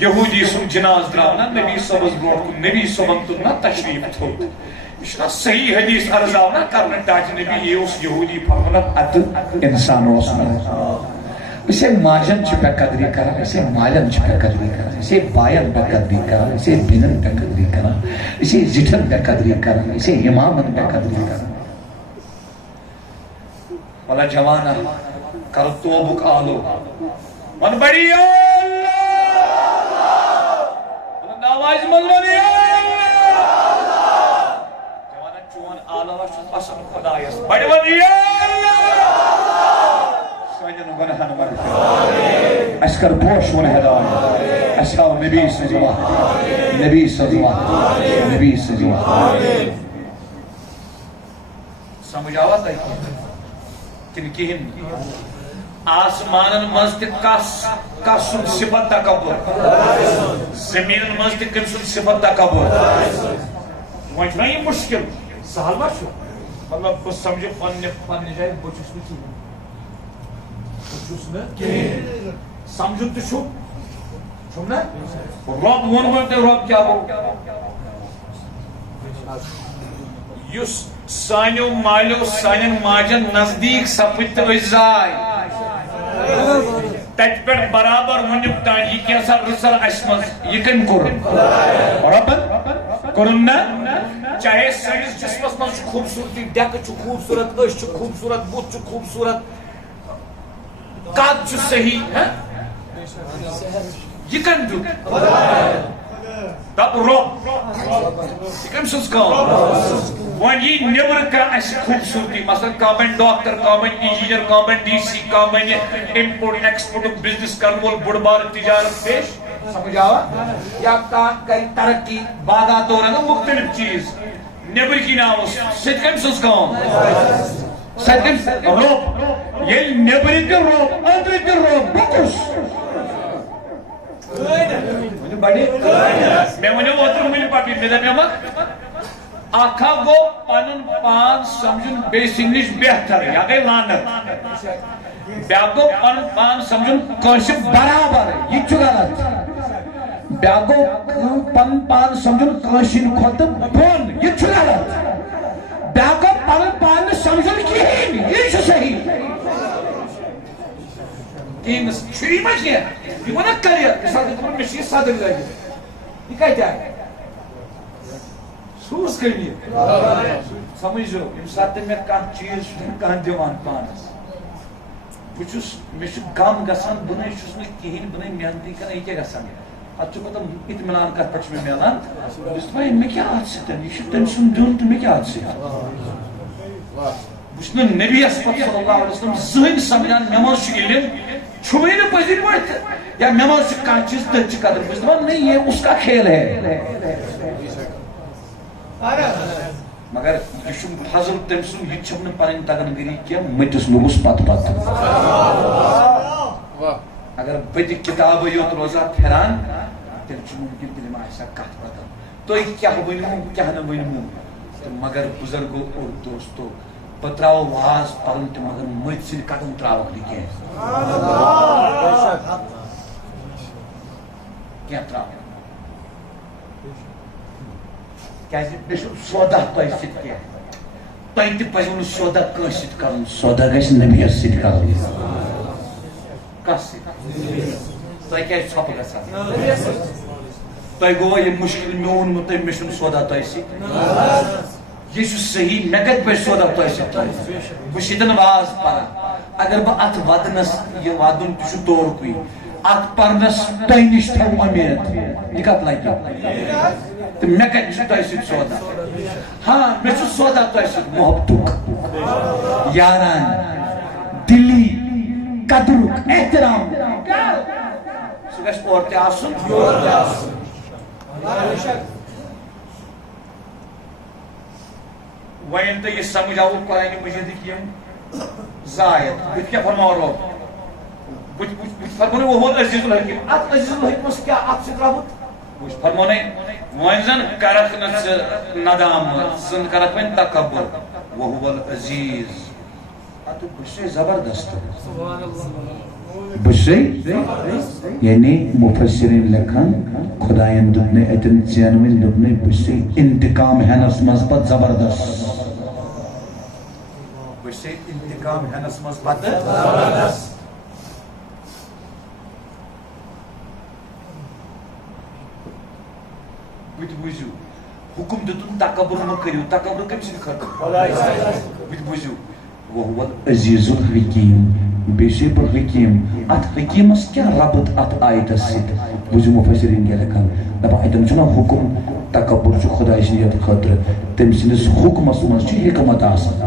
یہودی سن جناز دراونا نبی صبح بروٹ کو نبی صبح تو نہ تشریف تھوت اشنا صحیح حدیث ارزاونا کرنا تاج نبی یہ اس یہودی فرمانا اد انسان ہوسنا اسے ماجن چھ پہ قدری کرا اسے مالن چھ پہ قدری کرا اسے بائن پہ قدری کرا اسے بینن پہ قدری کرا اسے زٹھن پہ قدری کرا اسے امامن پہ قدری کرا والا جوانا کر توبک آلو من بڑی اللہ نواز ملونی جوانا چون آلو وشن پسند خدایس بڑی ودی سوینن گناہن مرکز اشکر بوش ون ہدایت اشکاو نبی سجوا نبی سجوا نبی سجوا سمجھ آواز آئی کن کہن آسمانن مزد کس سن صفت تکبر زمینن مزد کن سن صفت تکبر وجنا یہ مشکل سہل ما چھو مطلب بس سمجھو پنہ جائے بچس نہ کہین سمجھو تو چھو چھو نا رب ون ورتے رب کیا ہو یس سانیو مالیو سانین ماجن نزدیک سپت وزائی تت پر برابر ونیک تان یہ کیسا رسل اسمز یہ کن کرن ربن کرن نا چاہے سانس جسمس من خوبصورتی ڈیک خوبصورت اش خوبصورت بت خوبصورت کات صحیح یہ کن دو تب رب یہ کم سنس کام ون یہ نیبر کا اس خوبصورتی مثلا common doctor common engineer common D C common import export business کرن وول بڑ بار تجارت پیش سمجھ آوا یا کئی ترقی باغات اور مختلف چیز نیبر کی نام ست کم سنس کام ست کم رب یہ نیبر کے رب اندر کے رب بکس بڑی میں ونیو اوتر مل پاپی میں دپیومک آکھا گو پنن پان سمجھن بیسن نش بہتر یا گئی لانت بیا گو پنن پان سمجھن کانسی برابر یہ چھو غلط بیا گو پنن پان سمجھن کانسی کھوت بون یہ چھو غلط بیا گو پنن پان سمجھن کہین یہ چھو صحیح کہینس چھری مجھے یہ ونہ کریا مثال کے طور پر مشی صدر لگی یہ کہتے ہیں سوز کرنی سمجھو امسات میں کان چیز کان دیوان پانس بچوس مش غم گسان بنے چھس نہ کہین بنے محنتی کرنا یہ کیا گسان ات چھ پتہ اطمینان کر پچ میں میلان اس میں میں کیا ہاتھ سے یہ تم سن دون تو میں کیا ہاتھ سے بس نبی صلی اللہ علیہ وسلم زہن سمجھان نماز علم چھوئی نہ پذیر پڑت یا نماز سے کان چیز تچ قدر بس نہیں یہ اس کا کھیل ہے مگر یہ چھم فضل تم سن یہ چھم نہ پنن تگن گری کیا مٹس لوگس پت پت اگر بد کتاب یوت روزا پھران تیل چھ ممکن تیل آسا کت پتہ تو کیا ونمو کیا نہ ونمو مگر بزرگو اور دوستو پتراو واز پرن تو مگر مت سن قدم تراوک نہیں کیا تراو کیا سودا تہ ست کیا تہ تہ پزو سودا کس ست کرن سودا گژھِ نبی ست کرن کس تہ کیا چھپ گژھان تہ گو یہ مشکل میون مت مشن سودا تہ ست یہ صحیح میں کت پہ سودا تہ ست بہ شدن واز پران اگر بہ ات ودنس یہ ودن تہ طور کوئی ات پرنس تہ نش تھو امید یہ کت لگہ تو میں کت تہ ست سودا ہاں میں سودا تہ ست محبت یاران دلی قدر احترام سہ گژھِ اور تہ آسن یور تہ آسن وین تو یہ سمجھ آو قرآن مجید کی زائد بت کیا فرماو رو بت فرمانے وہ عزیز الحکیم ات عزیز الحکیم اس کیا ات سے رابط بت فرمانے وینزن کرک نس ندام سن کرک وین تکبر وہ العزیز اتو بشے زبردست بشے یعنی مفسرین لکھن خدایان دبنے اتن چینوین دبنے بشے انتقام ہنس مزبط زبردست بشے انتقام ہنس مزبط زبردست بت بوزیو حکم دتن تکبر مہ کریو تکبر کم سن خاطر بت بوزیو وهو العزیز الحکیم بیشی پر حکیم ات حکیمس کیا ربط ات آیت ست بوزیو مفسرین کیا لکھن دپا اتن چھنا حکم تکبر چھ خدا شریعت خاطر تم سنس حکمس مز چھ حکمت آسان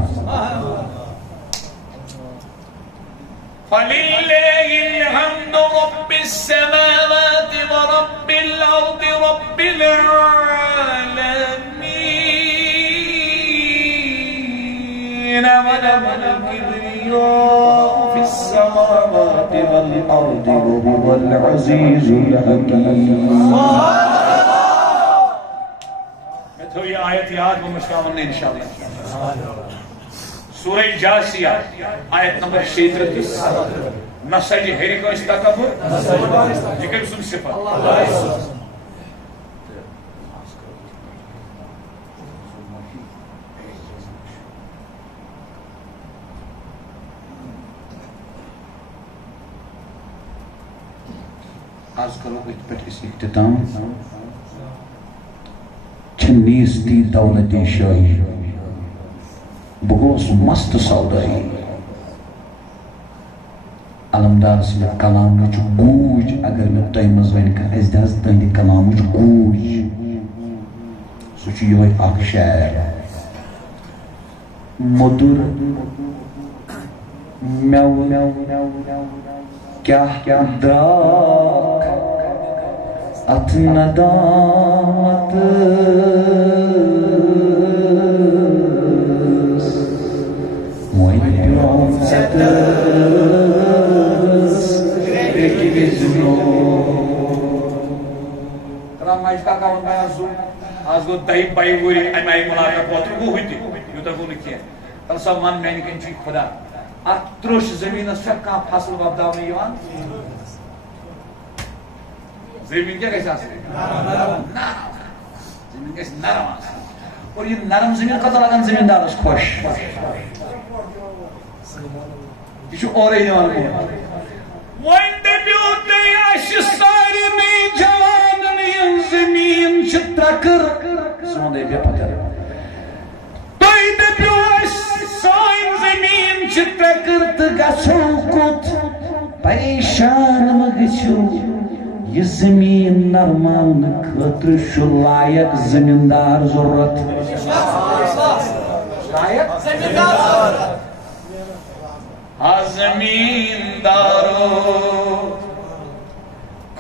فَلِلَّهِ الْحَمْدُ رَبِّ السَّمَاوَاتِ وَرَبِّ الْأَرْضِ رَبِّ الْعَالَمِينَ وَلَهُ الْكِبْرِيَاءُ فِي السَّمَاوَاتِ وَالْأَرْضِ وَهُوَ الْعَزِيزُ الْحَكِيمُ میں تو یہ آیت یاد وہ مشکامل نے انشاءاللہ سورہ جاسیہ آیت نمبر 36 نسج ہیری کو استقبر یہ کم سن صفت آج کرو ایک پر اس اختتام چھنیستی دولتی شاہی بگوس مست سودائی علمدار سنت کلام وچ گوج اگر میں تیمز وین کا از داز تہندی کلام وچ گوج سوچی یہ اخ شعر مدر میو کیا دراک ات ندامت آج گو دہی بائی وری ایم آئی ملاقات واتر وہ ہوئی تھی یوتا گو لکھیا پر سب من میں نکن چی خدا ات تروش زمین اس شک کام فصل وابداو نہیں یوان زمین کیا کیسے آسے نرم زمین کیسے نرم آسے اور یہ نرم زمین قطع لگن زمیندار اس خوش یہ چھو اور ہی دیوان کو وَإِن دَبِيُوتَ يَعْشِ سَارِ مَيْ جَوَانَ نِيَن زمین چھترکر سنو دے بیا پتر توی دَبِيُوَش سائن زمین چھترکر تگا چھوکت پریشان مگچو یہ زمین نرمان خطر شلائق زمیندار ضرورت لائق زمیندار زمیندارو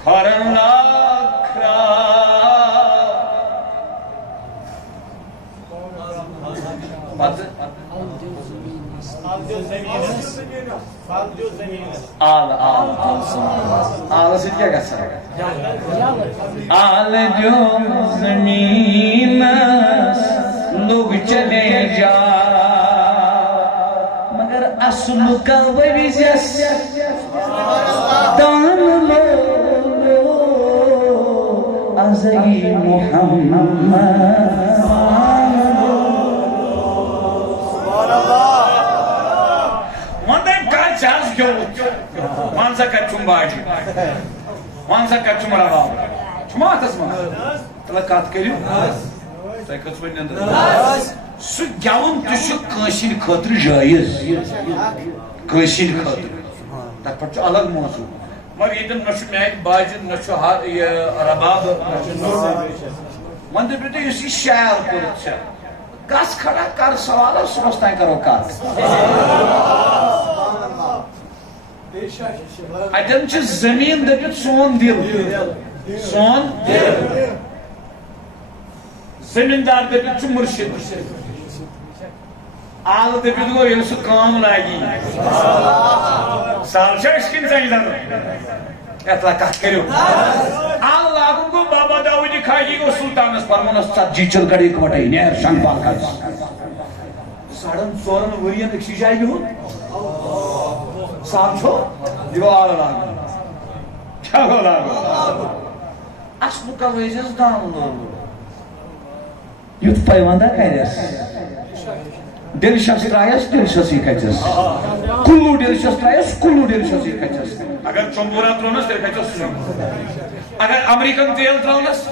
کھرن لاکھرا آل سے کیا کہتا ہے آل جو زمین لوگ چلے جا مگر اصل کا ویزیس دان لو ازئی محمد وانسا کچھم باجی وانسا کچھم رواو چھما آتاس ما تلقات کریو تائی کچھوئی نندر سو گیون تشو کانشین خاطر جائز کانشین خاطر تک پر چو الگ موضوع مگر یہ دن نشو میائی باجی نشو رباب من دے بیٹے اسی شعر کرت سے گاس کھڑا کر سوالا سمستائیں کرو کات اتن چھ زمین دپت سون دل سون دل زمیندار دپت چھ مرشد آل دپت گو یل سو کام لاگی سال چھ اشکن زمیندار اطلاع کت کرو آل لاگن گو بابا داودی کھاگی گو سلطانس پرمونس ژتجی چل گڑی کٹائی نیر شنگ پال کر 4.5 ورین اکسی جائے گی ہوں صاحب چھو دیوار لاگو کیا گو لاگو اسمو کا ویجز دان لوگو یوت پیوندہ کریس ڈیلیشس ترائیس ڈیلیشس ہی کچس کلو ڈیلیشس ترائیس کلو ڈیلیشس ہی کچس اگر چمبورا ترونس تیرے کچس اگر امریکن تیل ترونس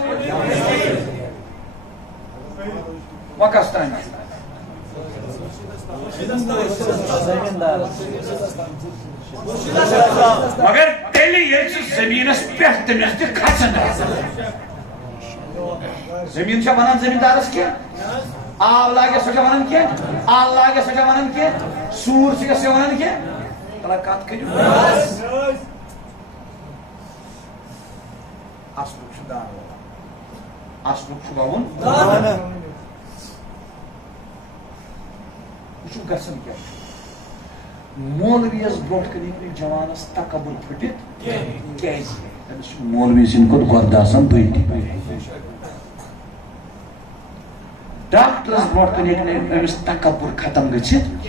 وکستان مگر تیلی یہ زمین اس پیخت تمیخت کھچن زمین چھا بنان زمیندار اس کیا آب لاغے سجا ونن کیا آل لاغے سجا ونن کیا سور سجا سے ونن کیا تلاقات کریو اسلوک شو دان اسلوک شو باون وچو گسن کیا مولوی از بروٹ کنی جوانس تکبر پھٹت کیز مولوی سن کو گرداسن بھیٹی ڈاکٹر از بروٹ کنی امس تکبر ختم گچھت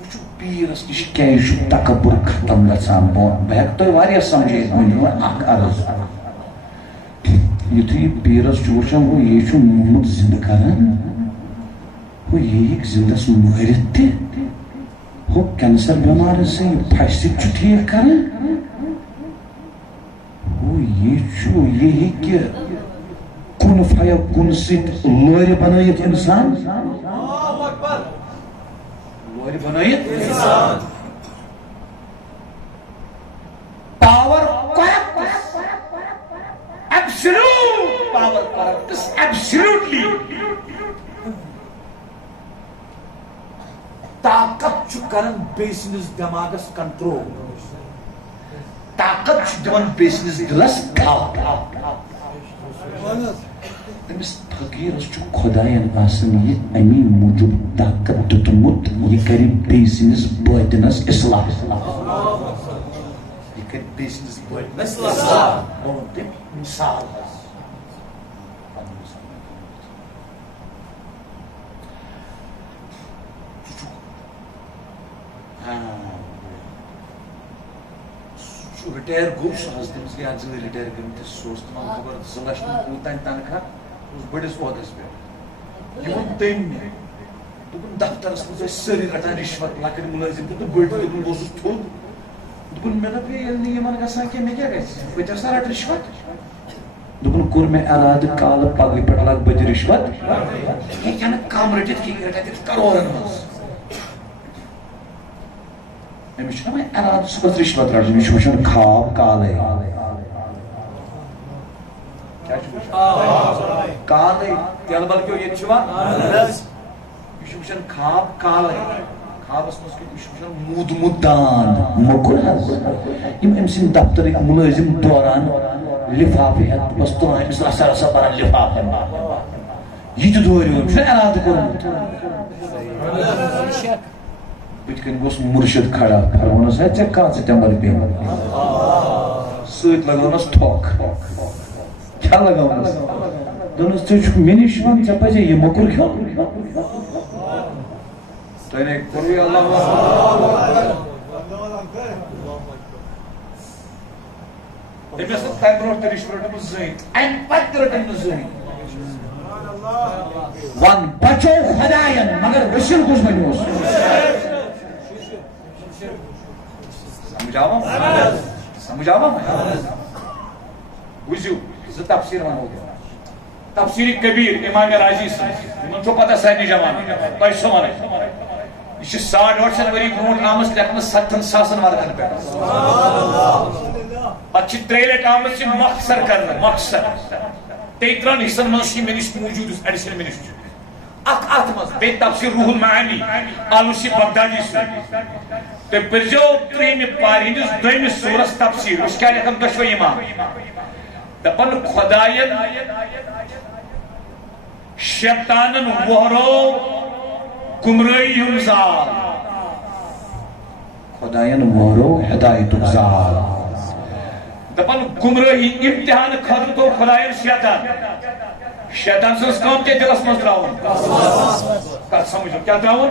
وچو پیرس نش کیش تکبر ختم گژھان بہت تو واریاہ سمجھے ونو اکھ عرض یتھے پیرس چھ وچھان وہ یہ چھ محمد زندہ کران وہ یہ زندس مہرت تہ وہ کینسر بیمار سے پھسک چھ ٹھیک کران وہ یہ کہ کن فیا کن ست لور بنائیت انسان لور بنائیت انسان power corrupts absolute power corrupts absolutely طاقت چھ کرن بیسنس دماغس کنٹرول طاقت چھ دون بیسنس دلس کھاپ امس فقیرس چھ خداین آسن یہ امی موجود طاقت دتمت یہ کری بیسنس باطنس اصلاح یہ کری بیسنس باطنس اصلاح بہت مثال ریٹائر گو سہز تمس گئی آج ریٹائر کرتے سوز تمام خبر زلش کوتان تنخواہ بڑس عہدس پہ یہ تم دپن دفترس مز سری رٹان رشوت لکٹ ملازم تو بڑ دپن بہس تھوٚد دپن مے دپ ییٚلہِ نہٕ یِمن گژھان کینٛہہ مےٚ کیٛاہ گژھِ بہٕ تہِ ہسا رٹہٕ رشوت دپن کوٚر مےٚ ارادٕ کالہٕ پگہٕ پٮ۪ٹھ لگ بہٕ تہِ رشوت ہیٚکہِ نہٕ کم رٔٹِتھ کینٛہہ رٹان تیٚلہِ کرورن منٛز امس چھُ نہ ارادٕ صبحس رشوت رٹُن یہِ چھُ وٕچھان خواب کالے کالے تیل بل کیو یہ چھوا یہ چھُ وٕچھان خواب کالے خوابس منٛز یہ چھُ وٕچھان موٗدمُت دان موٚکُر حظ یِم أمۍ سٕنٛدۍ دفترٕکۍ مُلٲزِم دوران لفافہٕ ہٮ۪تھ بس تُلان أمِس رسا رسا بران لفافن یہِ تہِ دوریو أمۍ چھُ ارادٕ کوٚرمُت بت کن گوس مرشد کھڑا وونس ہے ژےٚ کَر ژٕ تمبر بیٚیہِ سۭتۍ لگاونس ٹھۄکھ کیٛاہ لگاونس دوٚپنس ژےٚ چھُکھ مےٚ نِش یِوان ژےٚ پزے یہِ موٚکُر کھیوٚن تۄہہِ نے کوٚروٕ اللہ أمِس ٲس تمہِ برونٛٹھ تہِ رِشوت رٔٹمٕژ زٕہٕنۍ امہِ پتہٕ تہِ رٔٹٕنۍ نہٕ زٕہٕنۍ ون بچو خداین مگر وسیل کُس بنیوس سمجھاوا بوٗزِو زٕ تفسیٖر ونو تفسیٖر کبیٖر امام راضی یِمن چھو پتہ سارنٕے جوان تۄہہِ چھو ونان یہ چھِ 850 ؤری برونٛٹھ آمٕژ لیکھنہٕ 70,000 ورقن پٮ۪ٹھ پتہٕ چھِ 3 لٹہِ آمٕژ یہِ مختصر کرنہٕ مختصر 13 حصن من مےٚ نِش موٗجوٗد یُس ایڈِشن مےٚ نِش چھُ اکھ اتھ منٛز بیٚیہِ تفسیٖر روح المعانی آلوسی بغدادی سۭتۍ تُہۍ پٔرزیو 3مہِ پارِ ہٕنٛدِس 2مِس سوٗرس تفسیٖر وٕچھ کیٛاہ لیکھان دۄشوے اِمام دپان خۄداین شیطانن وہرو گمرٲہی ہُنٛد زال خۄداین وہرو ہدایتُک زال دپان گمرٲہی امتحان خٲطرٕ تو خۄداین شیطان شیطان سنس کام کے دلس مز تراؤن کت سمجھو کیا تراؤن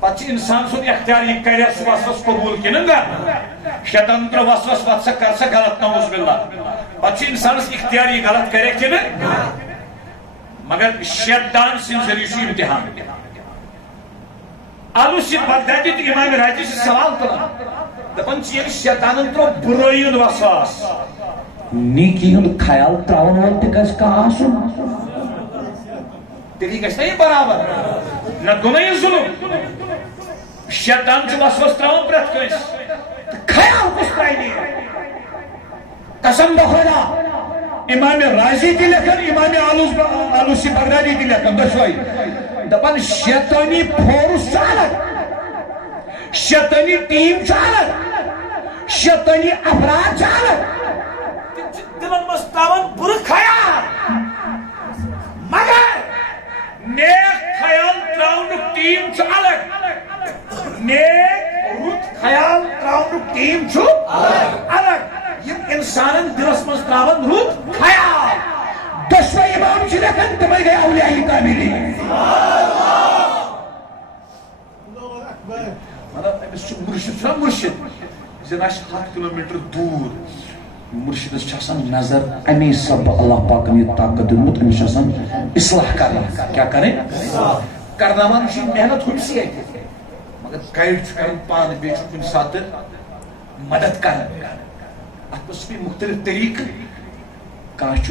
پتہ انسان سن اختیار یہ کرے سہ وسوس قبول کن شیطان تر وسوس وت سا کر سا غلط نعوذ باللہ پتہ انسان اختیار یہ غلط کرے کن مگر شیطان سن ذریعہ امتحان آلوسی بغدادی تو امام راضی سے سوال تلان دپان یہ شیطان تر برائی ہند وسواس نیکی ہند خیال تراؤن وول تہ گژھِ کانٛہہ آسُن تیلی گژھِ نا یہ برابر نہ گوٚو یہ ظلم شیطان چھ وسوس تراؤن پرٛٮ۪تھ کٲنٛسہِ تہٕ خیال کُس ترٛاوِ قسم بخدا امام راضی تہ لیکھان امام آلوسی بغدادی تہ لیکھان دۄشوے دپان شیطانی فورس چھ الگ شیطانی ٹیم چھ الگ شیطانی افراد چھ الگ دلن مز تراون بر خیال مگر نیک خیال تراؤن ٹیم چھ الگ نیک رت خیال تراؤن ٹیم چھ الگ یم انسانن دلس مز تراون رت خیال دشوے امام چھ لیکن تمے گئے اولیاء کاملی مطلب امس مرشد چھ مرشد زن 7 کلومیٹر دور مرشدس نظر امی سب اللہ پاک نے طاقت دنمت امس اصلاح کرنا کیا کریں کرناوان محنت ہم سی مگر گائیڈ کرن پان بیچ کن سات مدد کرن ات بھی مختلف طریقہ کانچ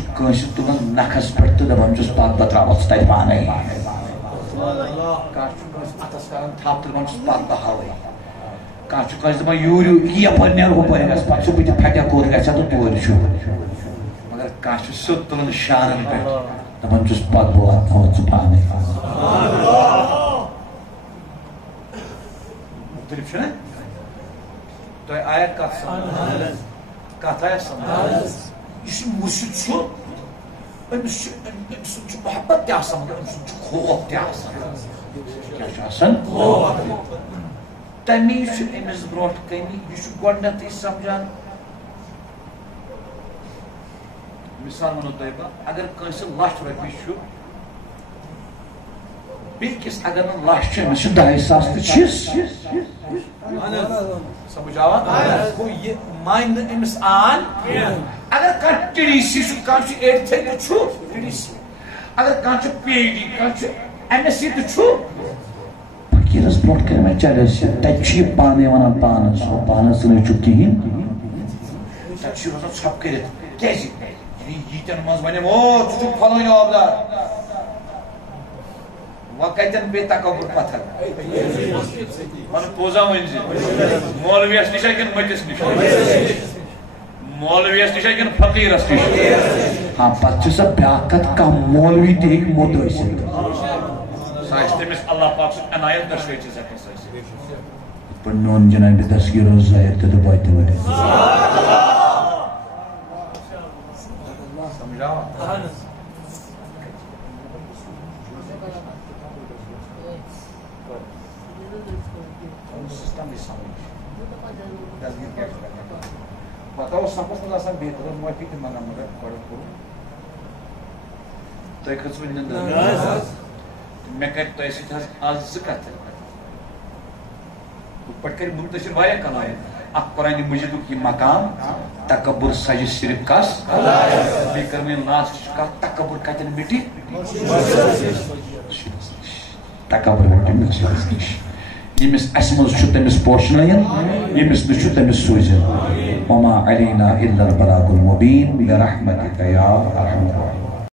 تلان نکھس پہ تو دپان چھس پات بتراوس تت پانے کانچ اتس کران تھپ تو دپان چھس پات بہاوے کانچ دپان یور یپر نیر ہپر گھس پہ سہ بت پھٹیا کور گھا تو تور مگر کانچ سیود تلان شانن پہ دپان چھس پات بہ واتناوت ژٕ پانے مختلف چھنا تہ آیا کت سمجھ کت آیا سمجھ یہ مرشد امس محبت تہ مگر امس خوف تہ تمی امس برو کمی یہ گۄڈنیتھ سمجھان مثال ونو تہ بہ اگر کنس 1,00,000 رۄپیہِ بیکس اگر نا 1,00,000 امس 2,500 تہ سمجھ آوا گو یہ مان امس آن اگر کانٛہہ ٹی سی کانٛہہ 8th ٹی سی اگر کانٛہہ PhD کانٛہہ MSc تہ فقیرس برو کر میں چلس تتہ پانے ونان پانس پانس نچو کہین تتہ روزان ژھپ کرت کیازِ یتن مز ونیم او ژٕ فلٲنۍ آبدار وہ کتن بے تکبر پتھر من پوزا ون مولویس نش کن مٹس نش مولویس نش کن فقیرس نش ہاں پتہ سا بیاکھ کت کم مولوی تہ ہیٚکہِ موٚد ٲسِتھ سہ آسہِ تٔمِس اللہ پاک سُنٛد عنایت دۄشوے چیٖز ہٮ۪کن سہ ٲسِتھ یِتھ پٲٹھۍ میون جناب دستگیر اوس ظٲہر تہٕ دُبے تہِ ؤڑِتھ سمجھ آوا سسٹم بھی سمجھ دستگیر کیا پتہ اوس سپوز مز آسان بہتر معافی تہ منگان مگر گۄڈٕ کوٚر تۄہہِ کھٔژوٕ نِندٕر مےٚ کَرِ تۄہہِ سۭتۍ حظ آز 2 کتھٕ ہُتھ پٲٹھۍ کَرِ منتشر واریاہ کلام اکھ قرآنِ مجیدُک یہِ مقام تکبر سجہِ صرف کس بیٚیہِ کٔر مےٚ لاسٹٕچ کتھ تکبر کتٮ۪ن مِٹہِ تکبر مِٹہِ مُرشِدس نِش ییٚمِس اسہِ منٛز چھُ تٔمِس پوشنٲیِن ییٚمِس نہٕ چھُ تٔمِس سوٗزِن وما علینا الا البلاغ المبین برحمتک یا ارحم الراحمین